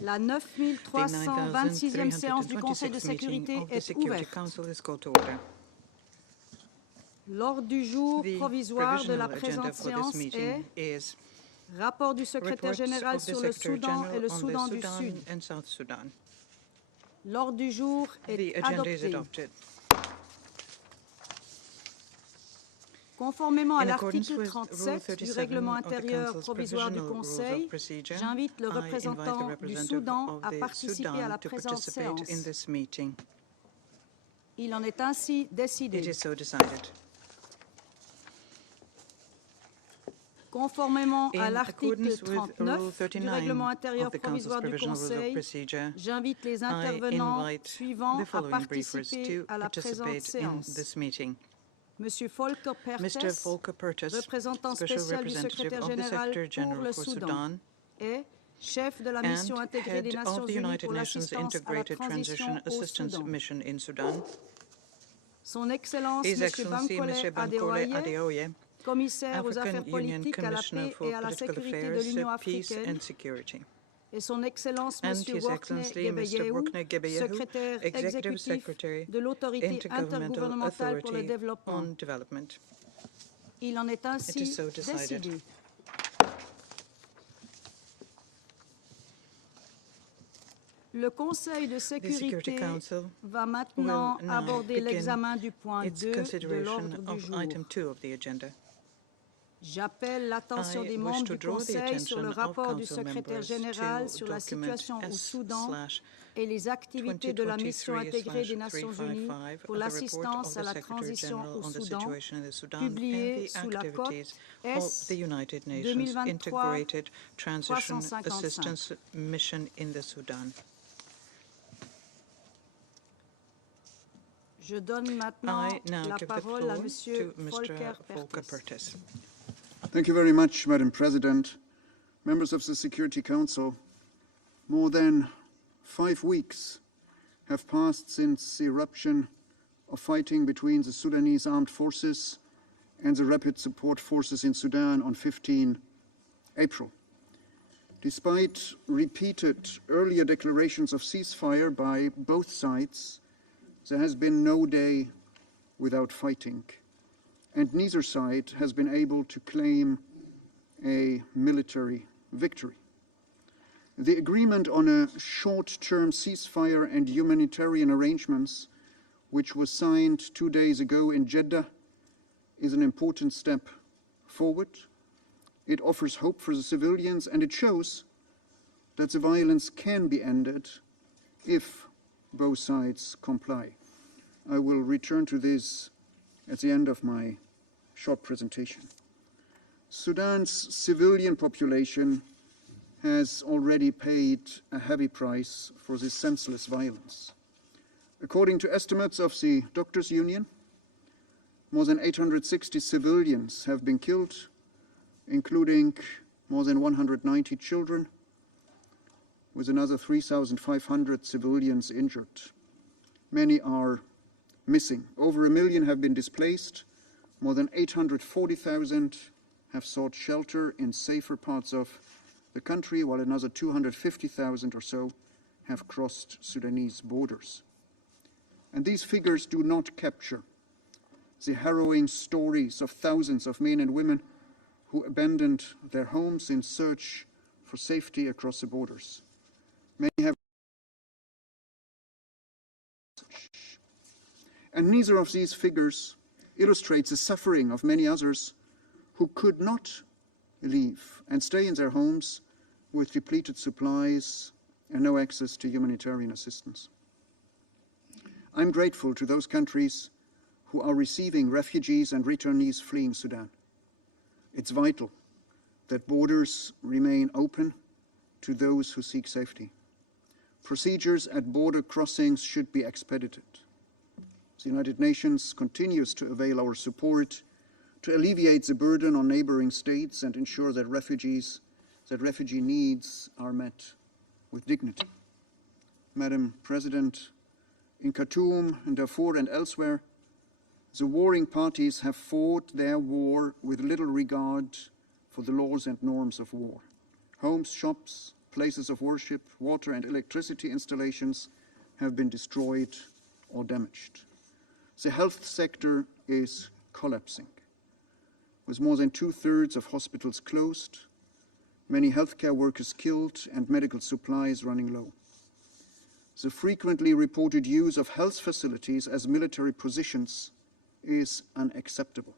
La 9326e séance du Conseil de sécurité est ouverte. L'ordre du jour provisoire de la présente séance est rapport du secrétaire général sur le Soudan et le Soudan du Sud. L'ordre du jour est adopté. Conformément à l'article 37 du règlement intérieur provisoire du Conseil, j'invite le représentant du Soudan à participer à la présente séance. Il en est ainsi décidé. Conformément à l'article 39 du règlement intérieur provisoire du Conseil, j'invite les intervenants suivants à participer à la présente séance. Monsieur Volker Perthes, représentant spécial du secrétaire général pour le Soudan et chef de la Mission Intégrée des Nations Unies pour l'assistance à la transition au Soudan. Son Excellence Monsieur Bankole Adeoye, commissaire aux affaires politiques, à la paix et à la sécurité de l'Union africaine, et son Excellence Monsieur Workney Gebeyehu, secrétaire exécutif de l'Autorité intergouvernementale pour le développement. Il en est ainsi décidé. Le Conseil de sécurité va maintenant aborder l'examen du point 2 de l'ordre du jour. J'appelle l'attention des membres du Conseil sur le rapport du secrétaire général sur la situation au Soudan et les activités de la Mission intégrée des Nations Unies pour l'assistance à la transition au Soudan, publié sous la cote S 2023-355. Je donne maintenant la parole à Monsieur Volker Perthes. Thank you very much, Madam President. Members of the Security Council, more than 5 weeks have passed since the eruption of fighting between the Sudanese armed forces and the Rapid Support Forces in Sudan on 15 April. Despite repeated earlier declarations of ceasefire by both sides, there has been no day without fighting, and neither side has been able to claim a military victory. The agreement on a short-term ceasefire and humanitarian arrangements, which was signed 2 days ago in Jeddah, is an important step forward. It offers hope for the civilians, and it shows that the violence can be ended if both sides comply. I will return to this at the end of my short presentation. Sudan's civilian population has already paid a heavy price for this senseless violence. According to estimates of the Doctors' Union, more than 860 civilians have been killed, including more than 190 children, with another 3,500 civilians injured. Many are missing. Over 1 million have been displaced. More than 840,000 have sought shelter in safer parts of the country, while another 250,000 or so have crossed Sudanese borders. And these figures do not capture the harrowing stories of thousands of men and women who abandoned their homes in search for safety across the borders. Many have, and neither of these figures illustrates the suffering of many others who could not leave and stay in their homes with depleted supplies and no access to humanitarian assistance. I'm grateful to those countries who are receiving refugees and returnees fleeing Sudan. It's vital that borders remain open to those who seek safety. Procedures at border crossings should be expedited. The United Nations continues to avail our support to alleviate the burden on neighboring states and ensure that refugee needs are met with dignity. Madam President, in Khartoum, in Darfur and elsewhere, the warring parties have fought their war with little regard for the laws and norms of war. Homes, shops, places of worship, water and electricity installations have been destroyed or damaged. The health sector is collapsing, with more than 2/3 of hospitals closed, many healthcare workers killed, and medical supplies running low. The frequently reported use of health facilities as military positions is unacceptable.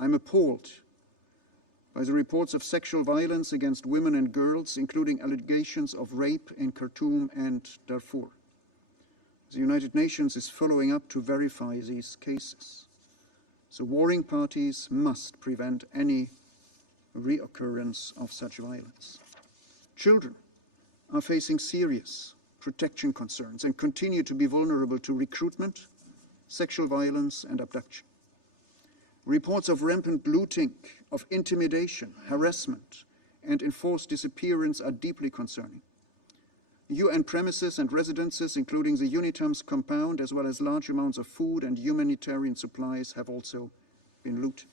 I'm appalled by the reports of sexual violence against women and girls, including allegations of rape in Khartoum and Darfur. The United Nations is following up to verify these cases. The warring parties must prevent any reoccurrence of such violence. Children are facing serious protection concerns and continue to be vulnerable to recruitment, sexual violence and abduction. Reports of rampant looting, of intimidation, harassment and enforced disappearance are deeply concerning. UN premises and residences, including the UNITAM's compound, as well as large amounts of food and humanitarian supplies, have also been looted.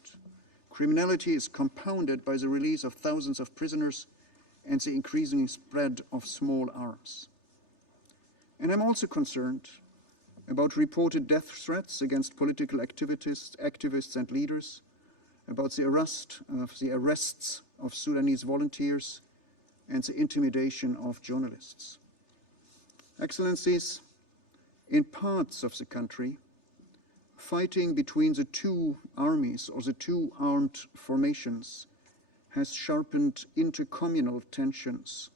Criminality is compounded by the release of thousands of prisoners and the increasing spread of small arms. And I'm also concerned about reported death threats against political activists and leaders, about the arrests of Sudanese volunteers and the intimidation of journalists. Excellencies, in parts of the country, fighting between the two armies or the two armed formations has sharpened intercommunal tensions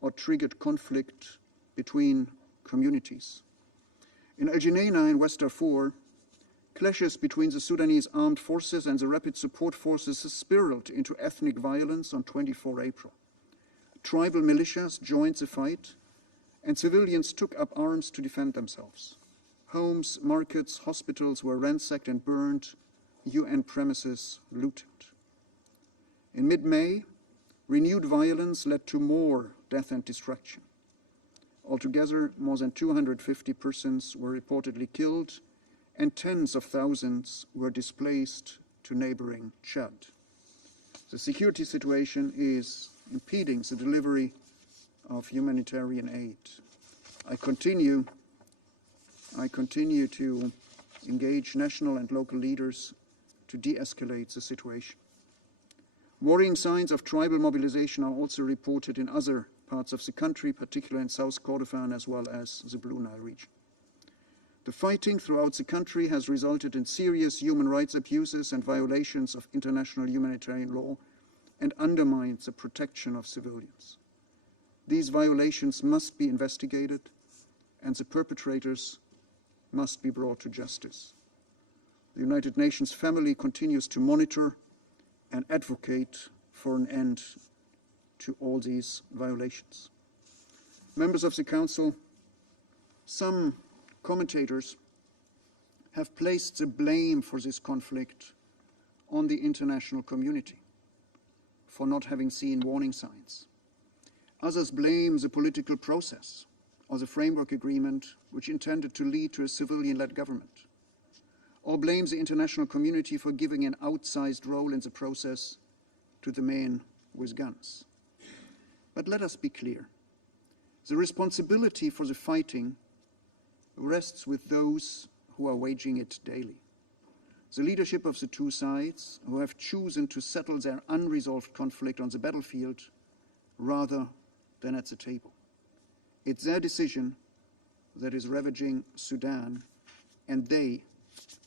or triggered conflict between communities. In El Geneina in West Darfur, clashes between the Sudanese armed forces and the rapid support forces spiraled into ethnic violence on 24 April. Tribal militias joined the fight, and civilians took up arms to defend themselves. Homes, markets, hospitals were ransacked and burned, UN premises looted. In mid-May, renewed violence led to more death and destruction. Altogether, more than 250 persons were reportedly killed, and tens of thousands were displaced to neighboring Chad. The security situation is impeding the delivery of humanitarian aid. I continue to engage national and local leaders to de-escalate the situation. Worrying signs of tribal mobilization are also reported in other parts of the country, particularly in South Kordofan as well as the Blue Nile region. The fighting throughout the country has resulted in serious human rights abuses and violations of international humanitarian law and undermines the protection of civilians. These violations must be investigated and the perpetrators must be brought to justice. The United Nations family continues to monitor and advocate for an end to all these violations. Members of the Council, some commentators have placed the blame for this conflict on the international community for not having seen warning signs. Others blame the political process or the framework agreement which intended to lead to a civilian-led government, or blame the international community for giving an outsized role in the process to the men with guns. But let us be clear. The responsibility for the fighting rests with those who are waging it daily. The leadership of the two sides who have chosen to settle their unresolved conflict on the battlefield rather than at the table. It's their decision that is ravaging Sudan, and they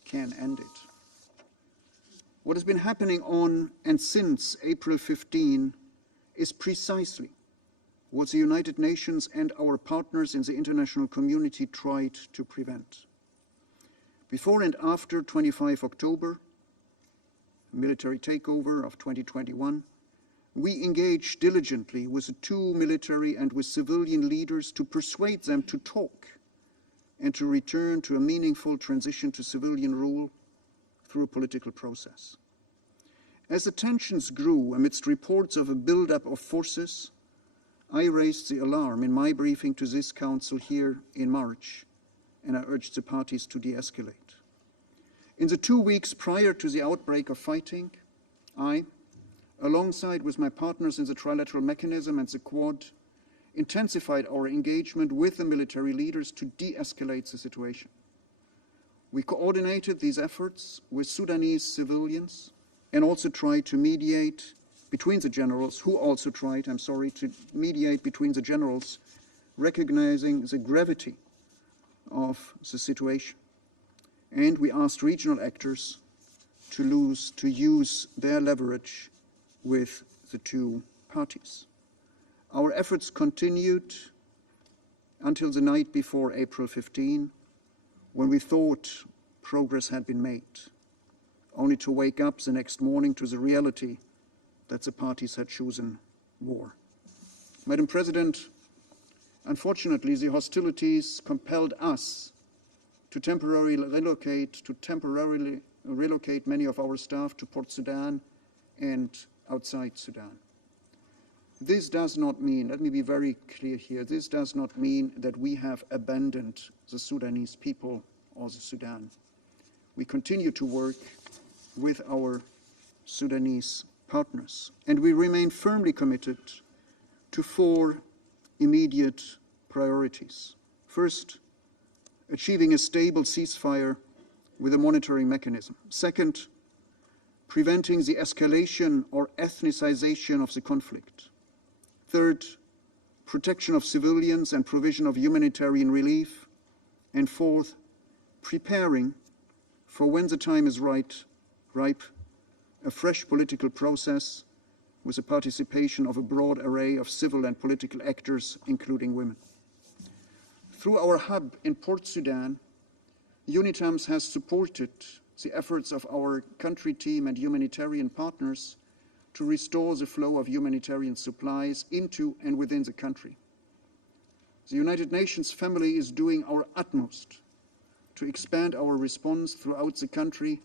can end it. What has been happening on and since April 15 is precisely what the United Nations and our partners in the international community tried to prevent. Before and after 25 October, military takeover of 2021, we engaged diligently with the two military and with civilian leaders to persuade them to talk and to return to a meaningful transition to civilian rule through a political process. As the tensions grew amidst reports of a buildup of forces, I raised the alarm in my briefing to this Council here in March, and I urged the parties to de-escalate. In the 2 weeks prior to the outbreak of fighting, I, alongside with my partners in the trilateral mechanism and the Quad, intensified our engagement with the military leaders to de-escalate the situation. We coordinated these efforts with Sudanese civilians and also tried to mediate between the generals, to mediate between the generals, recognizing the gravity of the situation. And we asked regional actors to use their leverage with the two parties. Our efforts continued until the night before April 15, when we thought progress had been made, only to wake up the next morning to the reality that the parties had chosen war. Madam President, unfortunately, the hostilities compelled us to temporarily relocate many of our staff to Port Sudan and outside Sudan. This does not mean, let me be very clear here, this does not mean that we have abandoned the Sudanese people or the Sudan. We continue to work with our Sudanese partners, and we remain firmly committed to 4 immediate priorities. First, achieving a stable ceasefire with a monitoring mechanism. Second, preventing the escalation or ethnicization of the conflict. Third, protection of civilians and provision of humanitarian relief. And fourth, preparing for when the time is ripe, a fresh political process with the participation of a broad array of civil and political actors, including women. Through our hub in Port Sudan, UNITAMS has supported the efforts of our country team and humanitarian partners to restore the flow of humanitarian supplies into and within the country. The United Nations family is doing our utmost to expand our response throughout the country,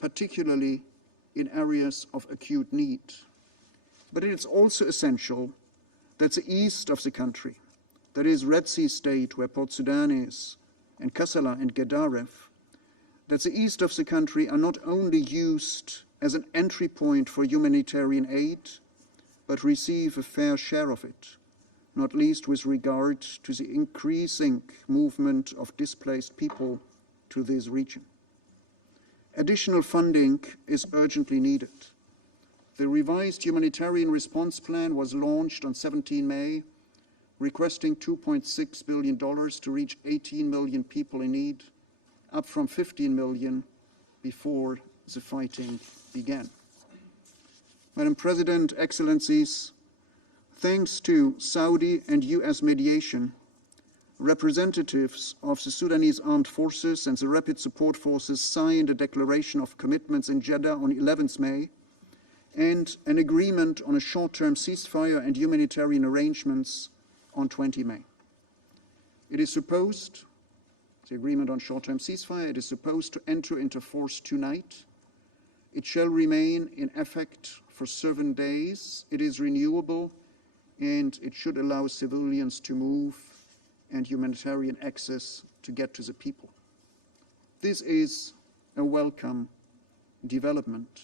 particularly in areas of acute need. But it is also essential that the east of the country, that is Red Sea State, where Port Sudan is, and Kassala and Gedaref, that the east of the country are not only used as an entry point for humanitarian aid, but receive a fair share of it, not least with regard to the increasing movement of displaced people to this region. Additional funding is urgently needed. The revised humanitarian response plan was launched on 17 May, requesting $2.6 billion to reach 18 million people in need, up from 15 million before the fighting began. Madam President, Excellencies, thanks to Saudi and US mediation, representatives of the Sudanese armed forces and the rapid support forces signed a declaration of commitments in Jeddah on 11th May and an agreement on a short-term ceasefire and humanitarian arrangements on 20 May. It is supposed, the agreement on short-term ceasefire, it is supposed to enter into force tonight. It shall remain in effect for 7 days. It is renewable, and it should allow civilians to move and humanitarian access to get to the people. This is a welcome development.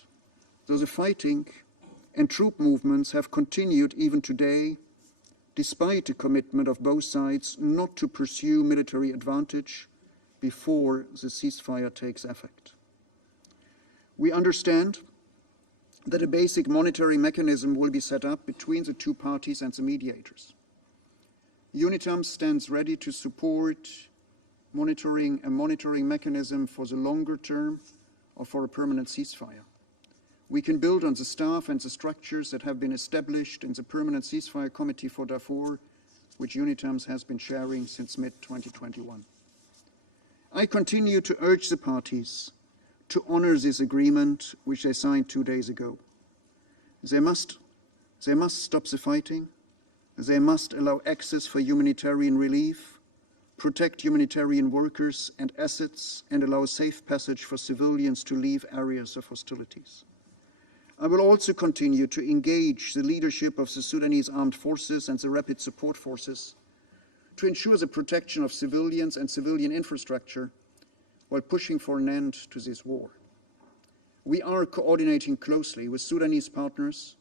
Though the fighting and troop movements have continued even today, despite a commitment of both sides not to pursue military advantage before the ceasefire takes effect. We understand that a basic monitoring mechanism will be set up between the two parties and the mediators. UNITAMS stands ready to support a monitoring mechanism for the longer term or for a permanent ceasefire. We can build on the staff and the structures that have been established in the Permanent Ceasefire Committee for Darfur, which UNITAMS has been chairing since mid-2021. I continue to urge the parties to honor this agreement, which they signed 2 days ago. They must stop the fighting. They must allow access for humanitarian relief, protect humanitarian workers and assets, and allow safe passage for civilians to leave areas of hostilities. I will also continue to engage the leadership of the Sudanese armed forces and the rapid support forces to ensure the protection of civilians and civilian infrastructure while pushing for an end to this war. we are coordinating closely with Sudanese partners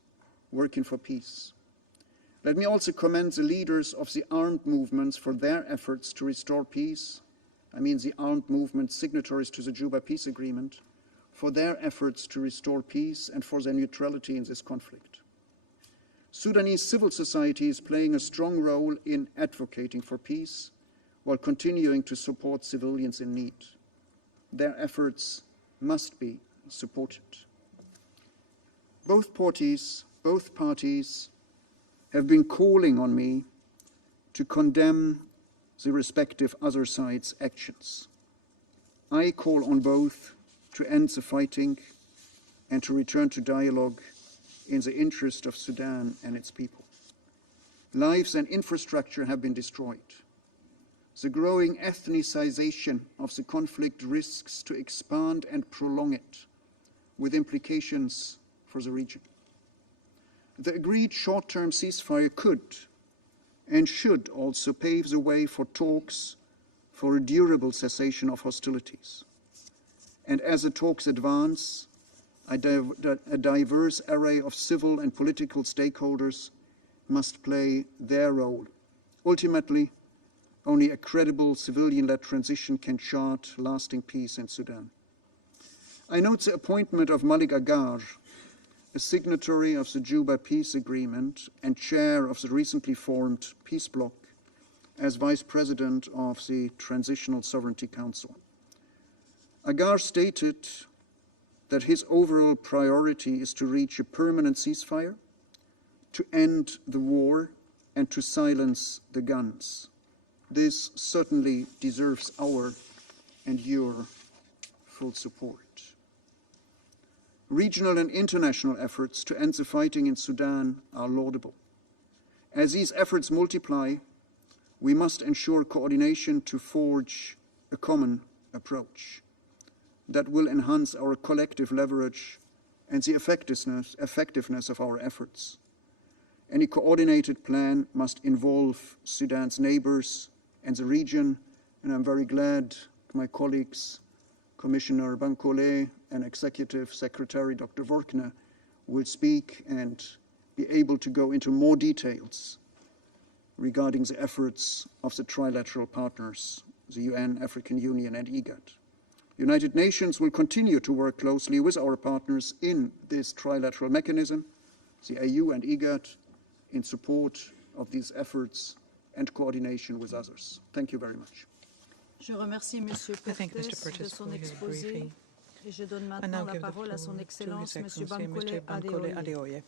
working for peace. Let me also commend the leaders of the armed movements for their efforts to restore peace. I mean the armed movement signatories to the Juba Peace Agreement, for their efforts to restore peace and for their neutrality in this conflict. Sudanese civil society is playing a strong role in advocating for peace while continuing to support civilians in need. Their efforts must be supported. Both parties have been calling on me to condemn the respective other side's actions. I call on both to end the fighting and to return to dialogue in the interest of Sudan and its people. Lives and infrastructure have been destroyed. The growing ethnicization of the conflict risks to expand and prolong it, with implications for the region. The agreed short-term ceasefire could and should also pave the way for talks for a durable cessation of hostilities. And as the talks advance, a diverse array of civil and political stakeholders must play their role. Ultimately, only a credible civilian-led transition can chart lasting peace in Sudan. I note the appointment of Malik Agar, a signatory of the Juba Peace Agreement and chair of the recently formed Peace Bloc, as Vice President of the Transitional Sovereignty Council. Agar stated that his overall priority is to reach a permanent ceasefire, to end the war, and to silence the guns. This certainly deserves our and your full support. Regional and international efforts to end the fighting in Sudan are laudable. As these efforts multiply, we must ensure coordination to forge a common approach that will enhance our collective leverage and the effectiveness of our efforts. Any coordinated plan must involve Sudan's neighbors and the region, and I'm very glad my colleagues, Commissioner Bankole and Executive Secretary Dr. Vorkner, will speak and be able to go into more details regarding the efforts of the trilateral partners, the UN, African Union, and IGAD. United Nations will continue to work closely with our partners in this trilateral mechanism, the AU and IGAD, in support of these efforts and coordination with others. Thank you very much. Je remercie Monsieur Pertes de son exposé et je donne maintenant la parole à son Excellence Monsieur Bankole Adeoye.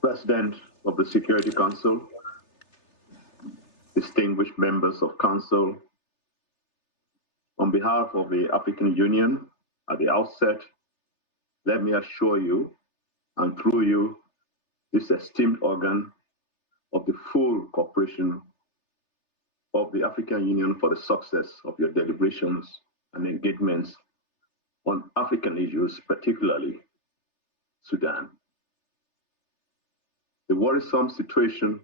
President of the Security Council, distinguished members of Council, on behalf of the African Union, at the outset, let me assure you, and through you, this esteemed organ, of the full cooperation of the African Union for the success of your deliberations and engagements on African issues, particularly Sudan. The worrisome situation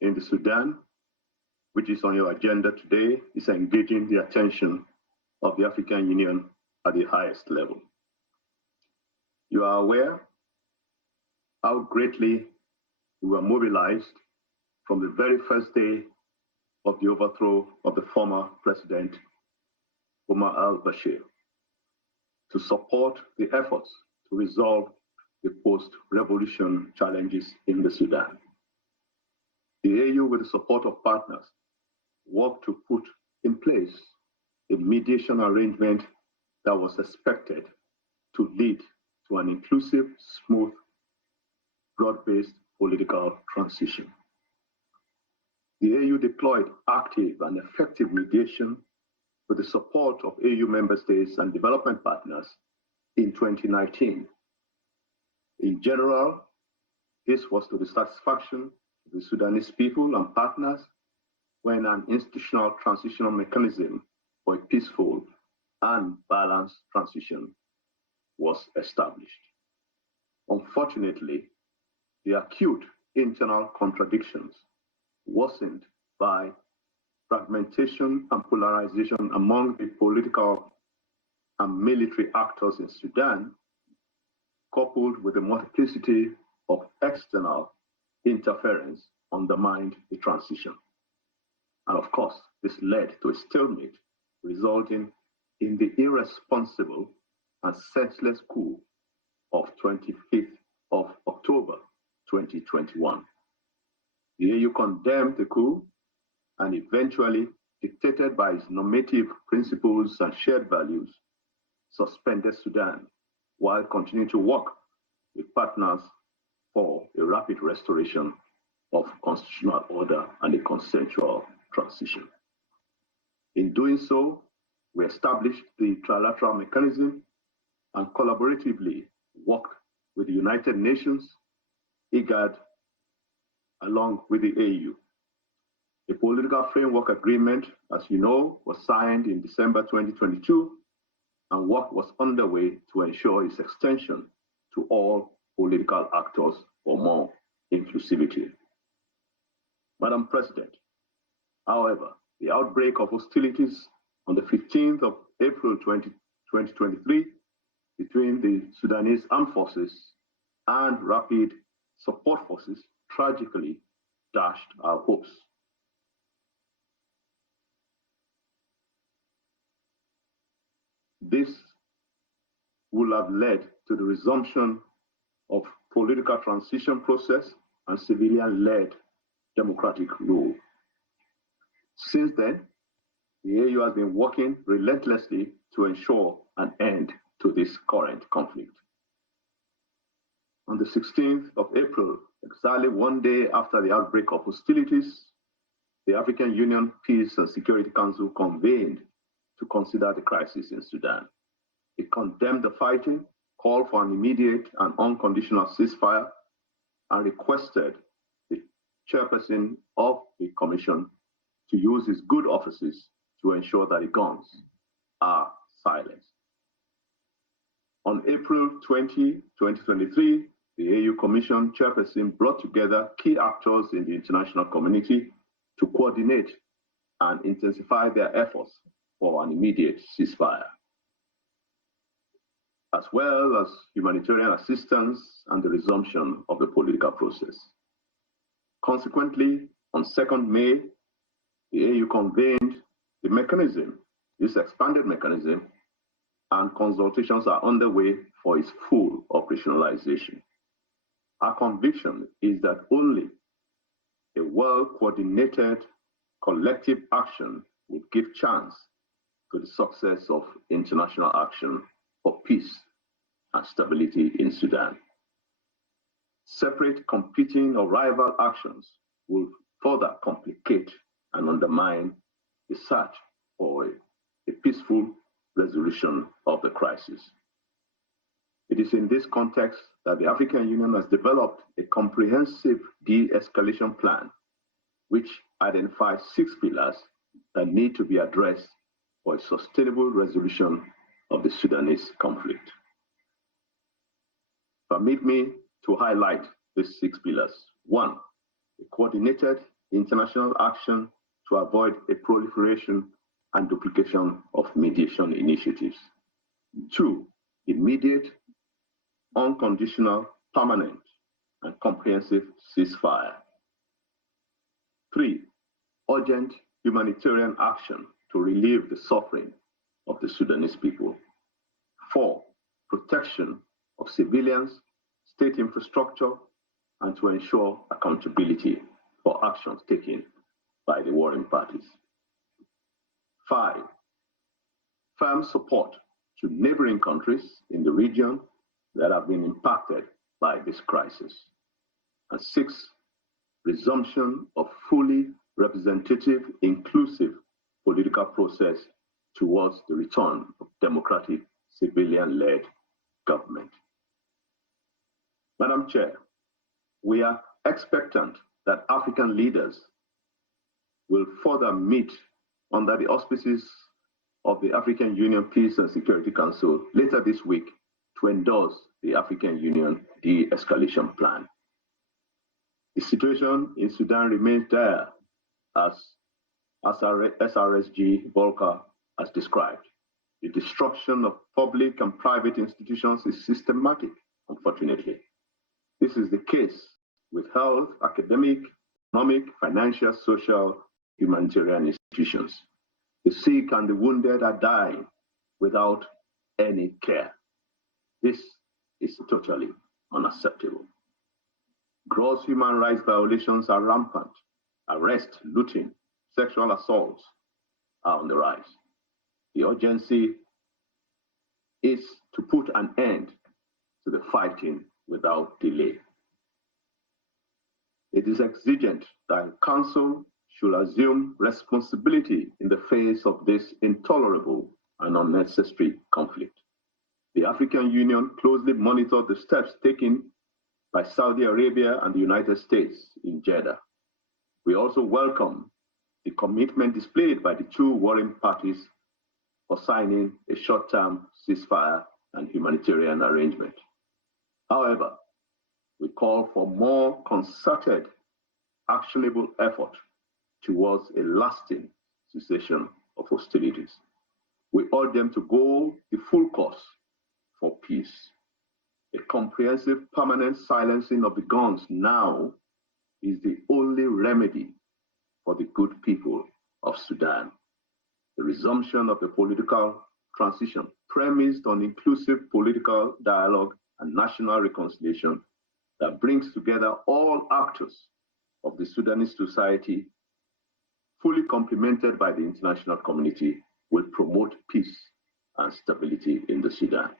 in the Sudan, which is on your agenda today, is engaging the attention of the African Union at the highest level. You are aware how greatly we were mobilized from the very first day of the overthrow of the former President Omar al-Bashir to support the efforts to resolve the post-revolution challenges in the Sudan. The AU, with the support of partners, worked to put in place a mediation arrangement that was expected to lead to an inclusive, smooth, broad-based political transition. The AU deployed active and effective mediation with the support of AU member states and development partners in 2019. In general, this was to the satisfaction of the Sudanese people and partners when an institutional transitional mechanism for a peaceful and balanced transition was established. Unfortunately, the acute internal contradictions worsened by fragmentation and polarization among the political and military actors in Sudan, coupled with a multiplicity of external interference, undermined the transition. And of course, this led to a stalemate, resulting in the irresponsible and senseless coup of 25th of October 2021. The AU condemned the coup and eventually, dictated by its normative principles and shared values, suspended Sudan while continuing to work with partners for a rapid restoration of constitutional order and a consensual transition. In doing so, we established the trilateral mechanism and collaboratively worked with the United Nations, IGAD, along with the AU. A political framework agreement, as you know, was signed in December 2022, and work was underway to ensure its extension to all political actors for more inclusivity. Madam President, however, the outbreak of hostilities on the 15th of April 2023 between the Sudanese armed forces and rapid support forces tragically dashed our hopes. This will have led to the resumption of political transition process and civilian-led democratic rule. Since then, the AU has been working relentlessly to ensure an end to this current conflict. On the 16th of April, exactly one day after the outbreak of hostilities, the African Union Peace and Security Council convened to consider the crisis in Sudan. It condemned the fighting, called for an immediate and unconditional ceasefire, and requested the chairperson of the commission to use his good offices to ensure that the guns are silenced. On April 20, 2023, the AU Commission chairperson brought together key actors in the international community to coordinate and intensify their efforts for an immediate ceasefire, as well as humanitarian assistance and the resumption of the political process. Consequently, on 2nd May, the AU convened the mechanism, this expanded mechanism, and consultations are underway for its full operationalization. Our conviction is that only a well-coordinated collective action would give chance to the success of international action for peace and stability in Sudan. Separate, competing, or rival actions will further complicate and undermine the search for a peaceful resolution of the crisis. It is in this context that the African Union has developed a comprehensive de-escalation plan, which identifies 6 pillars that need to be addressed for a sustainable resolution of the Sudanese conflict. Permit me to highlight these 6 pillars. 1, a coordinated international action to avoid a proliferation and duplication of mediation initiatives. 2, immediate, unconditional, permanent, and comprehensive ceasefire. 3, urgent humanitarian action to relieve the suffering of the Sudanese people. 4, protection of civilians, state infrastructure, and to ensure accountability for actions taken by the warring parties. 5, firm support to neighboring countries in the region that have been impacted by this crisis. And 6, resumption of fully representative, inclusive political process towards the return of democratic, civilian-led government. Madam Chair, we are expectant that African leaders will further meet under the auspices of the African Union Peace and Security Council later this week to endorse the African Union de-escalation plan. The situation in Sudan remains dire, as SRSG Volker has described. The destruction of public and private institutions is systematic, unfortunately. This is the case with health, academic, economic, financial, social, humanitarian institutions. The sick and the wounded are dying without any care. This is totally unacceptable. Gross human rights violations are rampant. Arrest, looting, sexual assaults are on the rise. The urgency is to put an end to the fighting without delay. It is exigent that the Council should assume responsibility in the face of this intolerable and unnecessary conflict. The African Union closely monitors the steps taken by Saudi Arabia and the United States in Jeddah. We also welcome the commitment displayed by the two warring parties for signing a short-term ceasefire and humanitarian arrangement. However, we call for more concerted, actionable effort towards a lasting cessation of hostilities. We urge them to go the full course for peace. A comprehensive permanent silencing of the guns now is the only remedy for the good people of Sudan. The resumption of the political transition premised on inclusive political dialogue and national reconciliation that brings together all actors of the Sudanese society, fully complemented by the international community, will promote peace and stability in the Sudan.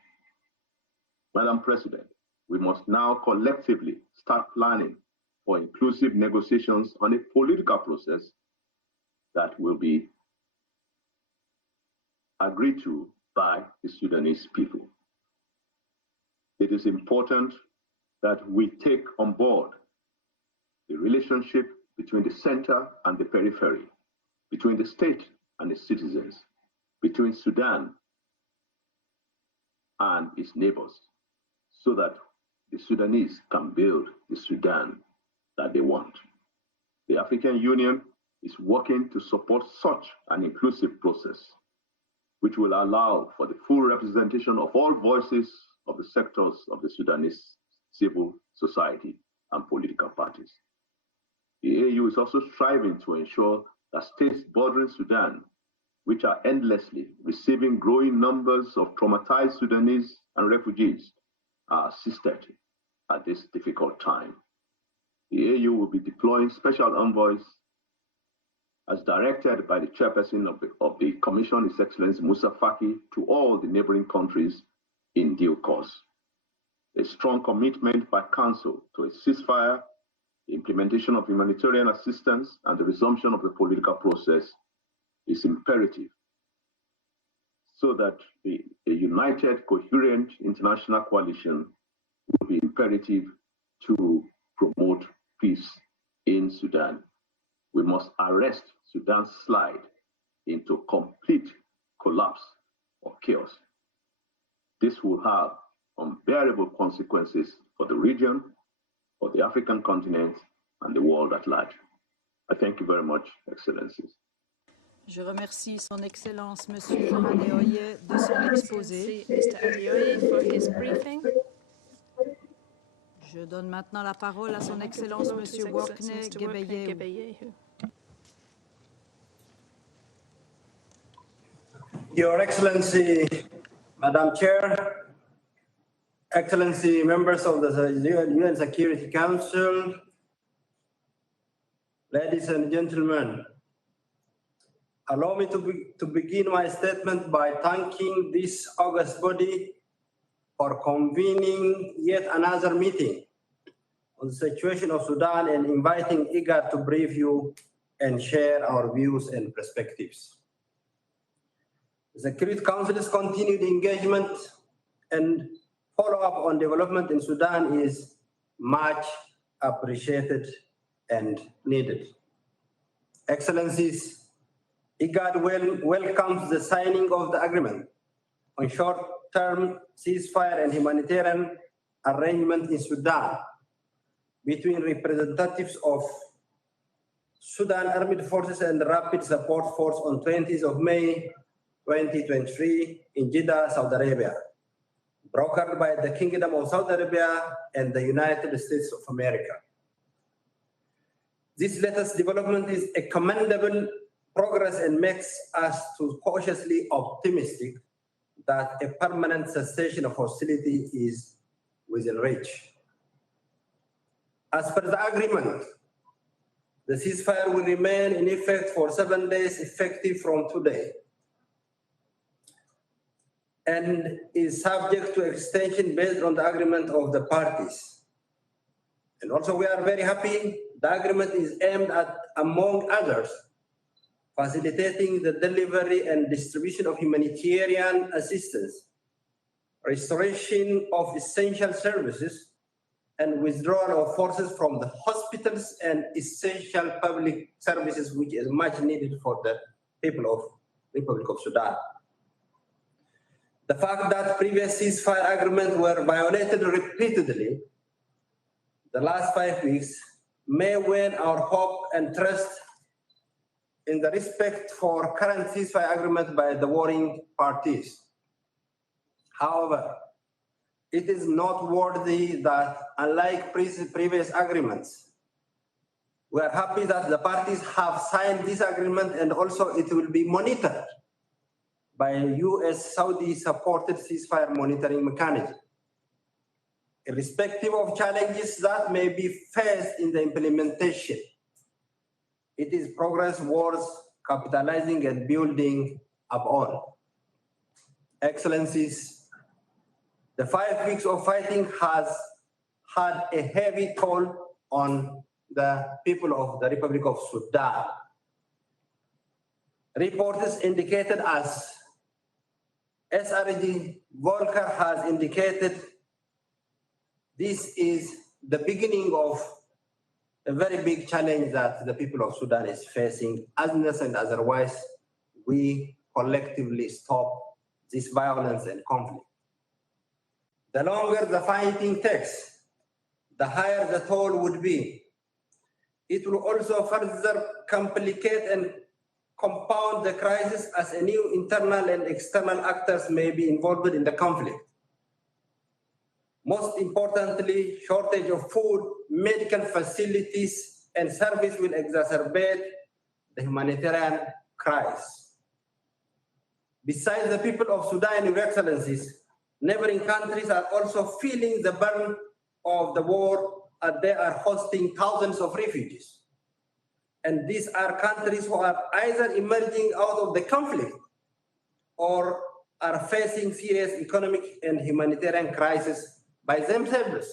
Madam President, we must now collectively start planning for inclusive negotiations on a political process that will be agreed to by the Sudanese people. It is important that we take on board the relationship between the center and the periphery, between the state and its citizens, between Sudan and its neighbors, so that the Sudanese can build the Sudan that they want. The African Union is working to support such an inclusive process, which will allow for the full representation of all voices of the sectors of the Sudanese civil society and political parties. The AU is also striving to ensure that states bordering Sudan, which are endlessly receiving growing numbers of traumatized Sudanese and refugees, are assisted at this difficult time. The AU will be deploying special envoys as directed by the chairperson of the Commission, His Excellency Musa Faki, to all the neighboring countries in due course. A strong commitment by Council to a ceasefire, the implementation of humanitarian assistance, and the resumption of the political process is imperative so that a united, coherent international coalition will be imperative to promote peace in Sudan. We must arrest Sudan's slide into complete collapse or chaos. This will have unbearable consequences for the region, for the African continent, and the world at large. I thank you very much, Excellencies. Je remercie Son Excellence Monsieur Adeoye de son exposé. Mr. Adeoye for his briefing. Je donne maintenant la parole à Son Excellence Monsieur Workney Gebeyehu. Your Excellency, Madam Chair, Excellency, members of the UN Security Council, ladies and gentlemen, allow me to begin my statement by thanking this august body for convening yet another meeting on the situation of Sudan and inviting IGAD to brief you and share our views and perspectives. The Security Council's continued engagement and follow-up on development in Sudan is much appreciated and needed. Excellencies, IGAD welcomes the signing of the agreement on short-term ceasefire and humanitarian arrangement in Sudan between representatives of Sudan Armed Forces and Rapid Support Force on 20th of May 2023 in Jeddah, Saudi Arabia, brokered by the Kingdom of Saudi Arabia and the United States of America. This latest development is a commendable progress and makes us cautiously optimistic that a permanent cessation of hostility is within reach. As per the agreement, the ceasefire will remain in effect for 7 days, effective from today, and is subject to extension based on the agreement of the parties. And also, we are very happy the agreement is aimed at, among others, facilitating the delivery and distribution of humanitarian assistance, restoration of essential services, and withdrawal of forces from the hospitals and essential public services, which is much needed for the people of the Republic of Sudan. The fact that previous ceasefire agreements were violated repeatedly the last 5 weeks may wane our hope and trust in the respect for current ceasefire agreement by the warring parties. However, it is noteworthy that, unlike previous agreements, we are happy that the parties have signed this agreement, and also it will be monitored by a US-Saudi supported ceasefire monitoring mechanism. Irrespective of challenges that may be faced in the implementation, it is progress worth capitalizing and building upon. Excellencies, the 5 weeks of fighting has had a heavy toll on the people of the Republic of Sudan. Reports indicated, as SRG Volker has indicated, this is the beginning of a very big challenge that the people of Sudan is facing. As and otherwise, we collectively stop this violence and conflict. The longer the fighting takes, the higher the toll would be. It will also further complicate and compound the crisis, as a new internal and external actors may be involved in the conflict. Most importantly, shortage of food, medical facilities, and service will exacerbate the humanitarian crisis. Besides the people of Sudan, Your Excellencies, neighboring countries are also feeling the burden of the war, as they are hosting thousands of refugees. And these are countries who are either emerging out of the conflict or are facing serious economic and humanitarian crisis by themselves.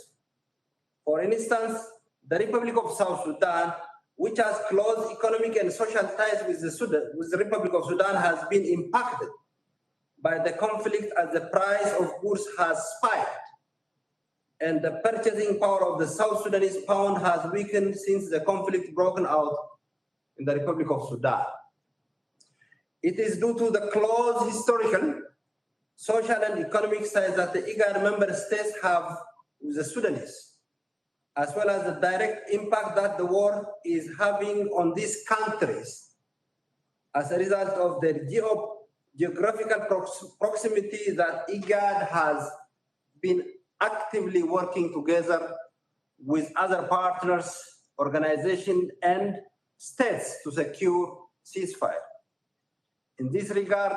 For instance, the Republic of South Sudan, which has close economic and social ties with the Republic of Sudan, has been impacted by the conflict as the price of goods has spiked, and the purchasing power of the South Sudanese pound has weakened since the conflict broke out in the Republic of Sudan. It is due to the close historical, social, and economic ties that the IGAD member states have with the Sudanese, as well as the direct impact that the war is having on these countries as a result of the geographical proximity, that IGAD has been actively working together with other partners, organizations, and states to secure ceasefire. In this regard,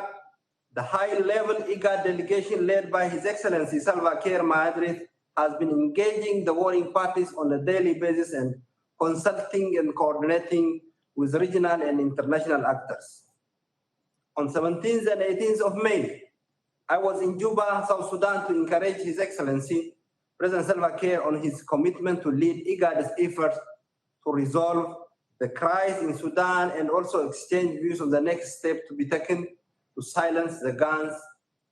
the high-level IGAD delegation led by His Excellency Salva Kiir Mahdi has been engaging the warring parties on a daily basis and consulting and coordinating with regional and international actors. On 17th and 18th of May, I was in Juba, South Sudan, to encourage His Excellency President Salva Kiir on his commitment to lead IGAD's efforts to resolve the crisis in Sudan, and also exchange views on the next step to be taken to silence the guns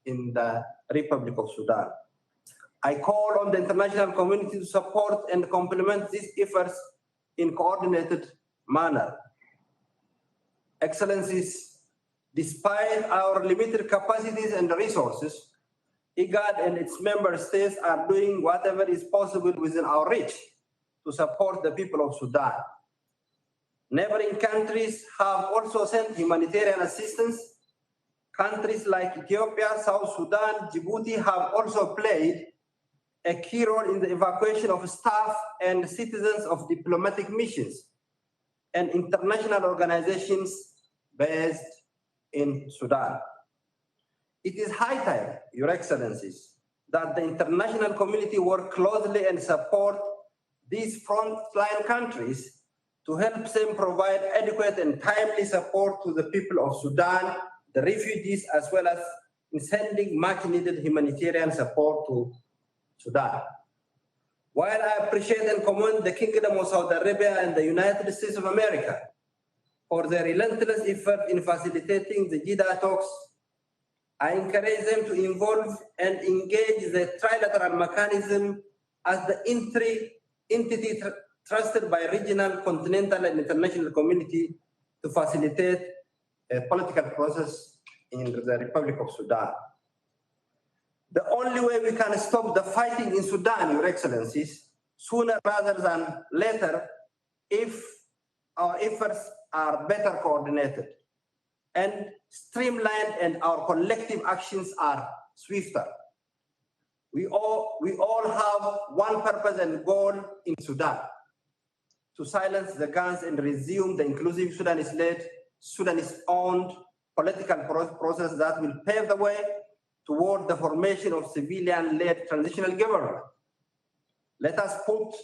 in the Republic of Sudan. I call on the international community to support and complement these efforts in coordinated manner. Excellencies, despite our limited capacities and resources, IGAD and its member states are doing whatever is possible within our reach to support the people of Sudan. Neighboring countries have also sent humanitarian assistance. Countries like Ethiopia, South Sudan, Djibouti have also played a key role in the evacuation of staff and citizens of diplomatic missions and international organizations based in Sudan. It is high time, Your Excellencies, that the international community work closely and support these frontline countries to help them provide adequate and timely support to the people of Sudan, the refugees, as well as in sending much needed humanitarian support to Sudan. While I appreciate and commend the Kingdom of Saudi Arabia and the United States of America for their relentless effort in facilitating the Jeddah talks, I encourage them to involve and engage the trilateral mechanism as the entity trusted by regional, continental, and international community to facilitate a political process in the Republic of Sudan. The only way we can stop the fighting in Sudan, Your Excellencies, sooner rather than later, if our efforts are better coordinated and streamlined and our collective actions are swifter. We all have one purpose and goal in Sudan: to silence the guns and resume the inclusive Sudanese-led, Sudanese-owned political process that will pave the way toward the formation of civilian-led transitional government. Let us put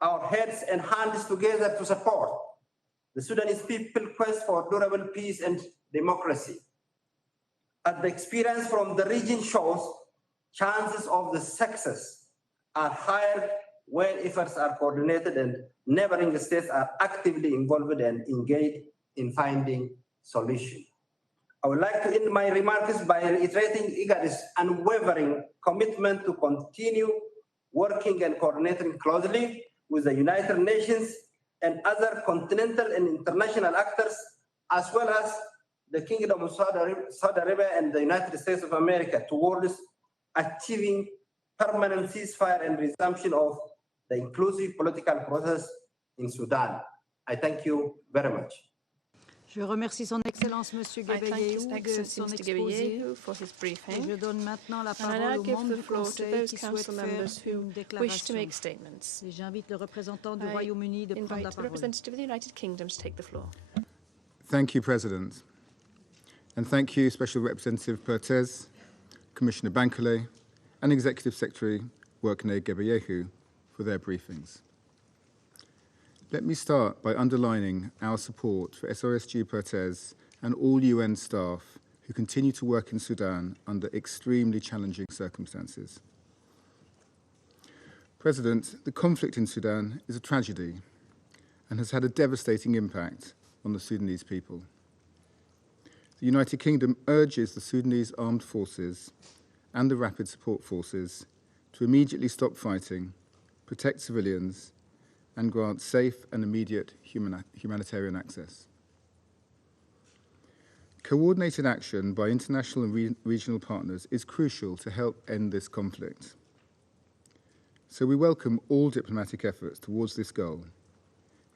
our heads and hands together to support the Sudanese people's quest for durable peace and democracy. As the experience from the region shows, chances of the success are higher when efforts are coordinated and neighboring states are actively involved and engaged in finding solutions. I would like to end my remarks by reiterating IGAD's unwavering commitment to continue working and coordinating closely with the United Nations and other continental and international actors, as well as the Kingdom of Saudi Arabia and the United States of America towards achieving permanent ceasefire and resumption of the inclusive political process in Sudan. I thank you very much. Je remercie Son Excellence Monsieur Gebeyehu de son exposé. For his briefing. Et je donne maintenant la And I parole now aux give membres the du floor to Conseil those qui souhaitent council faire members who une wish to déclaration. make statements. Et j'invite le représentant du I Royaume-Uni de prendre la invite the parole. representative of the United Kingdom to take the floor. Thank you, President. And thank you, Special Representative Pertez, Commissioner Bankole, and Executive Secretary Workneh Gebeyehu for their briefings. Let me start by underlining our support for SRSG Pertez and all UN staff who continue to work in Sudan under extremely challenging circumstances. President, the conflict in Sudan is a tragedy and has had a devastating impact on the Sudanese people. The United Kingdom urges the Sudanese armed forces and the Rapid Support Forces to immediately stop fighting, protect civilians, and grant safe and immediate humanitarian access. Coordinated action by international and regional partners is crucial to help end this conflict. So we welcome all diplomatic efforts towards this goal,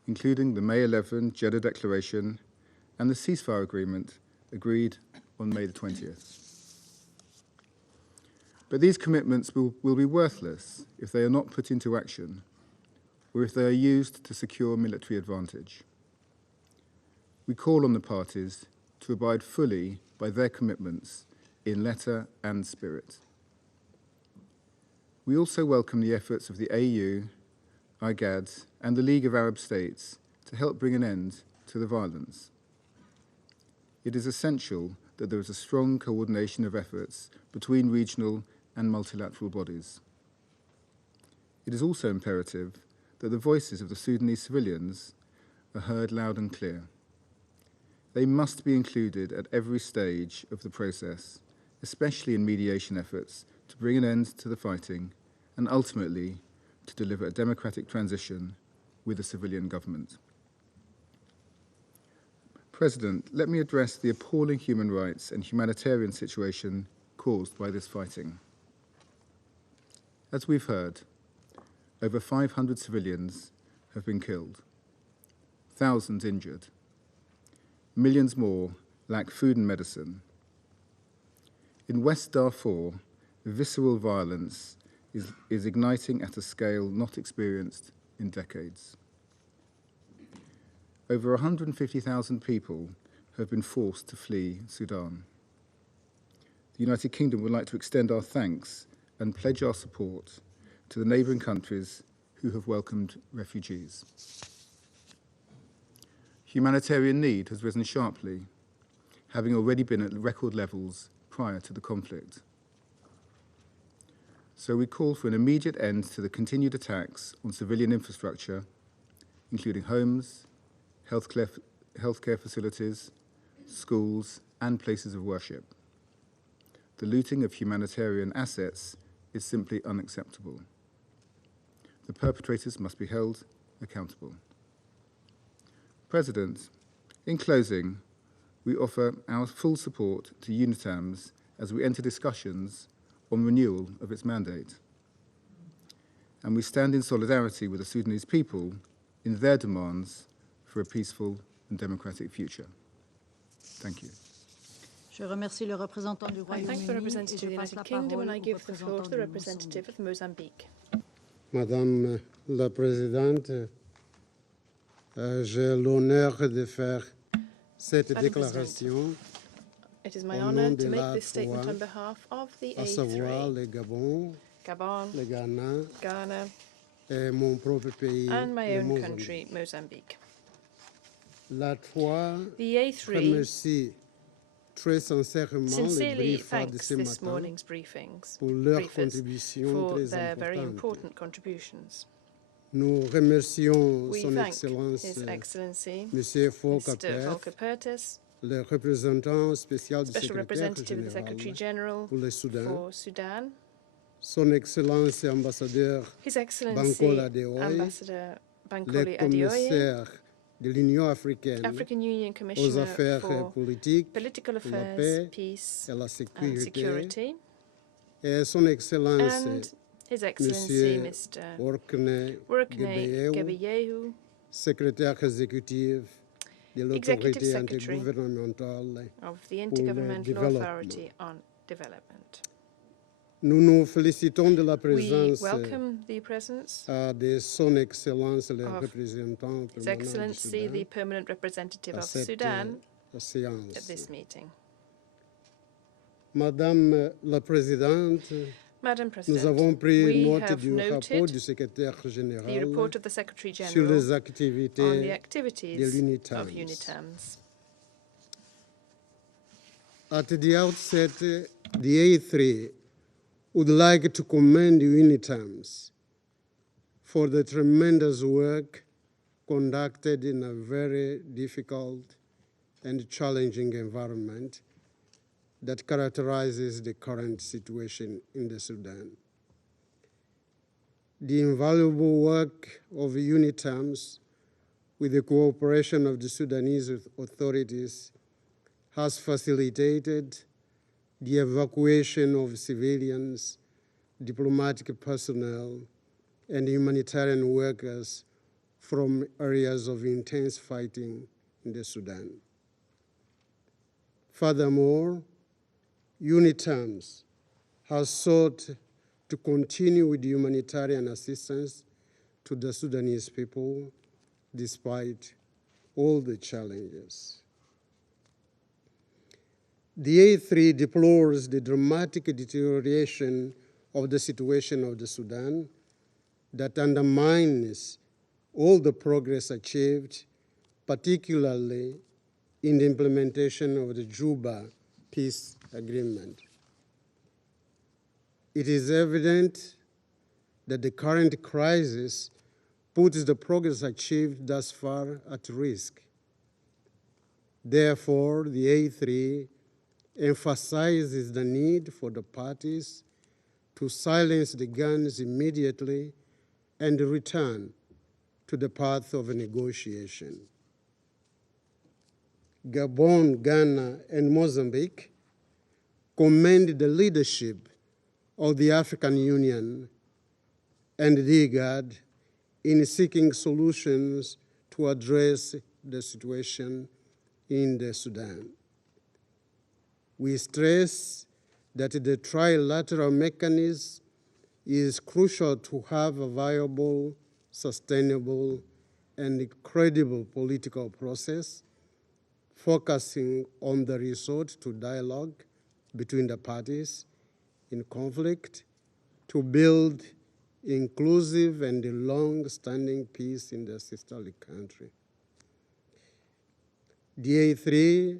including the May 11 Jeddah Declaration and the ceasefire agreement agreed on May the 20th. But these commitments will be worthless if they are not put into action or if they are used to secure military advantage. We call on the parties to abide fully by their commitments in letter and spirit. We also welcome the efforts of the AU, IGAD, and the League of Arab States to help bring an end to the violence. It is essential that there is a strong coordination of efforts between regional and multilateral bodies. It is also imperative that the voices of the Sudanese civilians are heard loud and clear. They must be included at every stage of the process, especially in mediation efforts to bring an end to the fighting and ultimately to deliver a democratic transition with a civilian government. President, let me address the appalling human rights and humanitarian situation caused by this fighting. As we've heard, over 500 civilians have been killed. thousands injured. Millions more lack food and medicine. In West Darfur, visceral violence is igniting at a scale not experienced in decades. Over 150,000 people have been forced to flee Sudan. The United Kingdom would like to extend our thanks and pledge our support to the neighbouring countries who have welcomed refugees. Humanitarian need has risen sharply, having already been at record levels prior to the conflict. So we call for an immediate end to the continued attacks on civilian infrastructure, including homes, healthcare facilities, schools, and places of worship. The looting of humanitarian assets is simply unacceptable. The perpetrators must be held accountable. President, in closing, we offer our full support to UNITAMS as we enter discussions on renewal of its mandate. And we stand in solidarity with the Sudanese people in their demands for a peaceful and democratic future. Thank you. Je remercie le représentant du I thank the Royaume-Uni et representative je of the passe la United Kingdom and I parole au give the floor to the représentant du representative of Mozambique. Madame la Présidente, j'ai l'honneur de faire cette Madam déclaration It is my au nom honour de to make la this statement foi, on behalf of the à savoir A3, le Gabon, Gabon, le Ghana Ghana, et mon propre pays, and my le own Mozambique. country, Mozambique. La trois The A3 remercie très sincèrement les sincerely briefs de thanks ce this matin morning's briefings, pour leur briefers, contribution for très their very importante. important contributions. Nous remercions We Son thank Excellence His Excellency, Monsieur Mr. Volker Perthes, le représentant spécial du Special secrétaire Representative of the Secretary général General pour le Soudan, for Sudan, Son Excellence ambassadeur His Excellency Bankola Adeoye, Ambassador le Bankole Adeoye, commissaire de l'Union africaine African Union aux Commissioner affaires for politiques, Political la Affairs, paix Peace et la and sécurité, Security, et Son Excellence and His Excellency Monsieur Mr. Workney Workney Gebeyehu, Gebeyehu, secrétaire exécutif de Executive l'autorité Secretary intergouvernementale. of the le Intergovernmental développement. Authority on Development. Nous nous félicitons de la We présence welcome the presence de Son Excellence le of représentant His permanent du Excellency, the Soudan permanent representative à of cette Sudan, at séance. this meeting. Madame la Présidente, Madam nous President, avons pris we note have du rapport noted du secrétaire the général report of the Secretary sur General les on the activités activities de of l'UNITAMS. UNITAMS. At the outset, the A3 would like to commend UNITAMS for the tremendous work conducted in a very difficult and challenging environment that characterizes the current situation in the Sudan. The invaluable work of UNITAMS with the cooperation of the Sudanese authorities has facilitated the evacuation of civilians, diplomatic personnel, and humanitarian workers from areas of intense fighting in the Sudan. Furthermore, UNITAMS has sought to continue with humanitarian assistance to the Sudanese people despite all the challenges. The A3 deplores the dramatic deterioration of the situation of the Sudan that undermines all the progress achieved, particularly in the implementation of the Juba peace agreement. It is evident that the current crisis puts the progress achieved thus far at risk. Therefore, the A3 emphasizes the need for the parties to silence the guns immediately and return to the path of negotiation. Gabon, Ghana, and Mozambique commend the leadership of the African Union and the IGAD in seeking solutions to to address the situation in the Sudan. We stress that the trilateral mechanism is crucial to have a viable, sustainable, and credible political process, focusing on the resort to dialogue between the parties in conflict to build inclusive and long-standing peace in the sisterly country. The A3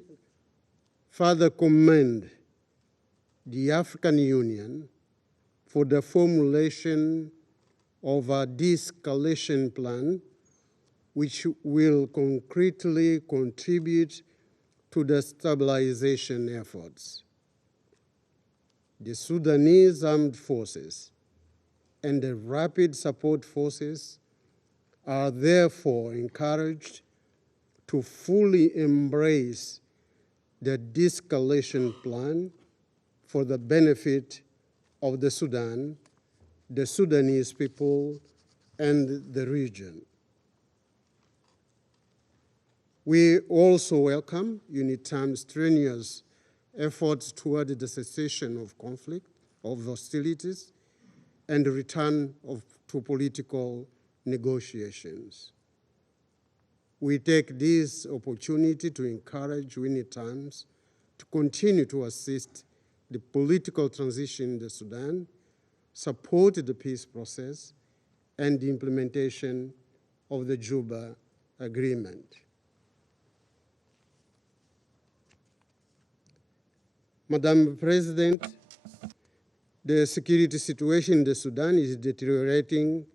further commend the African Union for the formulation of a de-escalation plan which will concretely contribute to the stabilization efforts. The Sudanese armed forces and the rapid support forces are therefore encouraged to fully embrace the de-escalation plan for the benefit of the Sudan, the Sudanese people, and the region. We also welcome UNITAM's strenuous efforts toward the cessation of conflict, of hostilities, and the return to political negotiations. We take this opportunity to encourage UNITAMs to continue to assist the political transition in the Sudan, support the peace process, and the implementation of the Juba Agreement. Madam President, the security situation in the Sudan is deteriorating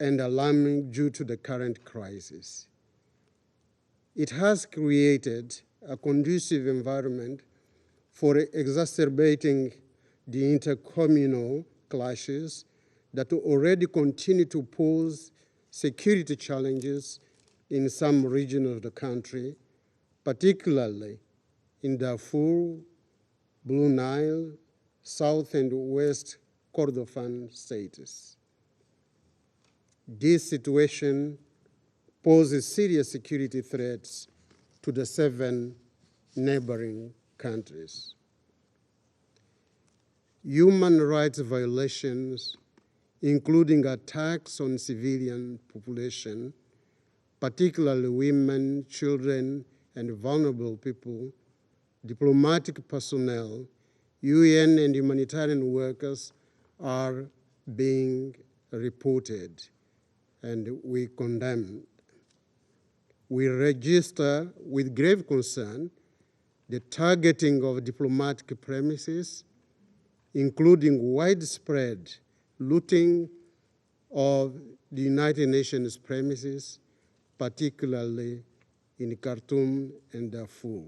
and alarming due to the current crisis. It has created a conducive environment for exacerbating the intercommunal clashes that already continue to pose security challenges in some regions of the country, particularly in Darfur, Blue Nile, South and West Kordofan states. This situation poses serious security threats to the 7 neighboring countries. Human rights violations, including attacks on civilian population, particularly women, children, and vulnerable people, diplomatic personnel, UN and humanitarian workers are being reported, and we condemn. We register with grave concern the targeting of diplomatic premises, including widespread looting of the United Nations premises, particularly in Khartoum and Darfur.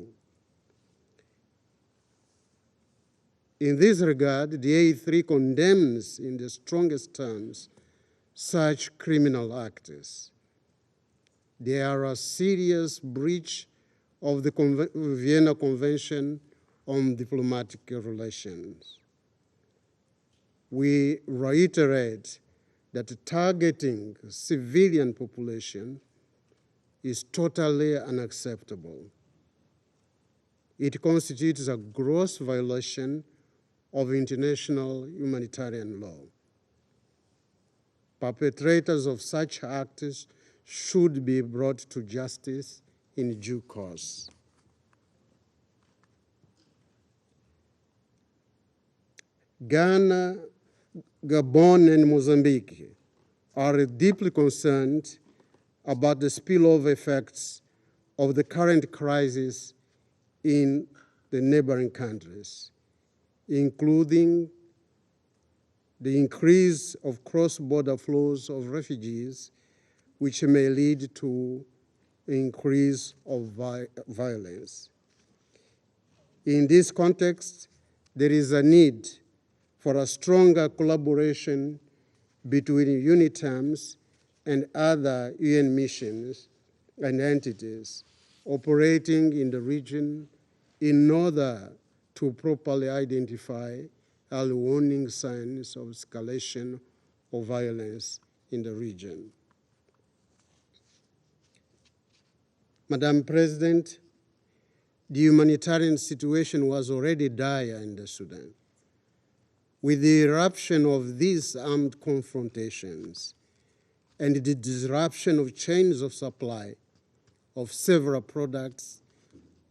In this regard, the A3 condemns in the strongest terms such criminal acts. They are a serious breach of the Vienna Convention on Diplomatic Relations. We reiterate that targeting civilian population is totally unacceptable. It constitutes a gross violation of international humanitarian law. Perpetrators of such acts should be brought to justice in due course. Ghana, Gabon, and Mozambique are deeply concerned about the spillover effects of the current crisis in the neighboring countries, including the increase of cross-border flows of refugees, which may lead to increase of violence. In this context, there is a need for a stronger collaboration between UNITAMs and other UN missions and entities operating in the region in order to properly identify early warning signs of escalation of violence in the region. Madam President, the humanitarian situation was already dire in the Sudan. With the eruption of these armed confrontations and the disruption of chains of supply of several products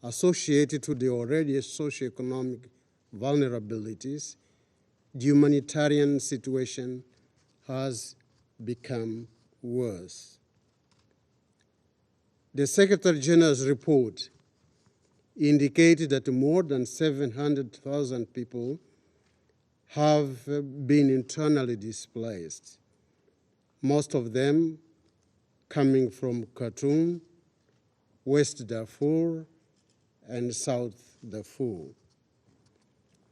associated to the already socioeconomic vulnerabilities, the humanitarian situation has become worse. The Secretary General's report indicated that more than 700,000 people have been internally displaced, most of them coming from Khartoum, West Darfur, and South Darfur.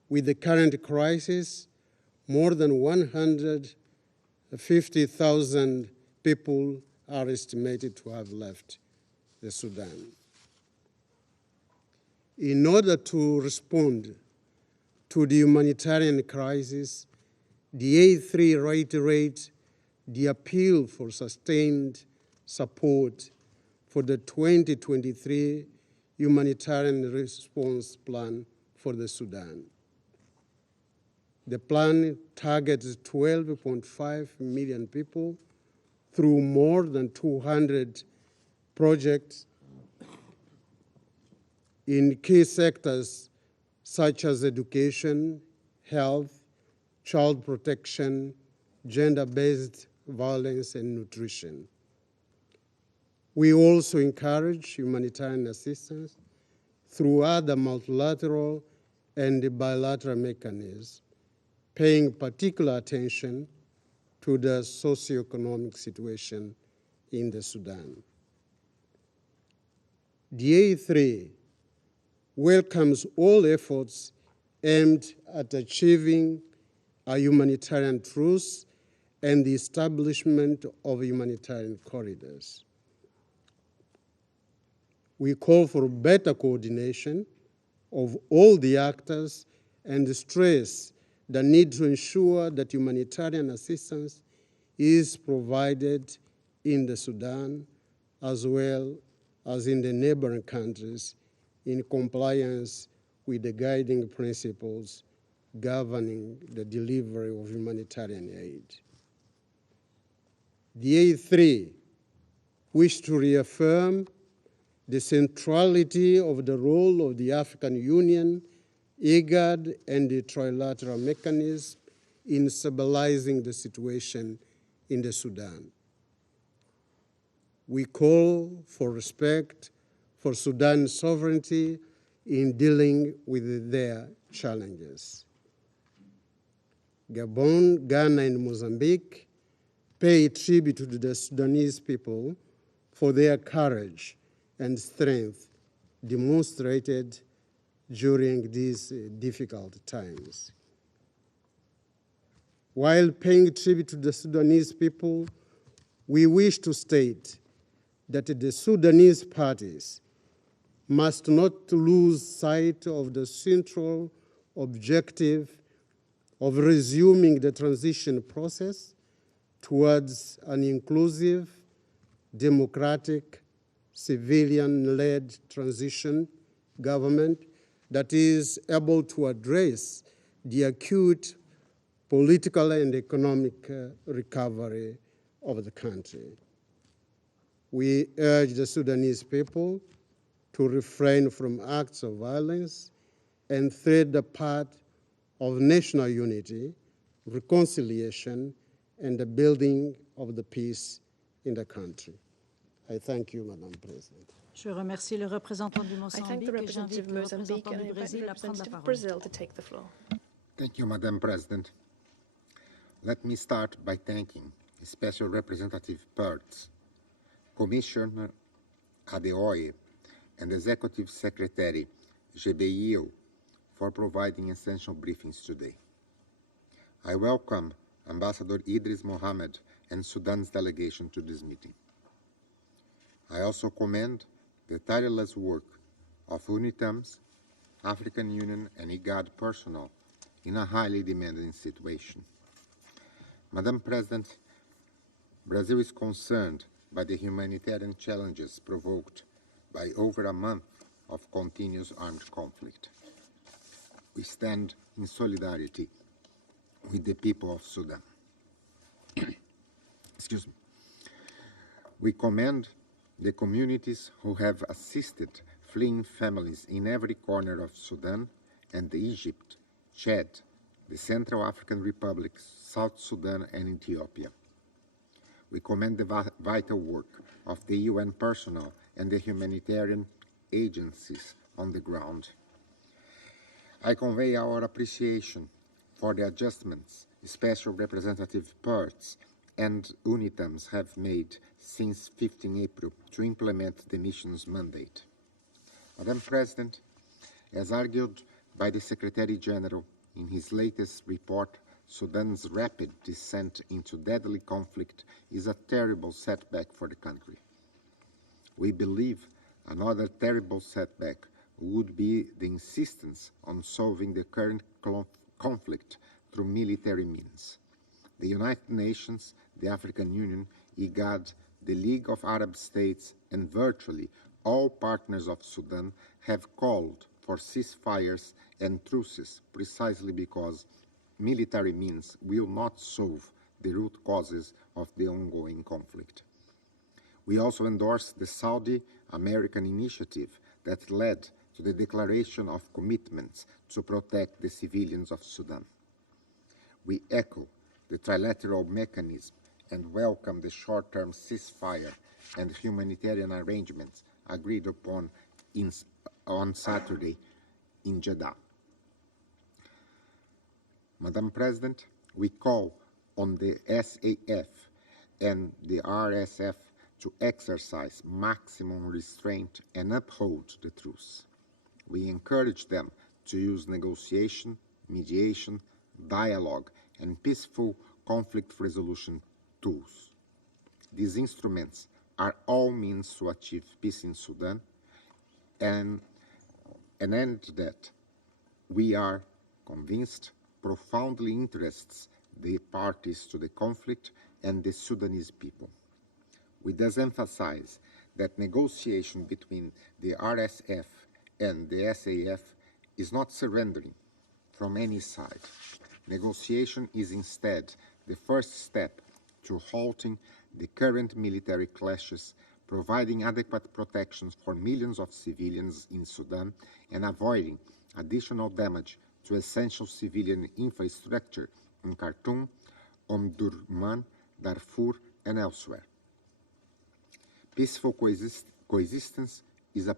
With the current crisis, more than 150,000 people are estimated to have left the Sudan. In order to respond to the humanitarian crisis, the A3 reiterates the appeal for sustained support for the 2023 humanitarian response plan for the Sudan. The plan targets 12.5 million people through more than 200 projects in key sectors such as education, health, child protection, gender-based violence, and nutrition. We also encourage humanitarian assistance through other multilateral and bilateral mechanisms, paying particular attention to the socioeconomic situation in the Sudan. The A3 welcomes all efforts aimed at achieving a humanitarian truce and the establishment of humanitarian corridors. We call for better coordination of all the actors and stress the need to ensure that humanitarian assistance is provided in the Sudan as well as in the neighboring countries in compliance with the guiding principles governing the delivery of humanitarian aid. The A3 wish to reaffirm the centrality of the role of the African Union, IGAD, and the trilateral mechanism in stabilizing the situation in the Sudan. We call for respect for Sudan's sovereignty in dealing with their challenges. Gabon, Ghana, and Mozambique pay tribute to the Sudanese people for their courage and strength demonstrated during these difficult times. While paying tribute to the Sudanese people, we wish to state that the Sudanese parties must not lose sight of the central objective of resuming the transition process towards an inclusive, democratic, civilian-led transition government that is able to address the acute political and economic recovery of the country. We urge the Sudanese people to refrain from acts of violence and tread the path of national unity, reconciliation, and the building of the peace in the country. I thank you, Madam President. Je remercie le représentant du I thank Mozambique the et j'invite representative of le Mozambique représentant and I du invite the Brésil à prendre la representative of parole. Brazil to take the floor. Thank you, Madam President. Let me start by thanking Special Representative Pertz, Commissioner Adeoye, and Executive Secretary Gebeil for providing essential briefings today. I welcome Ambassador Idris Mohammed and Sudan's delegation to this meeting. I also commend the tireless work of UNITAM's, African Union, and IGAD personnel in a highly demanding situation. Madam President, Brazil is concerned by the humanitarian challenges provoked by over a month of continuous armed conflict. We stand in solidarity with the people of Sudan. Excuse me. We commend the communities who have assisted fleeing families in every corner of Sudan and Egypt, Chad, the Central African Republic, South Sudan, and Ethiopia. We commend the vital work of the UN personnel and the humanitarian agencies on the ground. I convey our appreciation for the adjustments Special Representative Pertz and UNITAMS have made since 15 April to implement the mission's mandate. Madam President, as argued by the Secretary General in his latest report, Sudan's rapid descent into deadly conflict is a terrible setback for the country. We believe another terrible setback would be the insistence on solving the current conflict through military means. The United Nations, the African Union, IGAD, the League of Arab States, and virtually all partners of Sudan have called for ceasefires and truces precisely because military means will not solve the root causes of the ongoing conflict. We also endorse the Saudi-American initiative that led to the declaration of commitments to protect the civilians of Sudan. We echo the trilateral mechanism and welcome the short-term ceasefire and humanitarian arrangements agreed upon on Saturday in Jeddah. Madam President, we call on the SAF and the RSF to exercise maximum restraint and uphold the truce. We encourage them to use negotiation, mediation, dialogue, and peaceful conflict resolution tools. These instruments are all means to achieve peace in Sudan and an end that we are convinced profoundly interests the parties to the conflict and the Sudanese people. We thus emphasize that negotiation between the RSF and the SAF is not surrendering from any side. Negotiation is instead the first step to halting the current military clashes, providing adequate protections for millions of civilians in Sudan, and avoiding additional damage to essential civilian infrastructure in Khartoum, Omdurman, Darfur, and elsewhere. Peaceful coexistence is a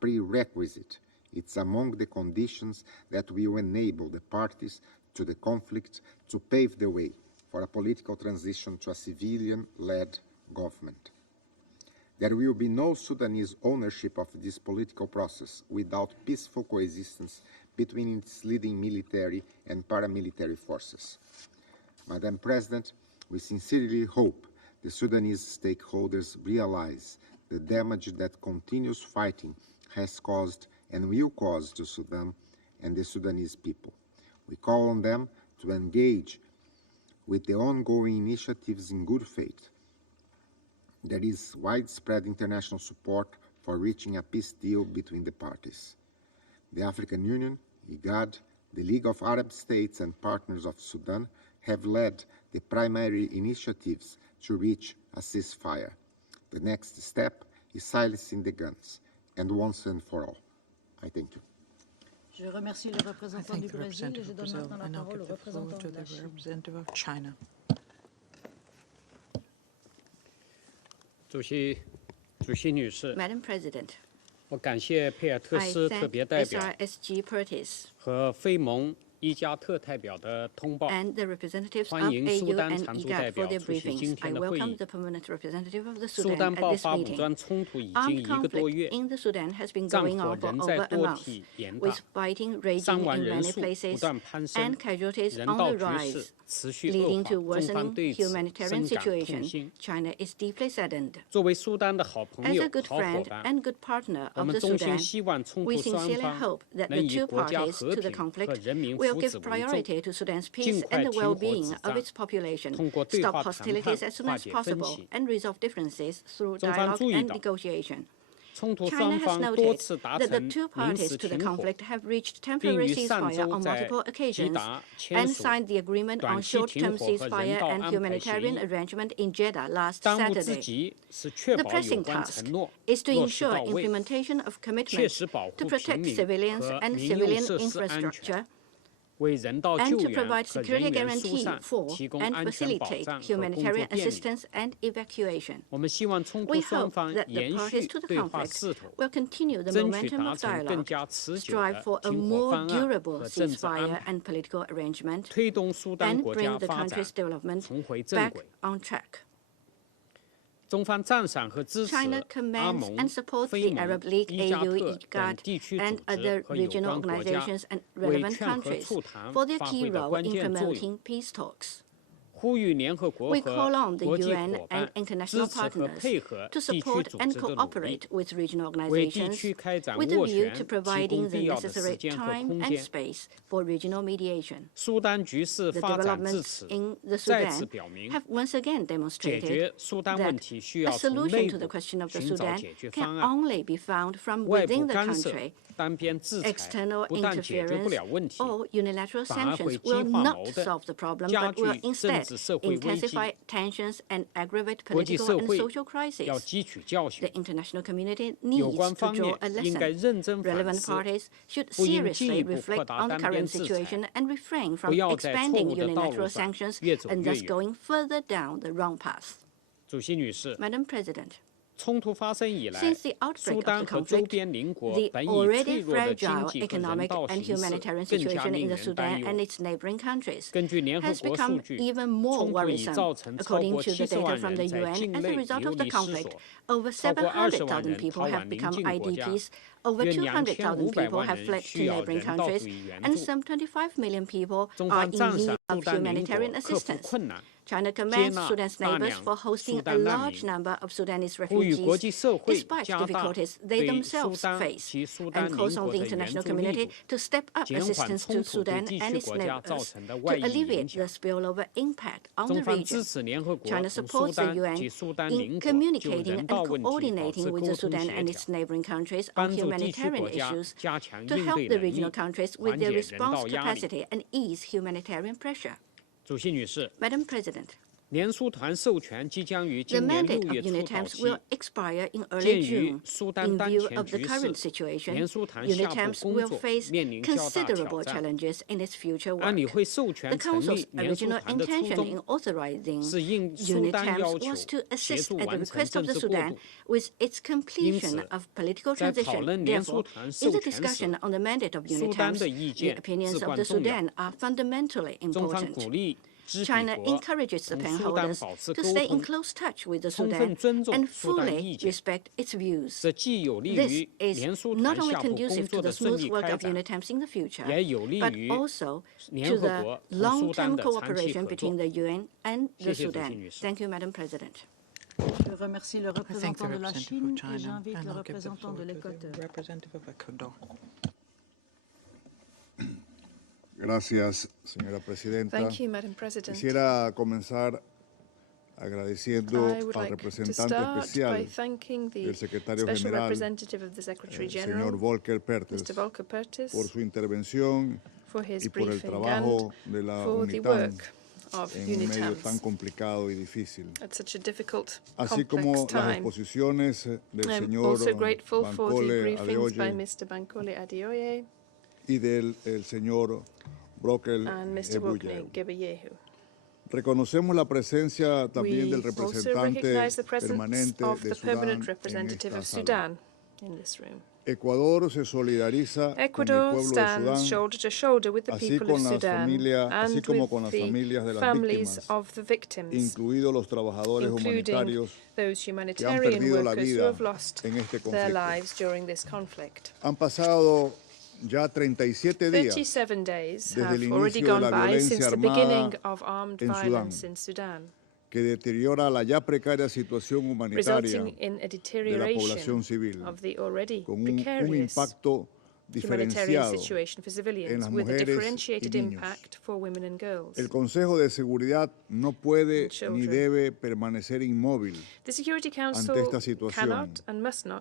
prerequisite. It's among the conditions that will enable the parties to the conflict to pave the way for a political transition to a civilian-led government. There will be no Sudanese ownership of this political process without peaceful coexistence between its leading military and paramilitary forces. Madam President, we sincerely hope the Sudanese stakeholders realize the damage that continuous fighting has caused and will cause to Sudan and the Sudanese people. We call on them to engage with the ongoing initiatives in good faith. There is widespread international support for reaching a peace deal between the parties. The African Union, IGAD, the League of Arab States, and partners of Sudan have led the primary initiatives to reach a ceasefire. The next step is silencing the guns, and once and for all. I thank you. Je remercie le représentant du Brésil et je donne maintenant la parole au représentant de la Chine. 主席女士， Madam President, 我感谢佩尔特 I 斯特 thank 别代表 SRSG Pertis 和非盟一加特代表的通报， and the representatives of 欢迎苏 AU 丹 and 常驻代 IGAD 表 for their 出席今 briefings. I 天的会 welcome 议。 the permanent representative of the 苏 Sudan 丹 at 爆 this 发武 meeting. 装冲突已经 Armed 1个多 conflict 月， in the Sudan has been 战 going 火 on for 仍在 over a 多 month, 体延 with 大， fighting 伤 raging 亡 in 人 many 数不 places 断攀升 and，casualties 人 on 道 the 局势 rise, 持续恶 leading 化， to 中方 worsening 对此 humanitarian 深感痛 situation. 心。 China is deeply saddened. 作为苏丹的好朋 As 友 a、good 好伙 friend 伴， and good partner 我 of 们 the 衷心 Sudan, 希望冲 we 突双 sincerely 方 hope that 能 the 以 two 国家 parties 和 to the 平和 conflict 人民 will 福 give 祉为重， priority to Sudan's 尽 peace 快 and the 停火止 well-being of 战， its population, 通过对 stop 话谈 hostilities 判 as soon 化 as 解分 possible, 歧。 and resolve differences through 中方 dialogue 注意 and 到， negotiation. China has noted that the two parties to the conflict have reached temporary ceasefire on multiple occasions and signed the agreement on short-term ceasefire and humanitarian arrangement in Jeddah last Saturday. The pressing task is to ensure implementation of commitments to protect civilians and civilian infrastructure and to provide security guarantee for and facilitate humanitarian assistance and evacuation. We hope that the parties to the conflict will continue the momentum of dialogue, strive for a more durable ceasefire and political arrangement, and bring the country's development back on track. China commends and supports the Arab League, AU, IGAD, and other regional organizations and relevant countries for their key role in promoting peace talks. We call on the UN and international partners to support and cooperate with regional organizations with a view to providing the necessary time and space for regional mediation. The developments in the Sudan have once again demonstrated that a solution to the question of the Sudan can only be found from within the country. External interference or unilateral sanctions will not solve the problem, but will instead intensify tensions and aggravate political and social crises. The international community needs to draw a lesson. Relevant parties should seriously reflect on the current situation and refrain from expanding unilateral sanctions and thus going further down the wrong path. Madam President, since the outbreak of the conflict, the already fragile economic and humanitarian situation in the Sudan and its neighboring countries has become even more worrisome. According to the data from the UN, as a result of the conflict, over 700,000 people have become IDPs, over 200,000 people have fled to neighboring countries, and some 25 million people are in need of humanitarian assistance. China commends Sudan's neighbors for hosting a large number of Sudanese refugees despite difficulties they themselves face, and calls on the international community to step up assistance to Sudan and its neighbors to alleviate the spillover impact on the region. China supports the UN in communicating and coordinating with the Sudan and its neighboring countries on humanitarian issues to help the regional countries with their response capacity and ease humanitarian pressure. Madam President, the mandate of UNITAMS will expire in early June. In view of the current situation, UNITAMS will face considerable challenges in its future work. The Council's original intention in authorizing UNITAMS was to assist at the request of the Sudan with its completion of political transition. Therefore, in the discussion on the mandate of UNITAMS, the opinions of the Sudan are fundamentally important. China encourages the pen holders to stay in close touch with the Sudan and fully respect its views. This is not only conducive to the smooth work of UNITAMS in the future, but also to the long-term cooperation between the UN and the Sudan. Thank you, Madam President. Je remercie le représentant de la Chine et j'invite le représentant de l'Équateur. Gracias, señora presidenta. Thank you, Madam President. Quisiera comenzar agradeciendo al representante especial del secretario general, el señor Volker Perthes, por su intervención y por el trabajo de la UNITAM en un medio tan complicado y difícil, así como las exposiciones del señor Bankole Adeoye y del señor Brokel Ebuyehu. Reconocemos la presencia también del representante permanente de Sudán en esta sala. Ecuador se solidariza con el pueblo de Sudán, así como con las familias de las víctimas, incluidos los trabajadores humanitarios que han perdido la vida en este conflicto. Han pasado ya 37 días desde el inicio de la violencia armada en Sudán, que deteriora la ya precaria situación humanitaria de la población civil, con un impacto diferenciado en las mujeres y niños. El Consejo de Seguridad no puede ni debe permanecer inmóvil ante esta situación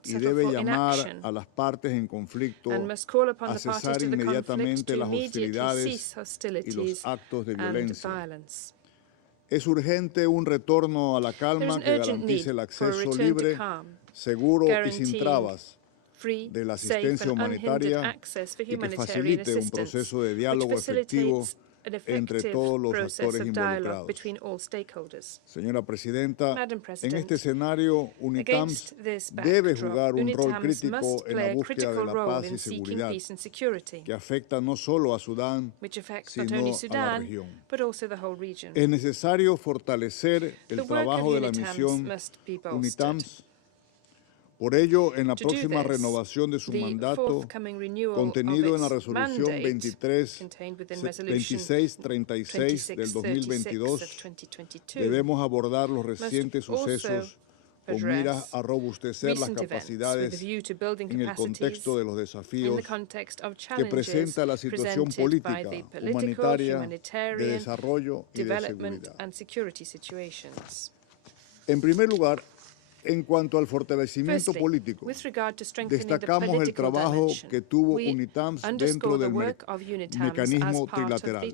y debe llamar a las partes en conflicto a cesar inmediatamente las hostilidades y los actos de violencia. Es urgente un retorno a la calma que garantice el acceso libre, seguro y sin trabas de la asistencia humanitaria y que facilite un proceso de diálogo efectivo entre todos los actores involucrados. Señora Presidenta, en este escenario, UNITAMS debe jugar un rol crítico en la búsqueda de la paz y seguridad, que afecta no solo a Sudán, sino a la región. Es necesario fortalecer el trabajo de la misión UNITAMS. Por ello, en la próxima renovación de su mandato, contenido en la resolución 2636 del 2022, debemos abordar los recientes sucesos con miras a robustecer las capacidades en el contexto de los desafíos que presenta la situación política, humanitaria, de desarrollo y de seguridad. En primer lugar, en cuanto al fortalecimiento político, destacamos el trabajo que tuvo UNITAMS dentro del mecanismo trilateral,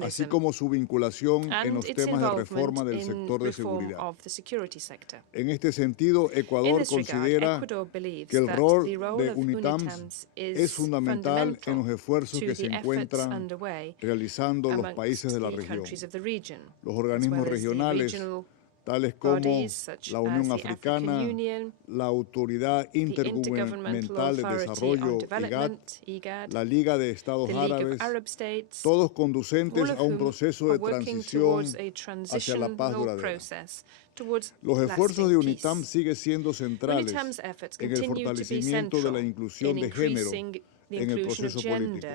así como su vinculación en los temas de reforma del sector de seguridad. En este sentido, Ecuador considera que el rol de UNITAMS es fundamental en los esfuerzos que se encuentran realizando los países de la región. Los organismos regionales, tales como la Unión Africana, la Autoridad Intergubernamental de Desarrollo, IGAD, la Liga de Estados Árabes, todos conducentes a un proceso de transición hacia la paz duradera. Los esfuerzos de UNITAMS siguen siendo centrales en el fortalecimiento de la inclusión de género en el proceso político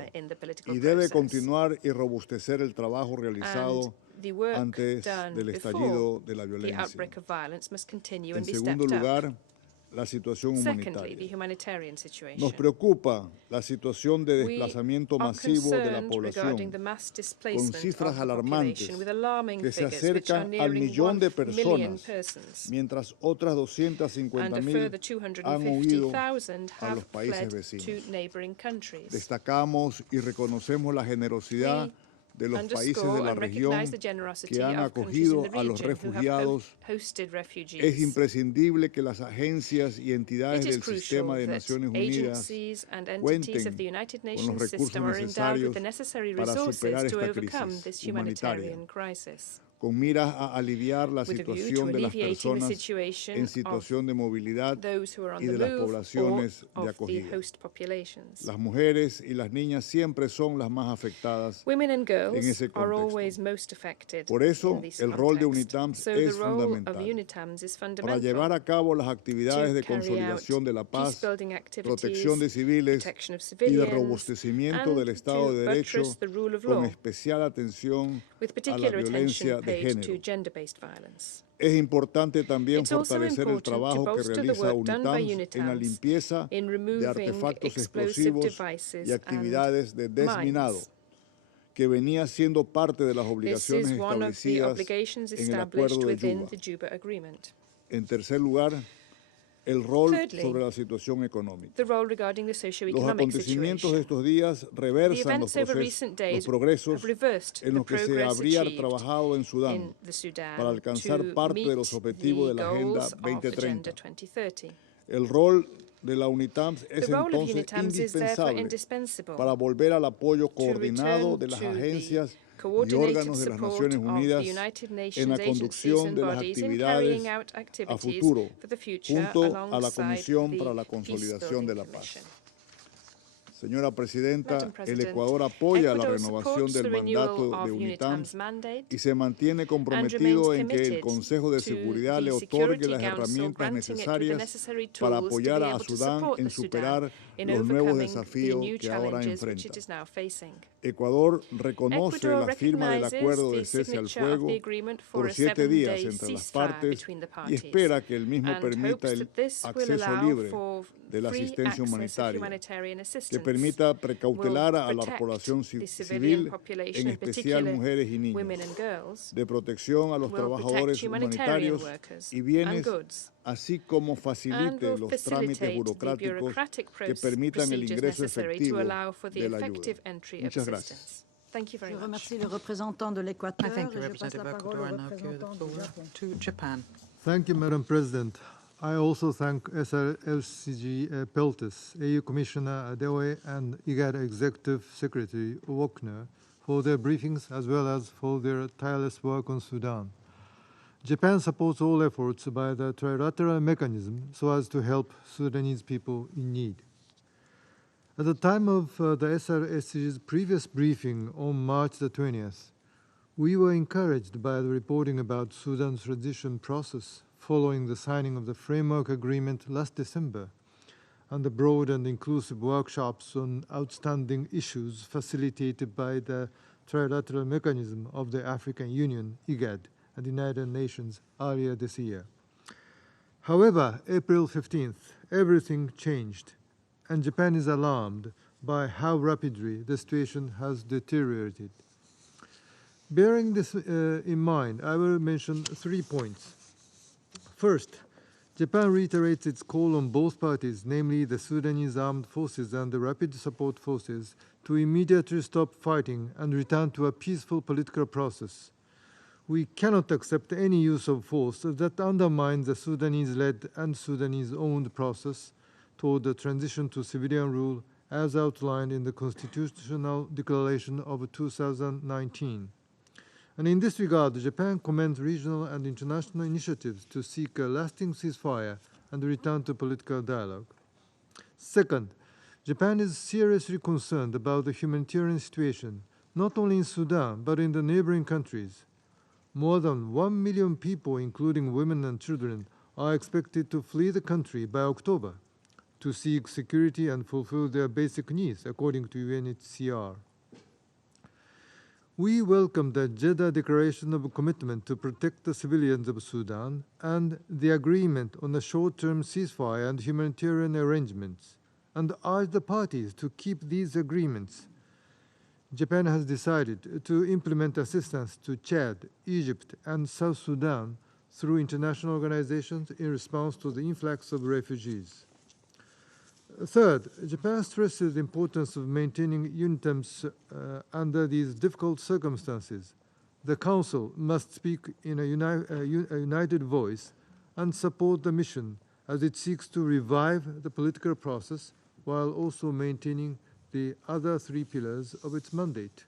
y debe continuar y robustecer el trabajo realizado antes del estallido de la violencia. En segundo lugar, la situación humanitaria. Nos preocupa la situación de desplazamiento masivo de la población, con cifras alarmantes que se acercan al 1.000.000 de personas, mientras otras 250.000 han huido a los países vecinos. Destacamos y reconocemos la generosidad de los países de la región que han acogido a los refugiados. Es imprescindible que las agencias y entidades del sistema de Naciones Unidas cuenten con los recursos necesarios para superar esta crisis humanitaria, con miras a aliviar la situación de las personas en situación de movilidad y de las poblaciones de acogida. Las mujeres y las niñas siempre son las más afectadas en ese contexto. Por eso, el rol de UNITAMS es fundamental para llevar a cabo las actividades de consolidación de la paz, protección de civiles y de robustecimiento del Estado de Derecho, con especial atención a la violencia de género. Es importante también fortalecer el trabajo que realiza UNITAMS en la limpieza de artefactos explosivos y actividades de desminado, que venía siendo parte de las obligaciones establecidas en el Acuerdo de Yuba. En tercer lugar, el rol sobre la situación económica. Los acontecimientos de estos días reversan los progresos en los que se habría trabajado en Sudán para alcanzar parte de los objetivos de la Agenda 2030. El rol de la UNITAMS es entonces indispensable para volver al apoyo coordinado de las agencias y órganos de las Naciones Unidas en la conducción de las actividades a futuro, junto a la Comisión para la Consolidación de la Paz. Señora Presidenta, el Ecuador apoya la renovación del mandato de UNITAM y se mantiene comprometido en que el Consejo de Seguridad le otorgue las herramientas necesarias para apoyar a Sudán en superar los nuevos desafíos que ahora enfrenta. Ecuador reconoce la firma del acuerdo de cese al fuego por 7 días entre las partes y espera que el mismo permita el acceso libre de la asistencia humanitaria, que permita precautelar a la población civil, en especial mujeres y niños, de protección a los trabajadores humanitarios y bienes, así como facilite los trámites burocráticos que permitan el ingreso efectivo de la ayuda. Muchas gracias. Je remercie le représentant de l'Équateur et je passe la parole au représentant du Japon. Thank you, Madam President. I also thank SRLCG Peltis, AU Commissioner Adeoye, and IGAD Executive Secretary Wokner for their briefings as well as for their tireless work on Sudan. Japan supports all efforts by the trilateral mechanism so as to help Sudanese people in need. At the time of the SRSCG's previous briefing on March the 20th, we were encouraged by the reporting about Sudan's transition process following the signing of the framework agreement last December and the broad and inclusive workshops on outstanding issues facilitated by the trilateral mechanism of the African Union, IGAD, and the United Nations earlier this year. However, April 15th, everything changed, and Japan is alarmed by how rapidly the situation has deteriorated. Bearing this in mind, I will mention 3 points. First, Japan reiterates its call on both parties, namely the Sudanese armed forces and the Rapid Support Forces, to immediately stop fighting and return to a peaceful political process. We cannot accept any use of force that undermines the Sudanese-led and Sudanese-owned process toward the transition to civilian rule as outlined in the Constitutional Declaration of 2019. And in this regard, Japan commends regional and international initiatives to seek a lasting ceasefire and return to political dialogue. Second, Japan is seriously concerned about the humanitarian situation, not only in Sudan, but in the neighboring countries. More than 1 million people, including women and children, are expected to flee the country by October to seek security and fulfill their basic needs, according to UNHCR. We welcome the Jeddah Declaration of Commitment to protect the civilians of Sudan and the agreement on a short-term ceasefire and humanitarian arrangements, and urge the parties to keep these agreements. Japan has decided to implement assistance to Chad, Egypt, and South Sudan through international organizations in response to the influx of refugees. Third, Japan stresses the importance of maintaining UNITAMs under these difficult circumstances. The Council must speak in a united voice and support the mission as it seeks to revive the political process while also maintaining the other 3 pillars of its mandate.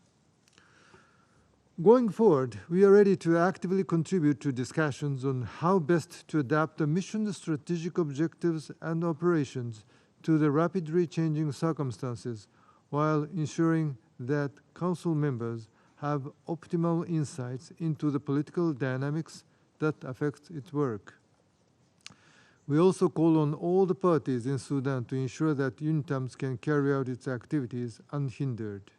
Going forward, we are ready to actively contribute to discussions on how best to adapt the mission's strategic objectives and operations to the rapidly changing circumstances while ensuring that Council members have optimal insights into the political dynamics that affect its work. We also call on all the parties in Sudan to ensure that UNITAMS can carry out its activities unhindered.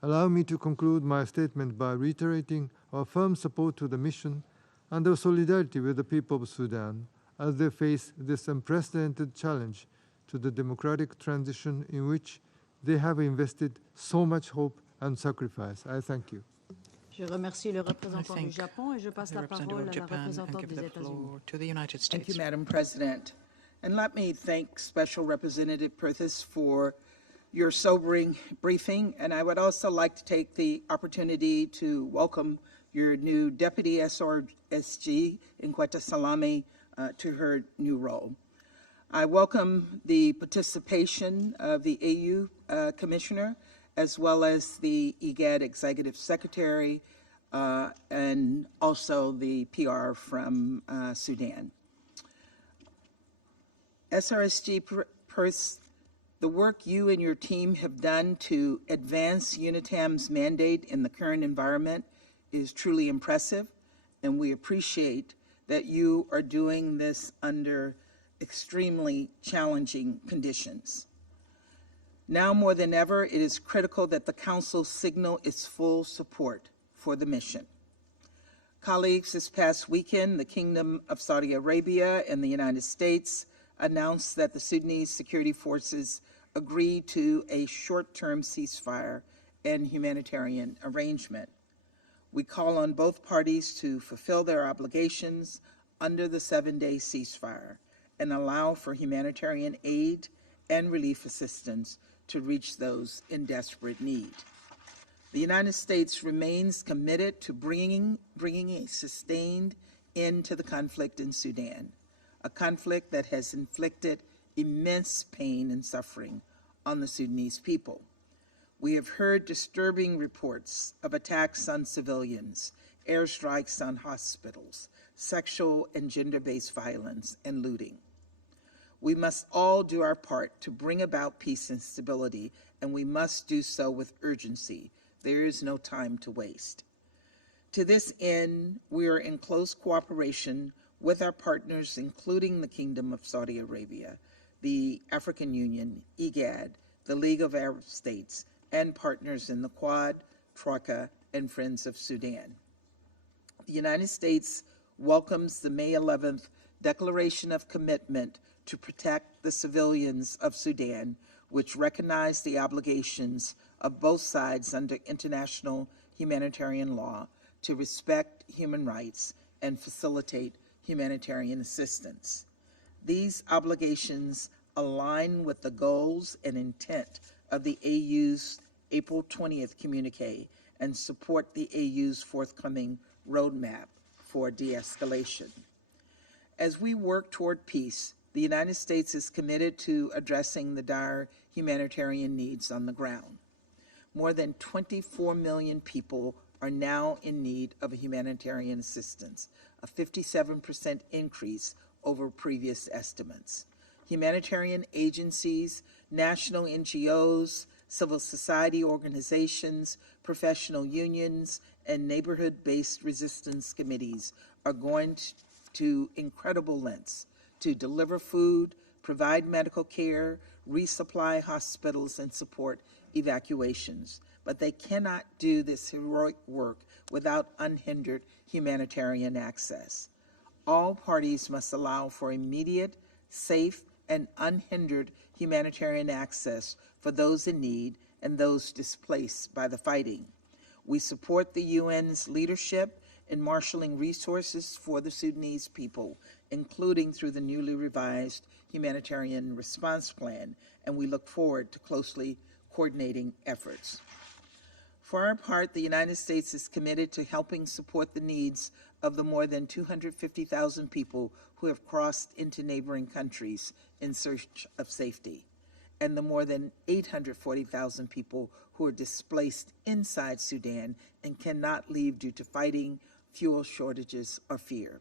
Allow me to conclude my statement by reiterating our firm support to the mission and our solidarity with the people of Sudan as they face this unprecedented challenge to the democratic transition in which they have invested so much hope and sacrifice. I thank you. Je remercie le représentant du Japon et je passe la parole à la représentante des États-Unis. Thank you, Madam President. And let me thank Special Representative Perthis for your sobering briefing. And I would also like to take the opportunity to welcome your new Deputy SRSG, Inkweta Salami, to her new role. I welcome the participation of the AU Commissioner, as well as the IGAD Executive Secretary, and also the PR from Sudan. SRSG Perth, The work you and your team have done to advance UNITAM's mandate in the current environment is truly impressive, and we appreciate that you are doing this under extremely challenging conditions. Now more than ever, it is critical that the Council signal its full support for the mission. Colleagues, this past weekend, the Kingdom of Saudi Arabia and the United States announced that the Sudanese security forces agreed to a short-term ceasefire and humanitarian arrangement. We call on both parties to fulfill their obligations under the 7-day ceasefire and allow for humanitarian aid and relief assistance to reach those in desperate need. The United States remains committed to bringing a sustained end to the conflict in Sudan, a conflict that has inflicted immense pain and suffering on the Sudanese people. We have heard disturbing reports of attacks on civilians, airstrikes on hospitals, sexual and gender-based violence, and looting. We must all do our part to bring about peace and stability, and we must do so with urgency. There is no time to waste. To this end, we are in close cooperation with our partners, including the Kingdom of Saudi Arabia, the African Union, IGAD, the League of Arab States, and partners in the Quad, Troika, and Friends of Sudan. The United States welcomes the May 11th Declaration of Commitment to protect the civilians of Sudan, which recognize the obligations of both sides under international humanitarian law to respect human rights and facilitate humanitarian assistance. These obligations align with the goals and intent of the AU's April 20th communique and support the AU's forthcoming roadmap for de-escalation. As we work toward peace, the United States is committed to addressing the dire humanitarian needs on the ground. More than 24 million people are now in need of humanitarian assistance, a 57% increase over previous estimates. Humanitarian agencies, national NGOs, civil society organizations, professional unions, and neighborhood-based resistance committees are going to incredible lengths to deliver food, provide medical care, resupply hospitals, and support evacuations. But they cannot do this heroic work without unhindered humanitarian access. All parties must allow for immediate, safe, and unhindered humanitarian access for those in need and those displaced by the fighting. We support the UN's leadership in marshaling resources for the Sudanese people, including through the newly revised Humanitarian Response Plan, and we look forward to closely coordinating efforts. For our part, the United States is committed to helping support the needs of the more than 250,000 people who have crossed into neighboring countries in search of safety, and the more than 840,000 people who are displaced inside Sudan and cannot leave due to fighting, fuel shortages, or fear.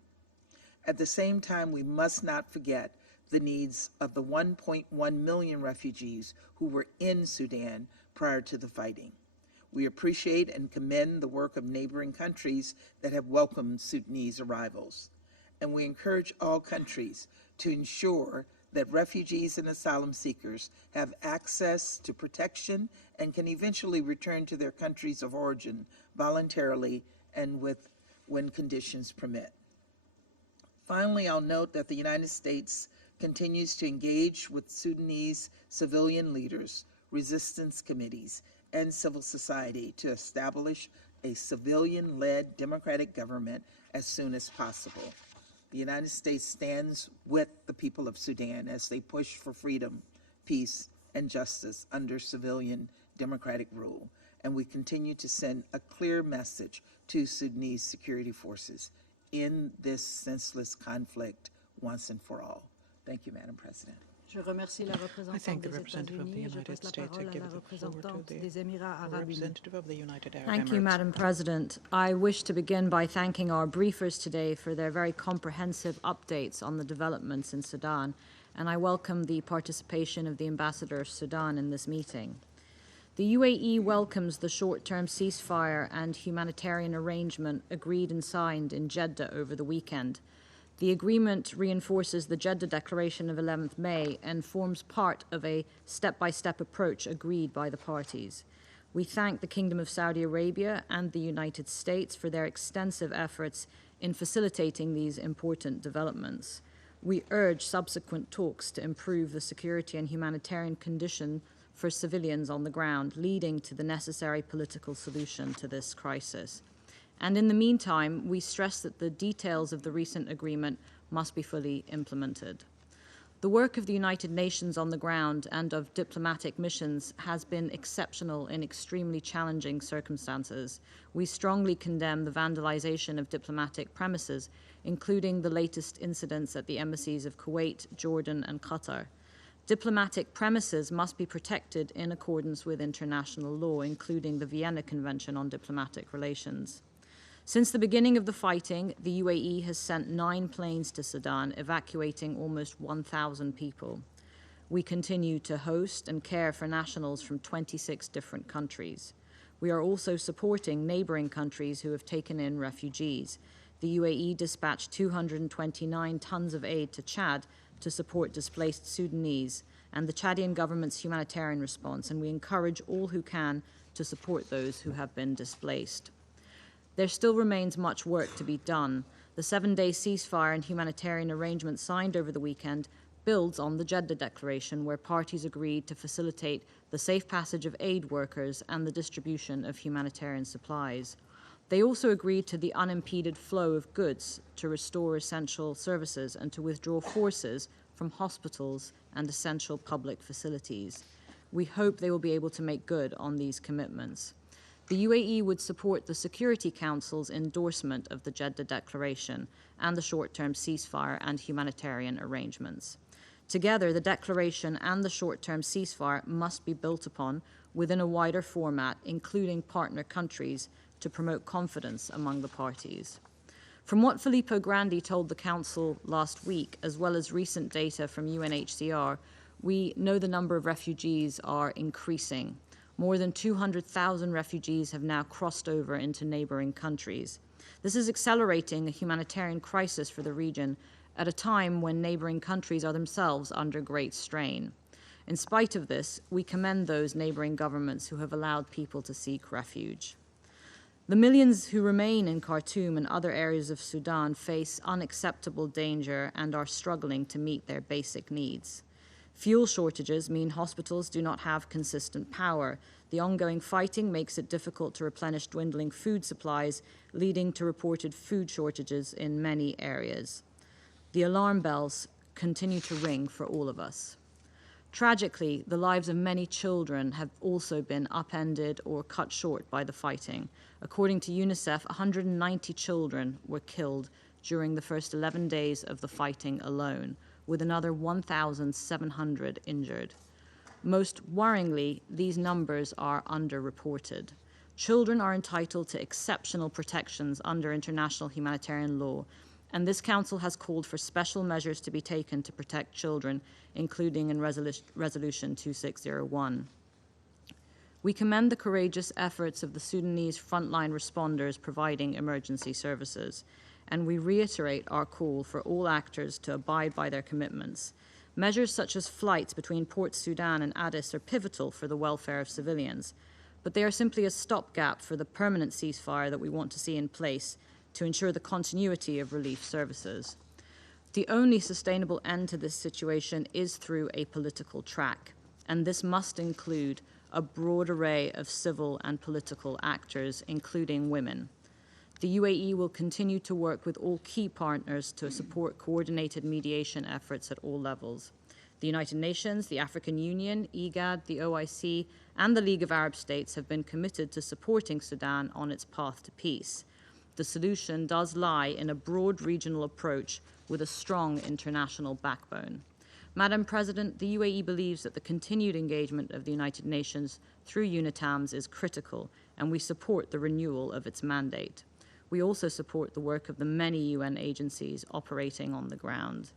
At the same time, we must not forget the needs of the 1.1 million refugees who were in Sudan prior to the fighting. We appreciate and commend the work of neighboring countries that have welcomed Sudanese arrivals. And we encourage all countries to ensure that refugees and asylum seekers have access to protection and can eventually return to their countries of origin voluntarily and when conditions permit. Finally, I'll note that the United States continues to engage with Sudanese civilian leaders, resistance committees, and civil society to establish a civilian-led democratic government as soon as possible. The United States stands with the people of Sudan as they push for freedom, peace, and justice under civilian democratic rule, and we continue to send a clear message to Sudanese security forces in this senseless conflict once and for all. Thank you, Madam President. Je remercie la représentante des États-Unis. Je passe la parole à la représentante des Émirats Arabes Unis. Thank you, Madam President. I wish to begin by thanking our briefers today for their very comprehensive updates on the developments in Sudan and I welcome the participation of the Ambassador of Sudan in this meeting. The UAE welcomes the short-term ceasefire and humanitarian arrangement agreed and signed in Jeddah over the weekend. The agreement reinforces the Jeddah Declaration of 11th May and forms part of a step-by-step approach agreed by the parties. We thank the Kingdom of Saudi Arabia and the United States for their extensive efforts in facilitating these important developments. We urge subsequent talks to improve the security and humanitarian condition for civilians on the ground, leading to the necessary political solution to this crisis. And in the meantime, we stress that the details of the recent agreement must be fully implemented. The work of the United Nations on the ground and of diplomatic missions has been exceptional in extremely challenging circumstances. We strongly condemn the vandalization of diplomatic premises, including the latest incidents at the embassies of Kuwait, Jordan, and Qatar. Diplomatic premises must be protected in accordance with international law, including the Vienna Convention on Diplomatic Relations. Since the beginning of the fighting, the UAE has sent 9 planes to Sudan, evacuating almost 1,000 people. We continue to host and care for nationals from 26 different countries. We are also supporting neighboring countries who have taken in refugees. The UAE dispatched 229 tons of aid to Chad to support displaced Sudanese and the Chadian government's humanitarian response, and we encourage all who can to support those who have been displaced. There still remains much work to be done. The 7-day ceasefire and humanitarian arrangement signed over the weekend builds on the Jeddah Declaration, where parties agreed to facilitate the safe passage of aid workers and the distribution of humanitarian supplies. They also agreed to the unimpeded flow of goods, to restore essential services, and to withdraw forces from hospitals and essential public facilities. We hope they will be able to make good on these commitments. The UAE would support the Security Council's endorsement of the Jeddah Declaration and the short-term ceasefire and humanitarian arrangements. Together, the declaration and the short-term ceasefire must be built upon within a wider format, including partner countries, to promote confidence among the parties. From what Filippo Grandi told the Council last week, as well as recent data from UNHCR, we know the number of refugees are increasing. More than 200,000 refugees have now crossed over into neighboring countries. This is accelerating a humanitarian crisis for the region at a time when neighboring countries are themselves under great strain. In spite of this, we commend those neighboring governments who have allowed people to seek refuge. The millions who remain in Khartoum and other areas of Sudan face unacceptable danger and are struggling to meet their basic needs. Fuel shortages mean hospitals do not have consistent power. The ongoing fighting makes it difficult to replenish dwindling food supplies, leading to reported food shortages in many areas. The alarm bells continue to ring for all of us. Tragically, the lives of many children have also been upended or cut short by the fighting. According to UNICEF, 190 children were killed during the first 11 days of the fighting alone, with another 1,700 injured. Most worryingly, these numbers are underreported. Children are entitled to exceptional protections under international humanitarian law, and this Council has called for special measures to be taken to protect children, including in Resolution 2601. We commend the courageous efforts of the Sudanese frontline responders providing emergency services, and we reiterate our call for all actors to abide by their commitments. Measures such as flights between Port Sudan and Addis are pivotal for the welfare of civilians, but they are simply a stopgap for the permanent ceasefire that we want to see in place to ensure the continuity of relief services. The only sustainable end to this situation is through a political track, and this must include a broad array of civil and political actors, including women. The UAE will continue to work with all key partners to support coordinated mediation efforts at all levels. The United Nations, the African Union, IGAD, the OIC, and the League of Arab States have been committed to supporting Sudan on its path to peace. The solution does lie in a broad regional approach with a strong international backbone. Madam President, the UAE believes that the continued engagement of the United Nations through UNITAMS is critical, and we support the renewal of its mandate. We also support the work of the many UN agencies operating on the ground.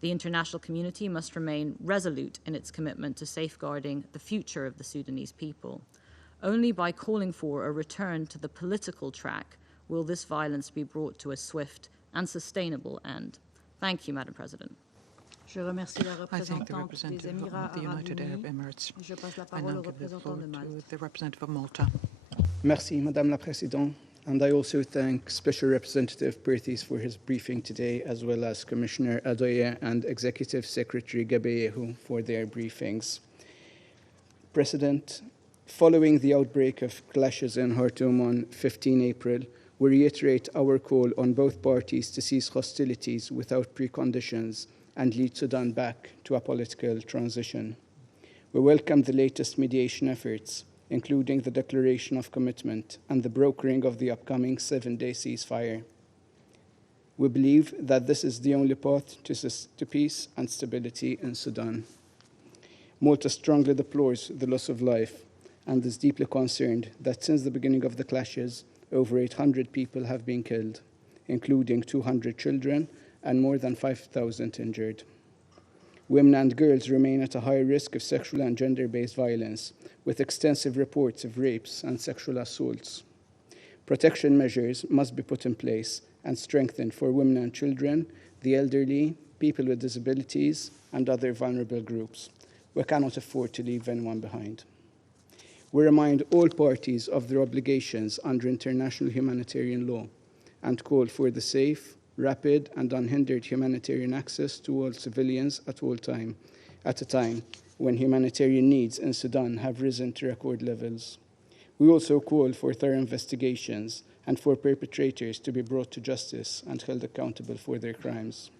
The international community must remain resolute in its commitment to safeguarding the future of the Sudanese people. Only by calling for a return to the political track will this violence be brought to a swift and sustainable end. Thank you, Madam President. Je remercie la représentante des Émirats Arabes Unis. Je passe la parole au représentant de Malte. Merci, Madame la Présidente. And I also thank Special Representative Perthes for his briefing today, as well as Commissioner Adoye and Executive Secretary Gabeyehu for their briefings. President, following the outbreak of clashes in Khartoum on 15 April, we reiterate our call on both parties to cease hostilities without preconditions and lead Sudan back to a political transition. We welcome the latest mediation efforts, including the declaration of commitment and the brokering of the upcoming 7-day ceasefire. We believe that this is the only path to peace and stability in Sudan. Malta strongly deplores the loss of life and is deeply concerned that since the beginning of the clashes, over 800 people have been killed, including 200 children and more than 5,000 injured. Women and girls remain at a high risk of sexual and gender-based violence, with extensive reports of rapes and sexual assaults. Protection measures must be put in place and strengthened for women and children, the elderly, people with disabilities, and other vulnerable groups. We cannot afford to leave anyone behind. We remind all parties of their obligations under international humanitarian law and call for the safe, rapid and unhindered humanitarian access to all civilians at a time when humanitarian needs in Sudan have risen to record levels. We also call for thorough investigations and for perpetrators to be brought to justice and held accountable for their crimes.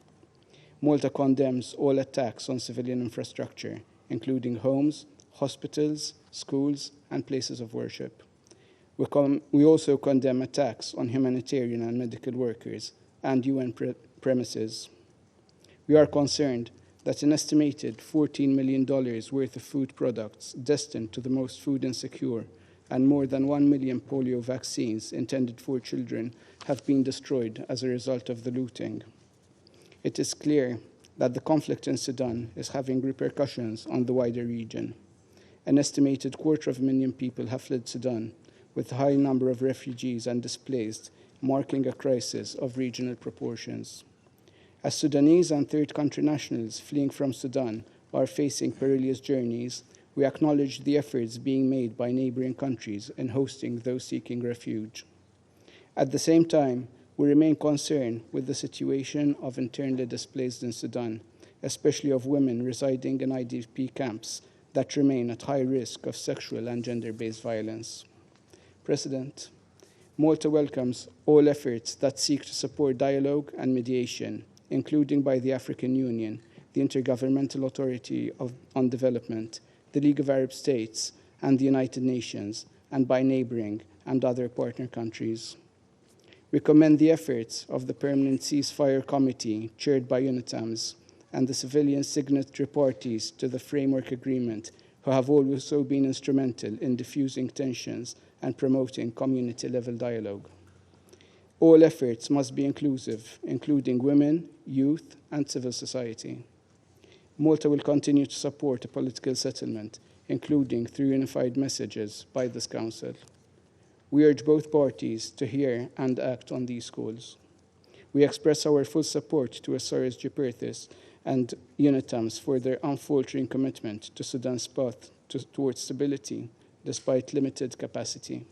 Malta condemns all attacks on civilian infrastructure, including homes, hospitals, schools, and places of worship. We also condemn attacks on humanitarian and medical workers and UN premises. We are concerned that an estimated $14 million worth of food products destined to the most food insecure and more than 1 million polio vaccines intended for children have been destroyed as a result of the looting. It is clear that the conflict in Sudan is having repercussions on the wider region. An estimated 250,000 people have fled Sudan, with a high number of refugees and displaced, marking a crisis of regional proportions. As Sudanese and third country nationals fleeing from Sudan are facing perilous journeys, we acknowledge the efforts being made by neighboring countries in hosting those seeking refuge. At the same time, we remain concerned with the situation of internally displaced in Sudan, especially of women residing in IDP camps that remain at high risk of sexual and gender-based violence. President, Malta welcomes all efforts that seek to support dialogue and mediation, including by the African Union, the Intergovernmental Authority on Development, the League of Arab States, and the United Nations, and by neighboring and other partner countries. We commend the efforts of the Permanent Ceasefire Committee, chaired by UNITAMS, and the civilian signatory parties to the Framework Agreement, who have also been instrumental in diffusing tensions and promoting community-level dialogue. All efforts must be inclusive, including women, youth, and civil society. Malta will continue to support a political settlement, including through unified messages by this Council. We urge both parties to hear and act on these calls. We express our full support to SRS Perthes and UNITAMS for their unfaltering commitment to Sudan's path towards stability, despite limited capacity.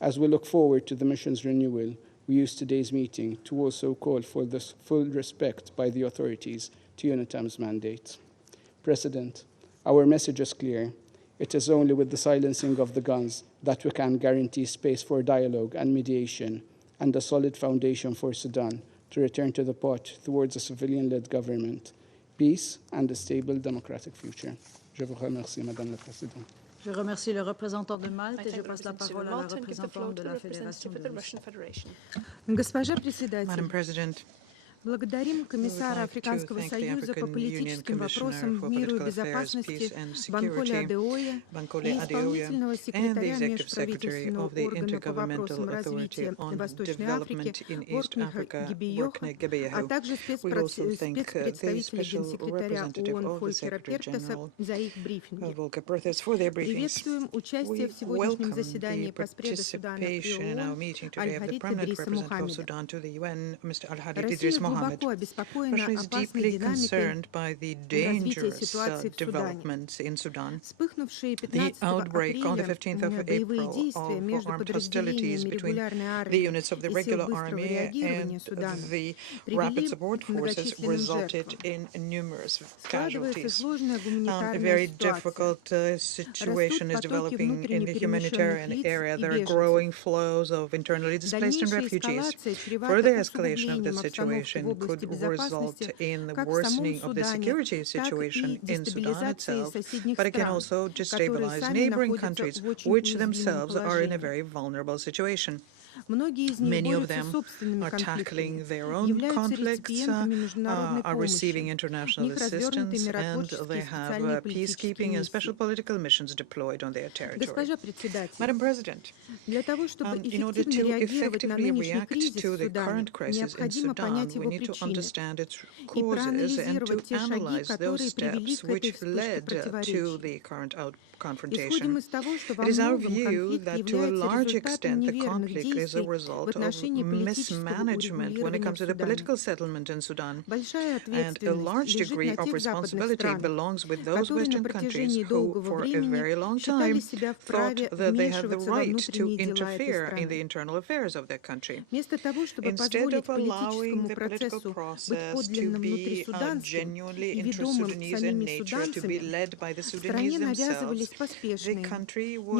As we look forward to the mission's renewal, we use today's meeting to also call for this full respect by the authorities to UNITAM's mandate. President, our message is clear. It is only with the silencing of the guns that we can guarantee space for dialogue and mediation and a solid foundation for Sudan to return to the path towards a civilian-led government, peace, and a stable democratic future. Je vous remercie, Madame la Présidente. Je remercie le représentant de Malte et je passe la parole à la représentante de la Fédération de Russie. Madam President, Благодарим комиссара Африканского союза по политическим вопросам, миру и безопасности Банколе Адеоя и исполнительного секретаря межправительственного органа по вопросам развития Восточной Африки Воркнеха Гибейоха, а также спецпредставителя генсекретаря ООН Фолькера Пертеса за их брифинги. Приветствуем участие в сегодняшнем заседании поспреда Судана при ООН Аль-Харити Идриса Мухаммеда. Россия глубоко обеспокоена опасной динамикой развития ситуации в Судане. Вспыхнувшие 15 апреля боевые действия между подразделениями регулярной армии и сил быстрого реагирования Судана привели к многочисленным жертвам. Складывается сложная гуманитарная ситуация. Растут потоки внутренне перемещенных лиц и беженцев. Дальнейшая эскалация чревата усугублением обстановки в области безопасности как в самом Судане, так и дестабилизацией соседних стран, которые сами находятся в очень уязвимом положении. Многие из них борются с собственными конфликтами, являются реципиентами международной помощи. В них развернуты миротворческие и специальные политические миссии. Госпожа председатель, для того, чтобы эффективно реагировать на нынешний кризис в Судане, необходимо понять его причины и проанализировать те шаги, которые привели к этой вспышке противоречий. Исходим из того, что во многом конфликт является результатом неверных действий в отношении политического урегулирования Судана. Большая ответственность лежит на тех западных странах, которые на протяжении долгого времени считали себя вправе вмешиваться во внутренние дела этой страны. Вместо того, чтобы позволить политическому процессу быть подлинным внутрисуданским и ведомым самими суданцами, стране навязывались поспешные, не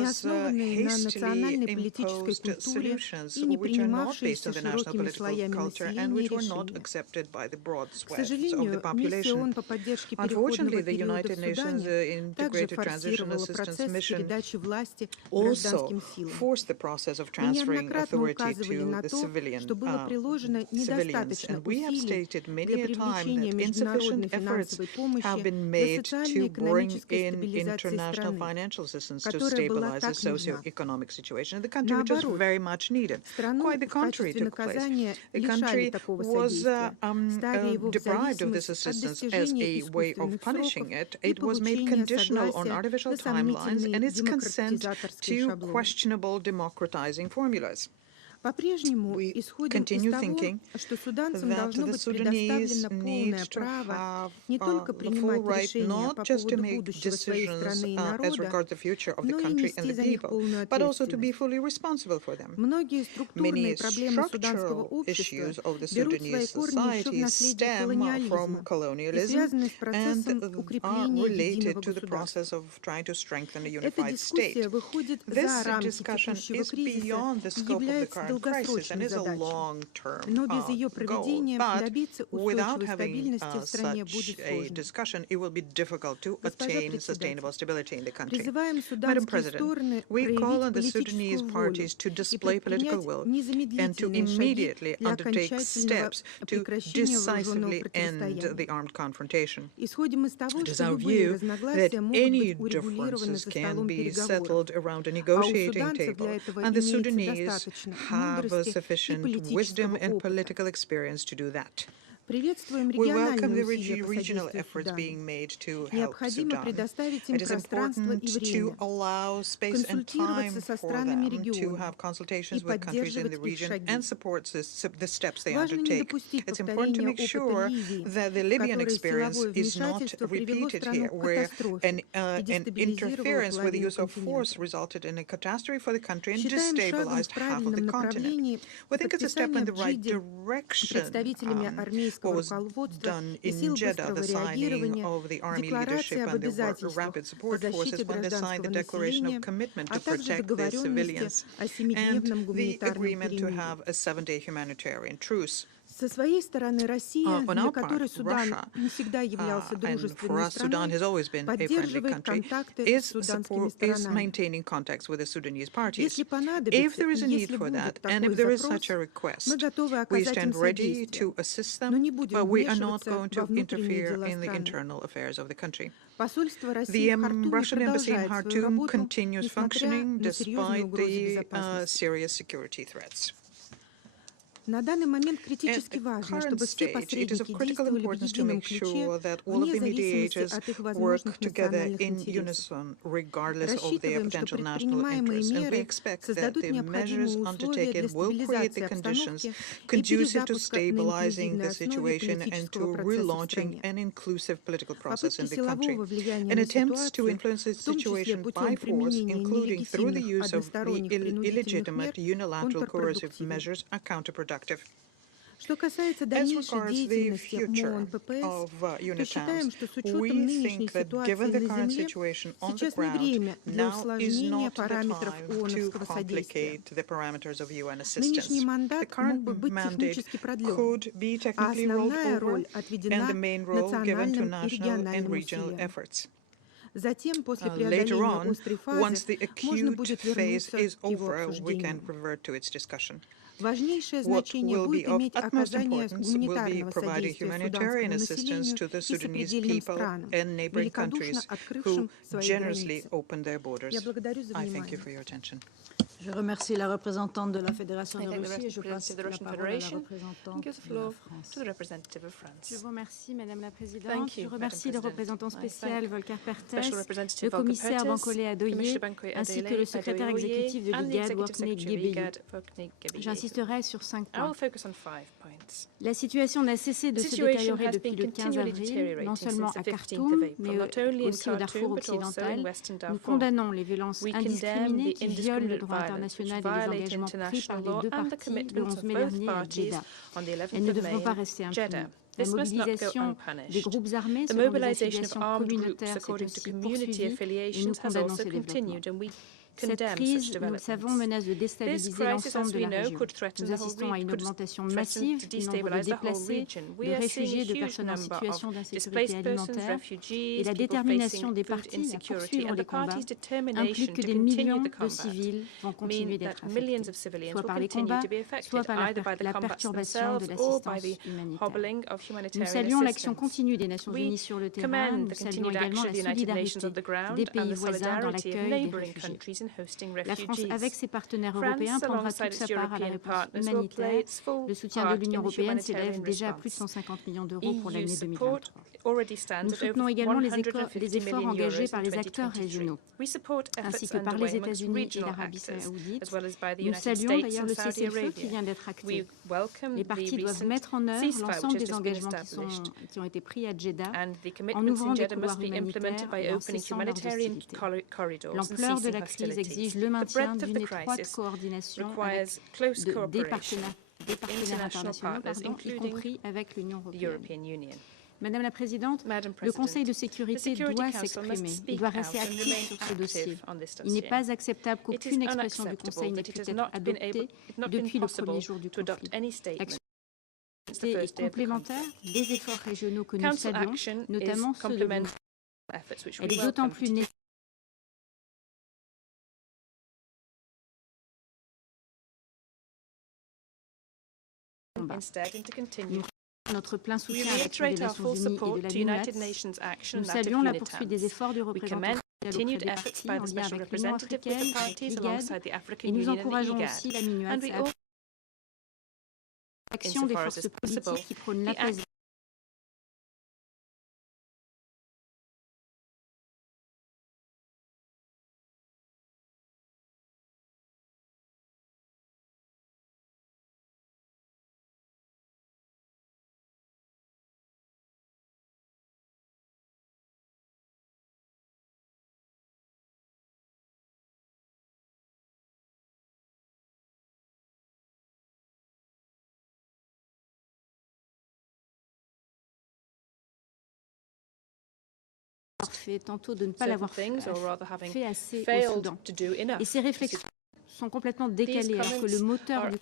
основанные на национальной политической культуре и не принимавшиеся широкими слоями населения решения. К сожалению, миссия ООН по поддержке переходного периода в Судане также форсировала процесс передачи власти гражданским силам. Мы неоднократно указывали на то, что было приложено недостаточно усилий для привлечения международной финансовой помощи для социально-экономической стабилизации страны, которая была так нужна. Наоборот, страну в качестве наказания лишали такого содействия, ставя его в зависимость от достижения искусственных сроков и получения согласия на сомнительные демократизаторские шаблоны. По-прежнему исходим из того, что суданцам должно быть предоставлено полное право не только принимать решения по поводу будущего своей страны и народа, но и нести за них полную ответственность. Многие структурные проблемы суданского общества берут свои корни еще в наследии колониализма и связаны с процессом укрепления единого государства. Эта дискуссия выходит за рамки текущего кризиса и является долгосрочной задачей, но без ее проведения добиться устойчивой стабильности в стране будет сложно. Госпожа председатель, призываем суданские стороны проявить политическую волю и предпринять незамедлительные шаги для окончательного прекращения вооруженного противостояния. Исходим из того, что любые разногласия могут быть урегулированы за столом переговоров, а у суданцев для этого имеется достаточно мудрости и политического опыта. Приветствуем региональные усилия по содействию Судану. Необходимо предоставить им пространство и время, консультироваться со странами региона и поддерживать их шаги. Важно не допустить повторения опыта Ливии, в которой силовое вмешательство привело страну к катастрофе и дестабилизировало половину континента. Считаем шагом в правильном направлении подписание в Джидде представителями армейского руководства и сил быстрого реагирования декларации об обязательствах по защите гражданского населения, а также договоренности о 7-дневном гуманитарном перемирии. On our part, Russia, and for us, Sudan has always been a friendly country, is maintaining contacts with the Sudanese parties. If there is a need for that, and if there is such a request, we stand ready to assist them, but we are not going to interfere in the internal affairs of the country. The Russian embassy in Khartoum continues functioning despite the serious security threats. At current stage, it is of critical importance to make sure that all of the mediators work together in unison, regardless of their potential national interests. And we expect that the measures undertaken will create the conditions conducive to stabilizing the situation and to relaunching an inclusive political process in the country. And attempts to influence the situation by force, including through the use of illegitimate unilateral coercive measures, are counterproductive. As regards the future of UNITAMS, we think that given the current situation on the ground, now is not the time to complicate the parameters of UN assistance. The current mandate could be technically rolled over and the main role given to national and regional efforts. Later on, once the acute phase is over, we can revert to its discussion. What will be of utmost importance will be providing humanitarian assistance to the Sudanese people and neighboring countries who generously open their borders. I thank you for your attention. Je remercie la représentante de la Fédération de Russie et je passe la parole à la représentante de la France. Je vous remercie, Madame la Présidente. Je remercie le représentant spécial Volker Perthes, le commissaire Bankole Adoye, ainsi que le secrétaire exécutif de l'IGAD, Workney Gebeyi. J'insisterai sur 5 points. La situation n'a cessé de se détériorer depuis le 15 avril, non seulement à Khartoum, mais aussi au Darfour occidental. Nous condamnons les violences indiscriminées qui violent le droit international et les engagements pris par les deux parties le 11 mai dernier à Jeddah. Elles ne devront pas rester impunies. La mobilisation des groupes armés selon des affiliations communautaires s'est aussi poursuivie et nous condamnons ces développements. Cette crise, nous le savons, menace de déstabiliser l'ensemble de la région. Nous assistons à une augmentation massive du nombre de déplacés, de réfugiés, de personnes en situation d'insécurité alimentaire, et la détermination des partis à poursuivre les combats implique que des millions de civils vont continuer d'être affectés, soit par les combats, soit par la perturbation de l'assistance humanitaire. Nous saluons l'action continue des Nations Unies sur le terrain, nous saluons également la solidarité des pays voisins dans l'accueil des réfugiés. La France, avec ses partenaires européens, prendra toute sa part à la réponse humanitaire. Le soutien de l'Union européenne s'élève déjà à plus de 150 millions d'euros pour l'année 2023. Nous soutenons également les efforts engagés par les acteurs régionaux, ainsi que par les États-Unis et l'Arabie saoudite. Nous saluons d'ailleurs le cessez-le-feu qui vient d'être acté. Les parties doivent mettre en œuvre l'ensemble des engagements qui ont été pris à Jeddah en ouvrant des couloirs humanitaires et en cessant leurs hostilités. L'ampleur de la crise exige le maintien d'une étroite coordination avec des partenaires internationaux, y compris avec l'Union européenne. Madame la Présidente, le Conseil de sécurité doit s'exprimer. Il doit rester actif sur ce dossier. Il n'est pas acceptable qu'aucune expression du Conseil n'ait pu être adoptée depuis le premier jour du conflit. L'action est complémentaire des efforts régionaux que nous saluons, notamment ceux de l'ONU. Elle est d'autant plus nécessaire notre plein soutien à l'action des Nations Unies et de la MINUATS. Nous saluons la poursuite des efforts du représentant auprès des parties en lien avec l'Union africaine, l'IGAD, et nous encourageons aussi la MINUATS à l'action des forces politiques qui prônent l'apaisement. Fait tantôt de ne pas l'avoir fait assez au Soudan. Et ces réflexions sont complètement décalées alors que le moteur du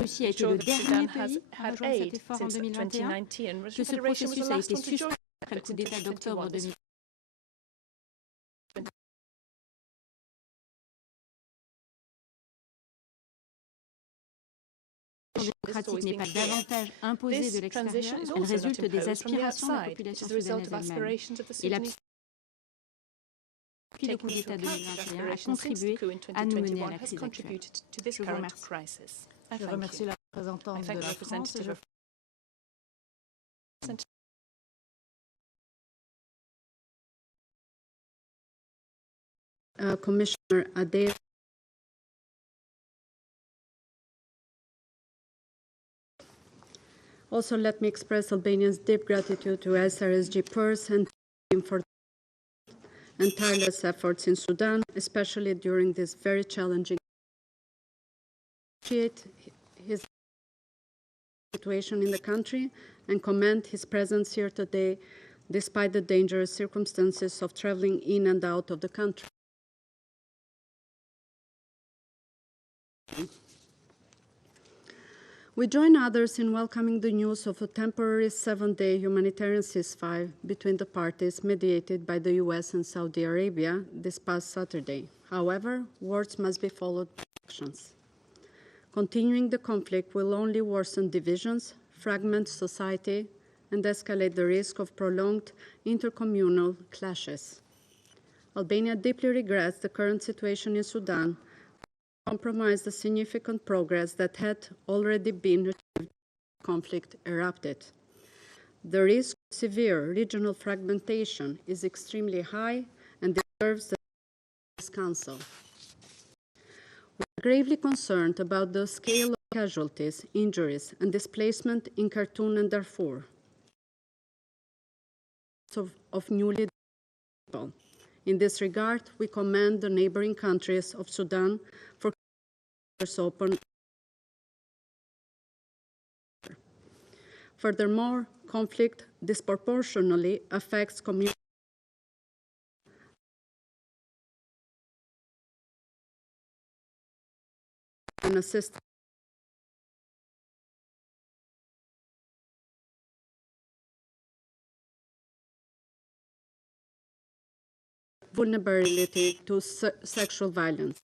Russie a été le dernier pays à rejoindre cet effort en 2021, que ce processus a été suspendu après le coup d'État d'octobre 2020. Démocratique n'est pas davantage imposée de l'extérieur, elle résulte des aspirations de la population soudanaise elle-même. Et le coup d'État 2021 a contribué à nous mener à la crise actuelle. Je vous remercie. Je remercie la représentante de la France. Commissioner Adair. Also, let me express Albania's deep gratitude to SRSG PERS and team for and tireless efforts in Sudan, especially during this very challenging his situation in the country and commend his presence here today despite the dangerous circumstances of traveling in and out of the country. We join others in welcoming the news of a temporary 7-day humanitarian ceasefire between the parties mediated by the US and Saudi Arabia this past Saturday. However, words must be followed by actions. Continuing the conflict will only worsen divisions, fragment society, and escalate the risk of prolonged intercommunal clashes. Albania deeply regrets the current situation in Sudan, compromise the significant progress that had already been achieved when the conflict erupted. The risk of severe regional fragmentation is extremely high and deserves the Council. We are gravely concerned about the scale of casualties, injuries, and displacement in Khartoum and Darfur of newly people. In this regard, we commend the neighboring countries of Sudan for open. Furthermore, conflict disproportionately affects communities and assistance. Vulnerability to sexual violence.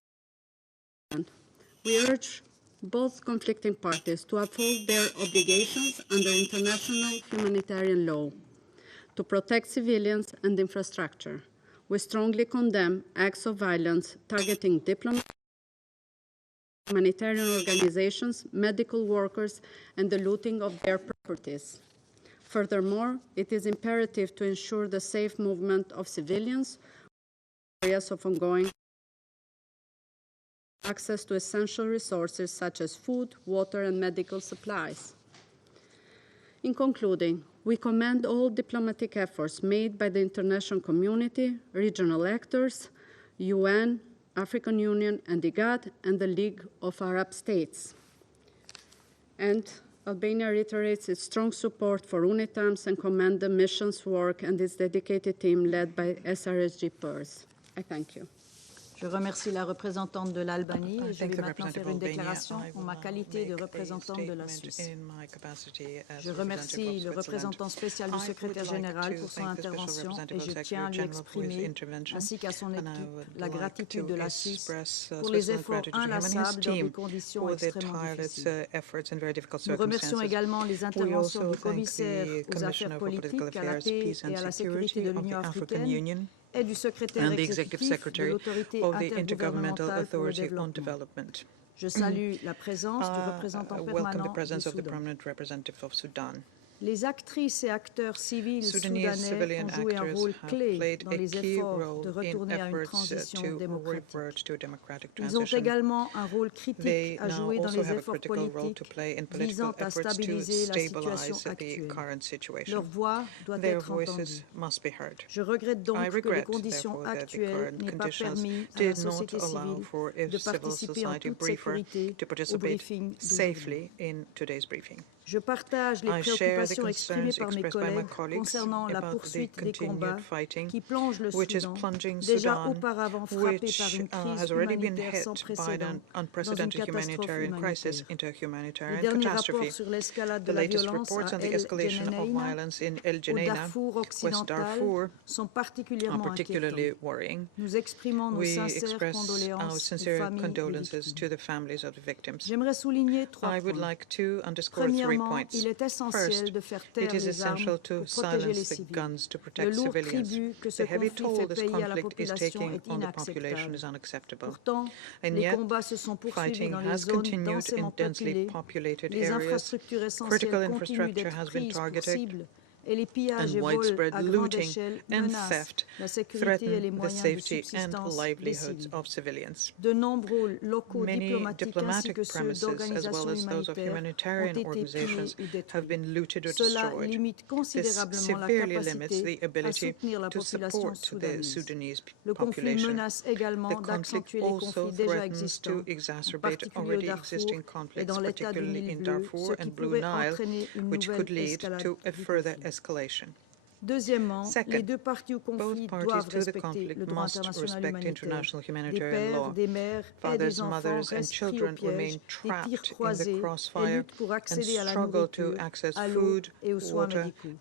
We urge both conflicting parties to uphold their obligations under international humanitarian law to protect civilians and infrastructure. We strongly condemn acts of violence targeting diplomats, humanitarian organizations, medical workers, and the looting of their properties. Furthermore, it is imperative to ensure the safe movement of civilians in areas of ongoing access to essential resources such as food, water, and medical supplies. In concluding, we commend all diplomatic efforts made by the international community, regional actors, UN, African Union, and IGAD, and the League of Arab States. And Albania reiterates its strong support for UNITAMS and commend the mission's work and its dedicated team led by SRSG PERS. I thank you. Je remercie la représentante de l'Albanie et je vais maintenant faire une déclaration en ma qualité de représentante de la Suisse. Je remercie le représentant spécial du secrétaire général pour son intervention et je tiens à lui exprimer, ainsi qu'à son équipe, la gratitude de la Suisse pour les efforts inlassables dans des conditions extrêmement difficiles. Nous remercions également les interventions du commissaire aux affaires politiques, à la paix et à la sécurité de l'Union africaine et du secrétaire exécutif de l'autorité intergouvernementale pour le développement. Je salue la présence du représentant permanent du Soudan. Les actrices et acteurs civils soudanais ont joué un rôle clé dans les efforts de retourner à une transition démocratique. Ils ont également un rôle critique à jouer dans les efforts politiques visant à stabiliser la situation actuelle. Leur voix doit être entendue. Je regrette donc que les conditions actuelles n'aient pas permis à la société civile de participer en toute sécurité au briefing d'aujourd'hui. Je partage les préoccupations exprimées par mes collègues concernant la poursuite des combats qui plongent le Soudan, déjà auparavant frappé par une crise humanitaire sans précédent, dans une catastrophe humanitaire. Les derniers rapports sur l'escalade de la violence à au Darfour occidental sont particulièrement inquiétants. Nous exprimons nos sincères condoléances aux familles des victimes. J'aimerais souligner 3 points. Premièrement, il est essentiel de faire taire les armes pour protéger les civils. Le lourd tribut que ce conflit fait payer à la population est inacceptable. Pourtant, les combats se sont poursuivis dans les zones densément peuplées, les infrastructures essentielles continuent d'être prises pour cible, et les pillages et vols à grande échelle menacent la sécurité et les moyens de subsistance des civils. De nombreux locaux diplomatiques ainsi que ceux d'organisations humanitaires ont été pillés ou détruits. Cela limite considérablement la capacité à soutenir la population soudanaise. Le conflit menace également d'accentuer les conflits déjà existants, en particulier au Darfour et dans l'état du Nil bleu, ce qui pourrait entraîner une nouvelle escalade du conflit. Deuxièmement, les deux parties au conflit doivent respecter le droit international humanitaire. Des pères, des mères et des enfants restent pris au piège, des tirs croisés et luttent pour accéder à la nourriture, à l'eau et aux soins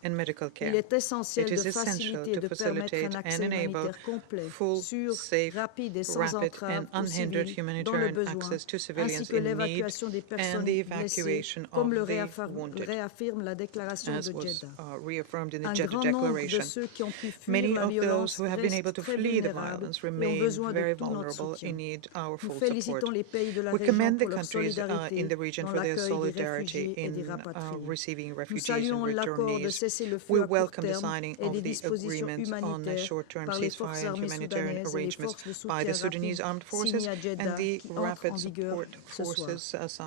médicaux. Il est essentiel de faciliter et de permettre un accès humanitaire complet, sûr, rapide et sans entrave aux civils dans le besoin, ainsi que l'évacuation des personnes blessées, comme le réaffirme la déclaration de Jeddah. Un grand nombre de ceux qui ont pu fuir la violence restent très vulnérables et ont besoin de tout notre soutien. Nous félicitons les pays de la région pour leur solidarité dans l'accueil des réfugiés et des rapatriés. Nous saluons l'accord de cessez-le-feu à court terme et des dispositions humanitaires par les forces armées soudanaises et les forces de soutien rapide signées à Jeddah qui entrent en vigueur ce soir.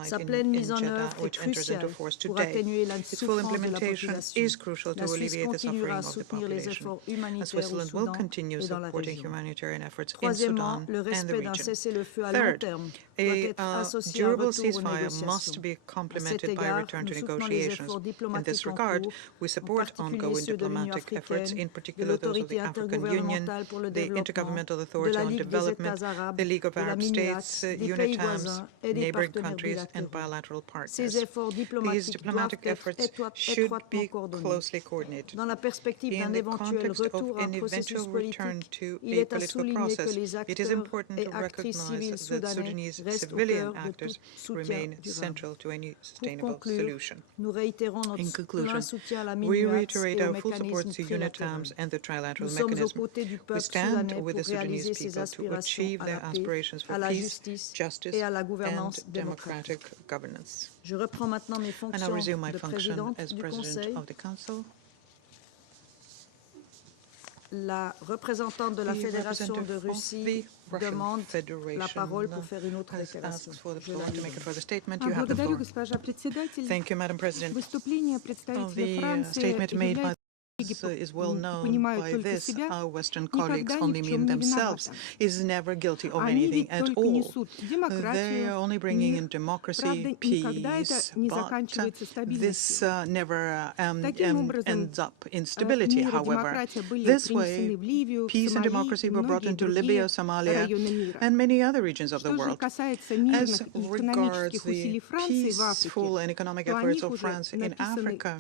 Sa pleine mise en œuvre est cruciale pour atténuer la souffrance de la population. La Suisse continuera à soutenir les efforts humanitaires au Soudan et dans la région. Troisièmement, le respect d'un cessez-le-feu à long terme doit être associé à un retour aux négociations. À cet égard, nous soutenons les efforts diplomatiques en cours, en particulier ceux de l'Union africaine, de l'Autorité intergouvernementale pour le développement, de la Ligue des États arabes, de la MINUAT, des pays voisins et des partenaires bilatéraux. Ces efforts diplomatiques doivent être étroitement coordonnés. Dans la perspective d'un éventuel retour à un processus politique, il est à souligner que les acteurs et actrices civils soudanais restent au cœur de tout soutien durable. Pour conclure, nous réitérons notre plein soutien à la MINUAT et au mécanisme trilatéral. Nous sommes aux côtés du peuple soudanais pour réaliser ses aspirations à la paix, à la justice et à la gouvernance démocratique. Je reprends maintenant mes fonctions de présidente du Conseil. La représentante de la Fédération de Russie demande la parole pour faire une autre déclaration. Благодарю, госпожа председатель. Выступление представителя Франции is well known by this. Our Western colleagues only mean themselves, is never guilty of anything at all. They are only bringing in democracy, peace, but this never ends up in stability, however. This way, peace and democracy were brought into Libya, Somalia, and many other regions of the world. As regards the peaceful and economic efforts of France in Africa,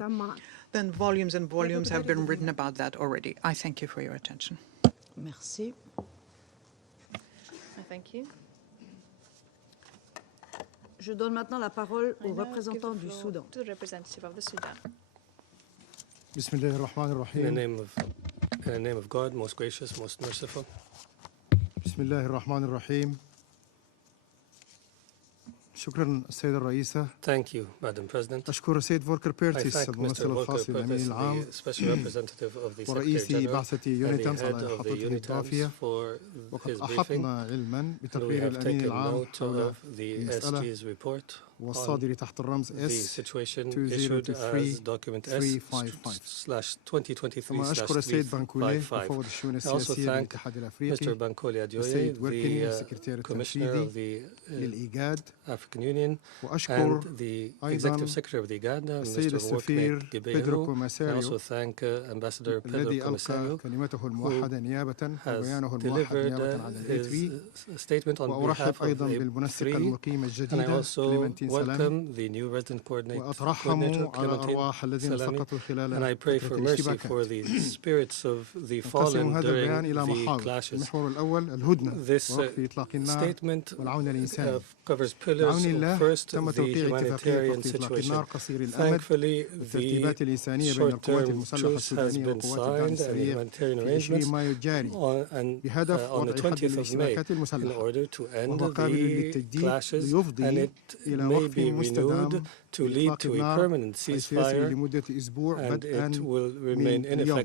then volumes and volumes have been written about that already. I thank you for your attention. Merci. Thank you. Je donne maintenant la parole au représentant du Soudan. To the representative of the Sudan. In the name of God, most gracious, most merciful. Bismillahirrahmanirrahim. شكرا السيدة الرئيسة. Thank you, Madam President. أشكر السيد فولكر بيرتيس الممثل الخاص للأمين العام ورئيس بعثة يونيتامز على إحاطته الإضافية وقد أحطنا علما بتقرير الأمين العام حول المسألة والصادر تحت الرمز S2023/355. ثم أشكر السيد بانكولي مفوض الشؤون السياسية للاتحاد الأفريقي، والسيد وركيني السكرتير التنفيذي للإيجاد، وأشكر أيضا السيد السفير بيدرو كوماساريو الذي ألقى كلمته الموحدة نيابة وبيانه الموحد نيابة عن الRTVE، وأرحب أيضا بالمنسقة المقيمة الجديدة كليمنتين سلام، وأترحم على أرواح الذين سقطوا خلال فترة الاشتباكات. أقسم هذا البيان إلى محاور. المحور الأول الهدنة ووقف إطلاق النار والعون الإنساني. بعون الله تم توقيع اتفاقية وقف إطلاق النار قصير الأمد والترتيبات الإنسانية بين القوات المسلحة السودانية وقوات الدعم السريع في 20 مايو الجاري بهدف وضع حد للاشتباكات المسلحة وهو قابل للتجديد ليفضي إلى وقف مستدام لإطلاق النار سيصل لمدة أسبوع بدءا من اليوم.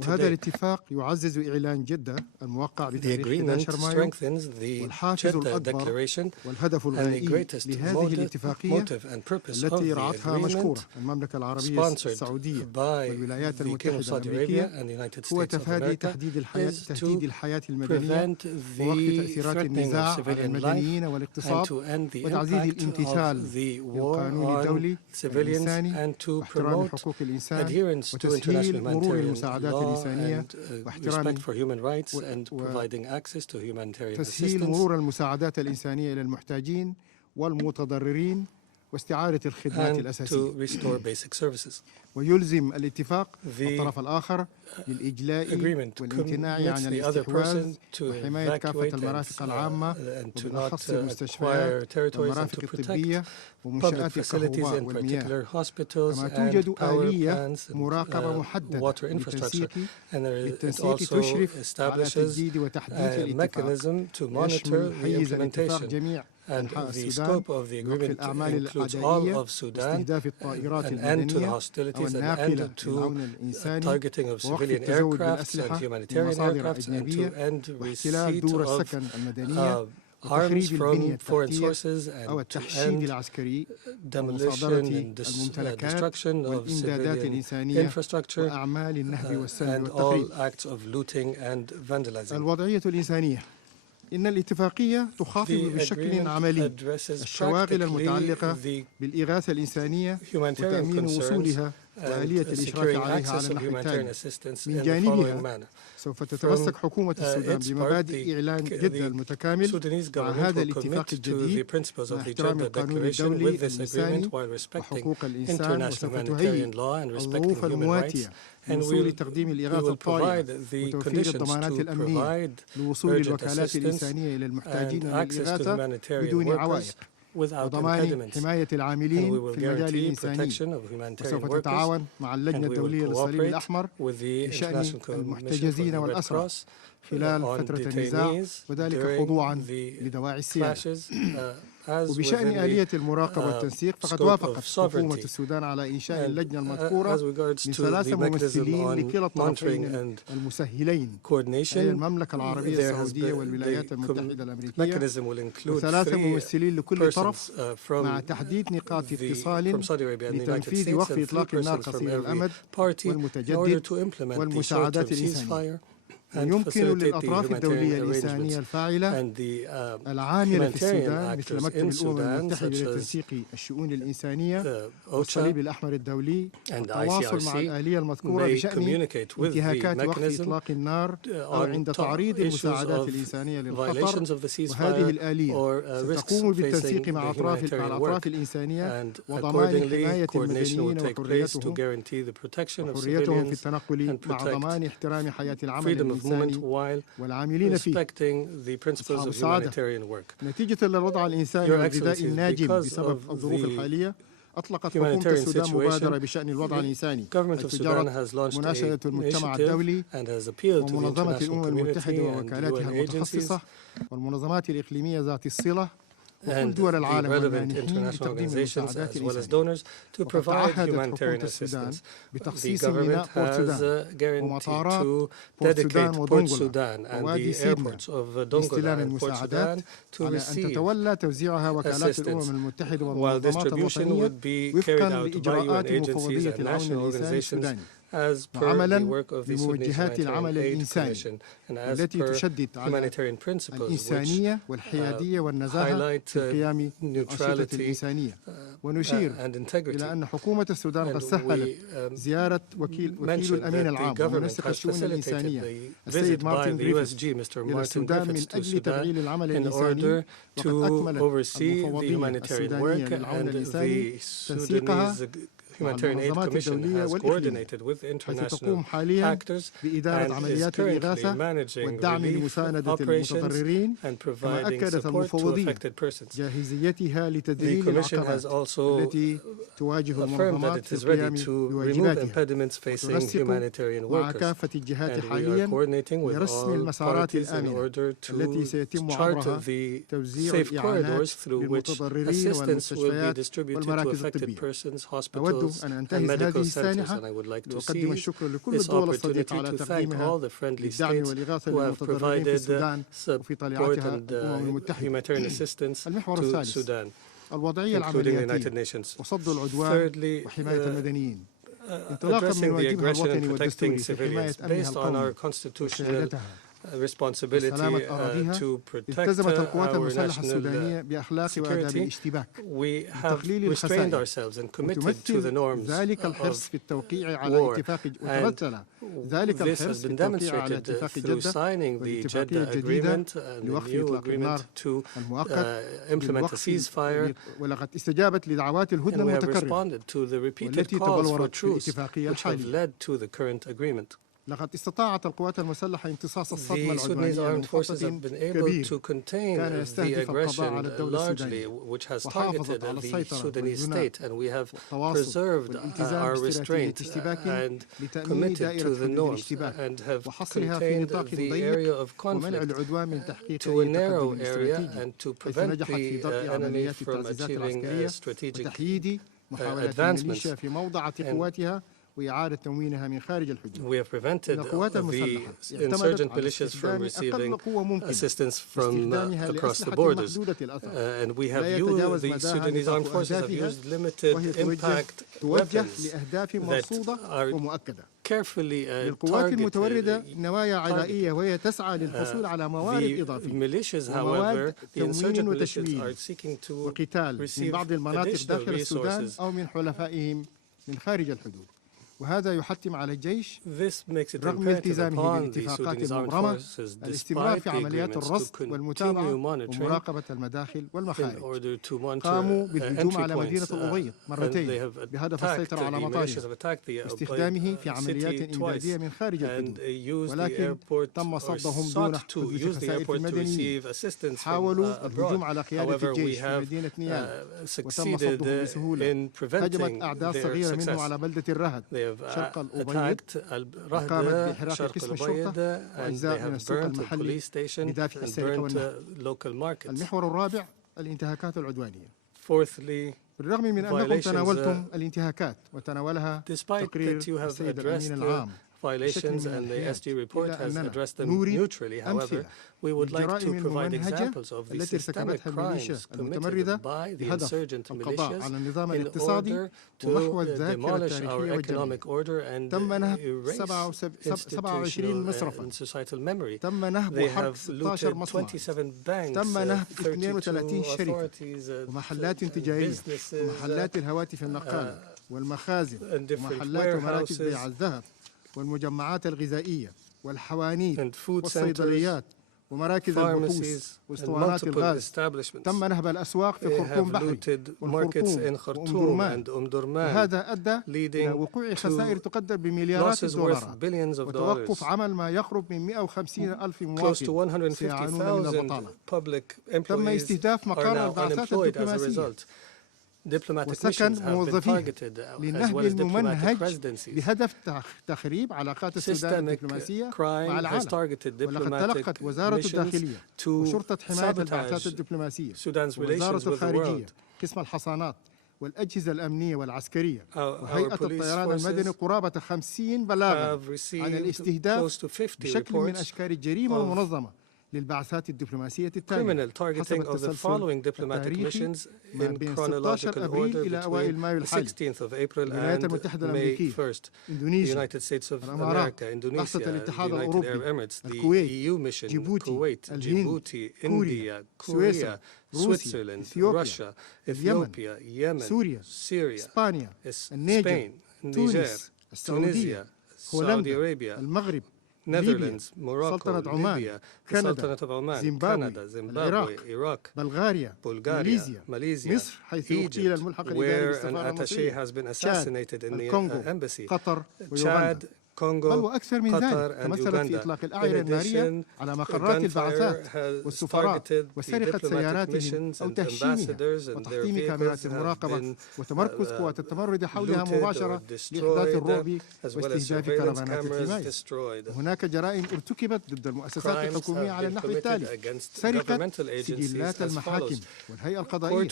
وهذا الاتفاق يعزز إعلان جدة الموقع بتاريخ 11 مايو والحافز الأكبر والهدف الغائي لهذه الاتفاقية التي رعتها مشكورة المملكة العربية السعودية والولايات المتحدة الأمريكية هو تفادي تهديد الحياة المدنية ووقف تأثيرات النزاع على المدنيين والاقتصاد وتعزيز الامتثال للقانون الدولي الإنساني واحترام حقوق الإنسان وتسهيل مرور المساعدات الإنسانية واحترام تسهيل مرور المساعدات الإنسانية إلى المحتاجين والمتضررين واستعادة الخدمات الأساسية. ويلزم الاتفاق الطرف الآخر بالإجلاء والامتناع عن الاستحواذ وحماية كافة المرافق العامة وبالأخص المستشفيات والمرافق الطبية ومنشآت الكهرباء والمياه. كما توجد آلية مراقبة محددة للتنسيق تشرف على تجديد وتحديث الاتفاق يشمل حيز الاتفاق جميع أنحاء السودان وقف الأعمال العدائية واستهداف الطائرات المدنية أو الناقلة للعون الإنساني ووقف التزود بالأسلحة من مصادر أجنبية واحتلال دور السكن المدنية وتخريب البنية التحتية أو التحشيد العسكري ومصادرة الممتلكات والإمدادات الإنسانية وأعمال النهب والسلب والتخريب. الوضعية الإنسانية. إن الاتفاقية تخاطب بشكل عملي الشواغل المتعلقة بالإغاثة الإنسانية وتأمين وصولها وآلية الإشراف عليها على النحو التالي. من جانبها سوف تتمسك حكومة السودان بمبادئ إعلان جدة المتكامل مع هذا الاتفاق الجديد مع احترام القانون الدولي الإنساني وحقوق الإنسان، وسوف تهيئ الظروف المواتية لوصول تقديم الإغاثة الطارئة وتوفير الضمانات الأمنية لوصول الوكالات الإنسانية إلى المحتاجين للإغاثة بدون عوائق وضمان حماية العاملين في المجال الإنساني. وسوف تتعاون مع اللجنة الدولية للصليب الأحمر بشأن المحتجزين والأسرى خلال فترة النزاع وذلك خضوعا لدواعي السيادة. وبشأن آلية المراقبة والتنسيق فقد وافقت حكومة السودان على إنشاء اللجنة المذكورة من 3 ممثلين لكلا الطرفين المسهلين أي المملكة العربية السعودية والولايات المتحدة الأمريكية، و3 ممثلين لكل طرف مع تحديد نقاط اتصال لتنفيذ وقف إطلاق النار قصير الأمد والمتجدد والمساعدات الإنسانية. ويمكن للأطراف الدولية الإنسانية الفاعلة العاملة في السودان مثل مكتب الأمم المتحدة لتنسيق الشؤون الإنسانية والصليب الأحمر الدولي التواصل مع الآلية المذكورة بشأن انتهاكات وقف إطلاق النار أو عند تعريض المساعدات الإنسانية للخطر. وهذه الآلية ستقوم بالتنسيق مع الأطراف الإنسانية وضمان حماية المدنيين وحريتهم في التنقل مع ضمان احترام حياة العمل والعاملين فيه أصحاب السعادة. نتيجة للوضع الإنساني والغذائي الناجم بسبب الظروف الحالية أطلقت حكومة السودان مبادرة بشأن الوضع الإنساني جرت مناشدة المجتمع الدولي ومنظمة الأمم المتحدة ووكالاتها المتخصصة والمنظمات الإقليمية ذات الصلة وكل دول العالم والمانحين بتقديم المساعدات الإنسانية. وقد تعهدت حكومة السودان بتخصيص ميناء بورت سودان ومطارات بورت سودان ودونغولا ووادي سيدنا لاستلام المساعدات على أن تتولى توزيعها وكالات الأمم المتحدة والمنظمات الوطنية وفقا لإجراءات مفوضية العون الإنساني السوداني، وعملا بموجهات العمل الإنساني التي تشدد على الإنسانية والحيادية والنزاهة في القيام بالأنشطة الإنسانية. ونشير إلى أن حكومة السودان قد سهلت زيارة وكيل الأمين العام ومنسق الشؤون الإنسانية السيد مارتن غريفيث إلى السودان من أجل تفعيل العمل الإنساني، وقد أكملت المفوضية السودانية للعون الإنساني تنسيقها المنظمات الدولية والإقليمية، حيث تقوم حاليا بإدارة عمليات الإغاثة والدعم لمساندة المتضررين. كما أكدت المفوضية جاهزيتها لتذليل العقبات التي تواجه المنظمات في القيام بواجباتها، وتنسق مع كافة الجهات حاليا لرسم المسارات الآمنة التي سيتم عبرها توزيع الإعانات للمتضررين والمستشفيات والمراكز الطبية. أود أن أنتهز هذه السانحة لأقدم الشكر لكل الدول الصديقة على تقديمها للدعم والإغاثة للمتضررين في السودان وفي طليعتها الأمم المتحدة. المحور الثالث الوضعية العملياتية وصد العدوان وحماية المدنيين. انطلاقا من واجبها الوطني والدستوري في حماية أمنها القومي وسيادتها responsibility to protect التزمت القوات المسلحة السودانية بأخلاق وآداب الاشتباك وتقليل الخسائر، وتمثل ذلك الحرص في التوقيع على اتفاق ذلك الحرص في التوقيع على اتفاق جدة والاتفاقية الجديدة لوقف إطلاق النار المؤقت للوقف، ولقد استجابت لدعوات الهدنة المتكررة والتي تبلورت في الاتفاقية الحالية. لقد استطاعت القوات المسلحة امتصاص الصدمة العدوانية المخطط كبير كان يستهدف القضاء على الدولة السودانية، وحافظت على السيطرة والبناء والتواصل والالتزام باستراتيجية اشتباك لتأمين دائرة حدود الاشتباك وحصرها في نطاق ضيق ومنع العدوان من تحقيق أي تقدم استراتيجي، حيث نجحت في ضبط عمليات التعزيزات العسكرية وتحييد محاولات الميليشيا في موضعة قواتها وإعادة تموينها من خارج الحدود. We have prevented the insurgent militias from receiving assistance from across the borders, and we have used, the Sudanese armed forces have used limited impact weapons that are carefully للقوات المتوردة نوايا عدائية وهي تسعى للحصول على موارد إضافية ومواد تموين وتشويه وقتال من بعض المناطق داخل السودان أو من حلفائهم من خارج الحدود. وهذا يحتم على الجيش رغم التزامه بالاتفاقات المبرمة الاستمرار في عمليات الرصد والمتابعة ومراقبة المداخل والمخارج. قاموا بالهجوم على مدينة الأبيض مرتين بهدف السيطرة على مطارها واستخدامه في عمليات إمدادية من خارج الحدود، ولكن تم صدهم دون حدوث خسائر في المدنيين. حاولوا الهجوم على قيادة الجيش في مدينة نيال وتم صدهم بسهولة. هجمت أعداد صغيرة منه على بلدة الرهد شرق الأبيض، وقامت بإحراق قسم الشرطة وأجزاء من السوق المحلي بدافع السرقة والنهب. المحور الرابع الانتهاكات العدوانية. بالرغم من أنكم تناولتم الانتهاكات وتناولها تقرير السيد الأمين العام violations and the SG report has addressed them neutrally. However, we would like to provide examples of the systemic crimes committed by the insurgent militias in order to demolish our economic order and erase institutional and societal memory. They have looted 27 banks, 32 authorities, ومحلات تجارية ومحلات الهواتف النقالة والمخازن ومحلات ومراكز بيع الذهب والمجمعات الغذائية والحوانيت والصيدليات ومراكز البحوث واسطوانات الغاز. تم نهب الأسواق في خرطوم بحري والخرطوم وأم درمان، وهذا أدى إلى وقوع خسائر تقدر بمليارات الدولارات وتوقف عمل ما يقرب من 150,000 مواطن سيعانون من البطالة. تم استهداف مقار البعثات الدبلوماسية diplomatic missions have been targeted, as well as diplomatic residencies. لهدف تخريب علاقات السودان الدبلوماسية مع العالم. ولقد تلقت وزارة الداخلية وشرطة حماية البعثات الدبلوماسية ووزارة الخارجية قسم الحصانات والأجهزة الأمنية والعسكرية وهيئة الطيران المدني قرابة 50 بلاغا عن الاستهداف بشكل من أشكال الجريمة المنظمة للبعثات الدبلوماسية التالية حسب التسلسل التاريخي ما بين 16 أبريل إلى أوائل مايو الحالي: الولايات المتحدة الأمريكية، إندونيسيا، الإمارات، رئاسة الاتحاد الأوروبي، الكويت، جيبوتي، الهند، كوريا، سويسرا، روسيا، إثيوبيا، اليمن، سوريا، إسبانيا، النيجر، تونس، السعودية، هولندا، المغرب، Netherlands, Morocco, سلطنة عمان، كندا، زيمبابوي، العراق، بلغاريا، ماليزيا، مصر حيث اغتيل الملحق الإداري بالسفارة المصرية، تشاد، الكونغو، قطر ويوغندا، بل وأكثر من ذلك تمثلت في إطلاق الأعيرة النارية على مقرات البعثات والسفارات وسرقة سياراتهم أو تهشيمها وتحطيم كاميرات المراقبة وتمركز قوات التمرد حولها مباشرة لإحداث الرعب واستهداف كرفانات الحماية. وهناك جرائم ارتكبت ضد المؤسسات الحكومية على النحو التالي: سرقة سجلات المحاكم والهيئة القضائية،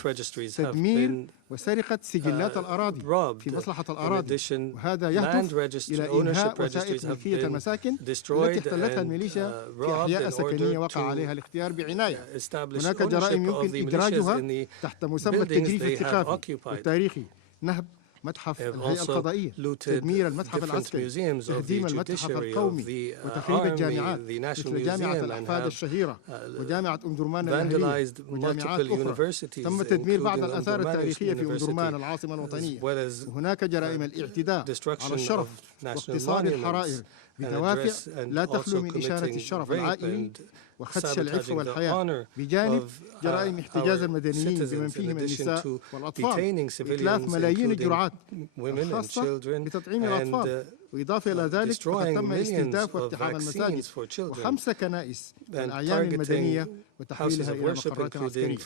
تدمير وسرقة سجلات الأراضي في مصلحة الأراضي، وهذا يهدف إلى إنهاء وثائق ملكية المساكن التي احتلتها الميليشيا في أحياء سكنية وقع علها الاختيار بعناية. هناك جرائم يمكن إدراجها تحت مسمى التجريف الثقافي والتاريخي: نهب متحف الهيئة القضائية، تدمير المتحف العسكري، تهديم المتحف القومي، وتخريب الجامعات مثل جامعة الأحفاد الشهيرة وجامعة أم درمان الأهلية وجامعات أخرى. تم تدمير بعض الآثار التاريخية في أم درمان العاصمة الوطنية. وهناك جرائم الاعتداء على الشرف واقتصاد الحرائر بدوافع لا تخلو من إشانة الشرف العائلي وخدش العفة والحياة، بجانب جرائم احتجاز المدنيين بمن فيهم النساء والأطفال، إتلاف ملايين الجرعات الخاصة بتطعيم الأطفال. وإضافة إلى ذلك فقد تم استهداف واقتحام المساجد و5 كنائس الأعيان المدنية وتحويلها إلى مقرات عسكرية.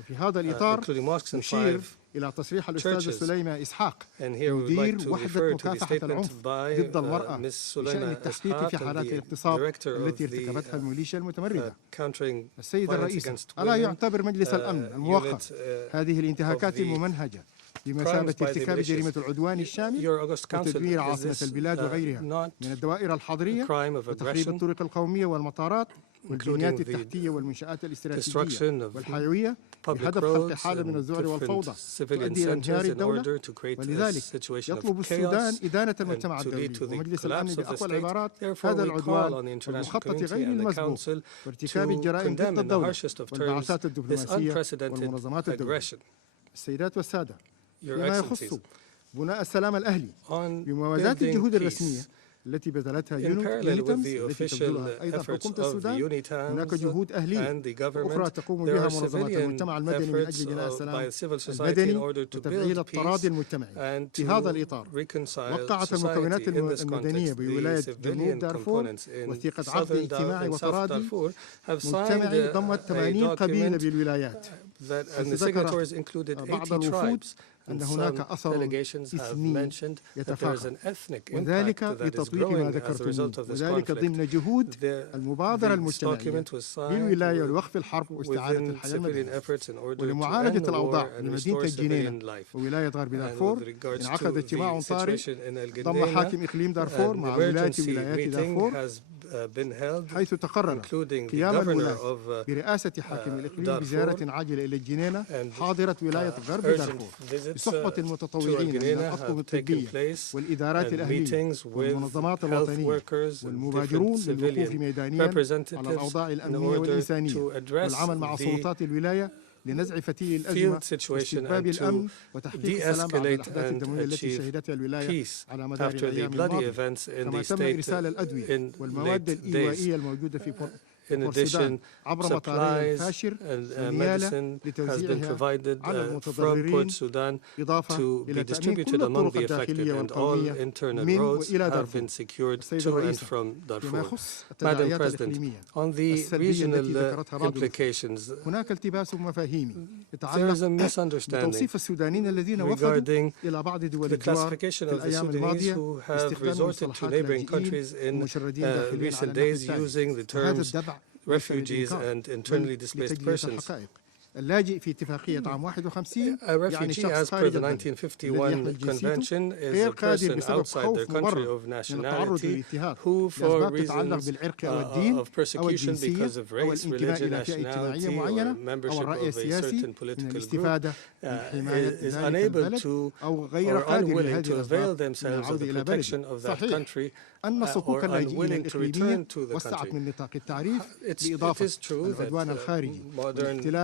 وفي هذا الإطار نشير إلى تصريح الأستاذ سليمان إسحاق يدير وحدة مكافحة العنف ضد المرأة بشأن التحقيق في حالات الاغتصاب التي ارتكبتها الميليشيا المتمردة. السيد الرئيس، ألا يعتبر مجلس الأمن الموقت هذه الانتهاكات الممنهجة بمثابة ارتكاب جريمة العدوان الشامل وتدمير عاصمة البلاد وغيرها من الدوائر الحضرية وتخريب الطرق القومية والمطارات والبنيات التحتية والمنشآت الاستراتيجية والحيوية بهدف خلق حالة من الذعر والفوضى تؤدي إلى انهيار الدولة؟ ولذلك يطلب السودان إدانة المجتمع الدولي ومجلس الأمن بأقوى العبارات هذا العدوان والمخطط غير المسبوق وارتكاب الجرائم ضد الدولة والبعثات الدبلوماسية والمنظمات الدولية. السيدات والسادة، فيما يخص بناء السلام الأهلي بموازاة الجهود الرسمية التي بذلتها يونيتامز التي تبذلها أيضا حكومة السودان، هناك جهود أهلية أخرى تقوم بها منظمات المجتمع المدني من أجل بناء السلام المدني وتفعيل التراضي المجتمعي. في هذا الإطار وقعت المكونات المدنية بولاية جنوب دارفور وثيقة عقد اجتماعي وتراضي مجتمعي ضمت 80 قبيلة بالولايات. ذكر بعض الوفود أن هناك أثر إثني يتفاقم، وذلك لتطبيق ما ذكرتم، وذلك ضمن جهود المبادرة المجتمعية للولاية لوقف الحرب واستعادة الحياة المدنية ولمعالجة الأوضاع بمدينة الجنينة وولاية غرب دارفور. انعقد اجتماع طارئ ضم حاكم إقليم دارفور مع ولايات دارفور حيث تقرر قيام الولاية برئاسة حاكم الإقليم بزيارة عاجلة إلى الجنينة حاضرة ولاية غرب دارفور بصحبة المتطوعين من الأطقم الطبية والإدارات الأهلية والمنظمات الوطنية والمبادرون للوقوف ميدانيا على الأوضاع الأمنية والإنسانية والعمل مع سلطات الولاية لنزع فتيل الأزمة واستتباب الأمن وتحقيق السلام بعد الأحداث الدموية التي شهدتها الولاية على مدار الأيام الماضية. كما تم إرسال الأدوية والمواد الإيوائية الموجودة In addition, supplies and medicine has been provided from Port Sudan to be distributed among the affected, and all internal roads have been secured to and from Darfur. Madam President, on the regional implications, there is a misunderstanding regarding the classification of the Sudanese who have resorted to neighboring countries in recent days using the terms refugees and internally displaced persons. A refugee, as per the 1951 Convention, is a person outside their country of nationality who, for reasons of persecution because of race, religion, nationality, or membership of a certain political group, is unable to or unwilling to avail themselves of the protection of that country, or unwilling to return to the country. It is true that modern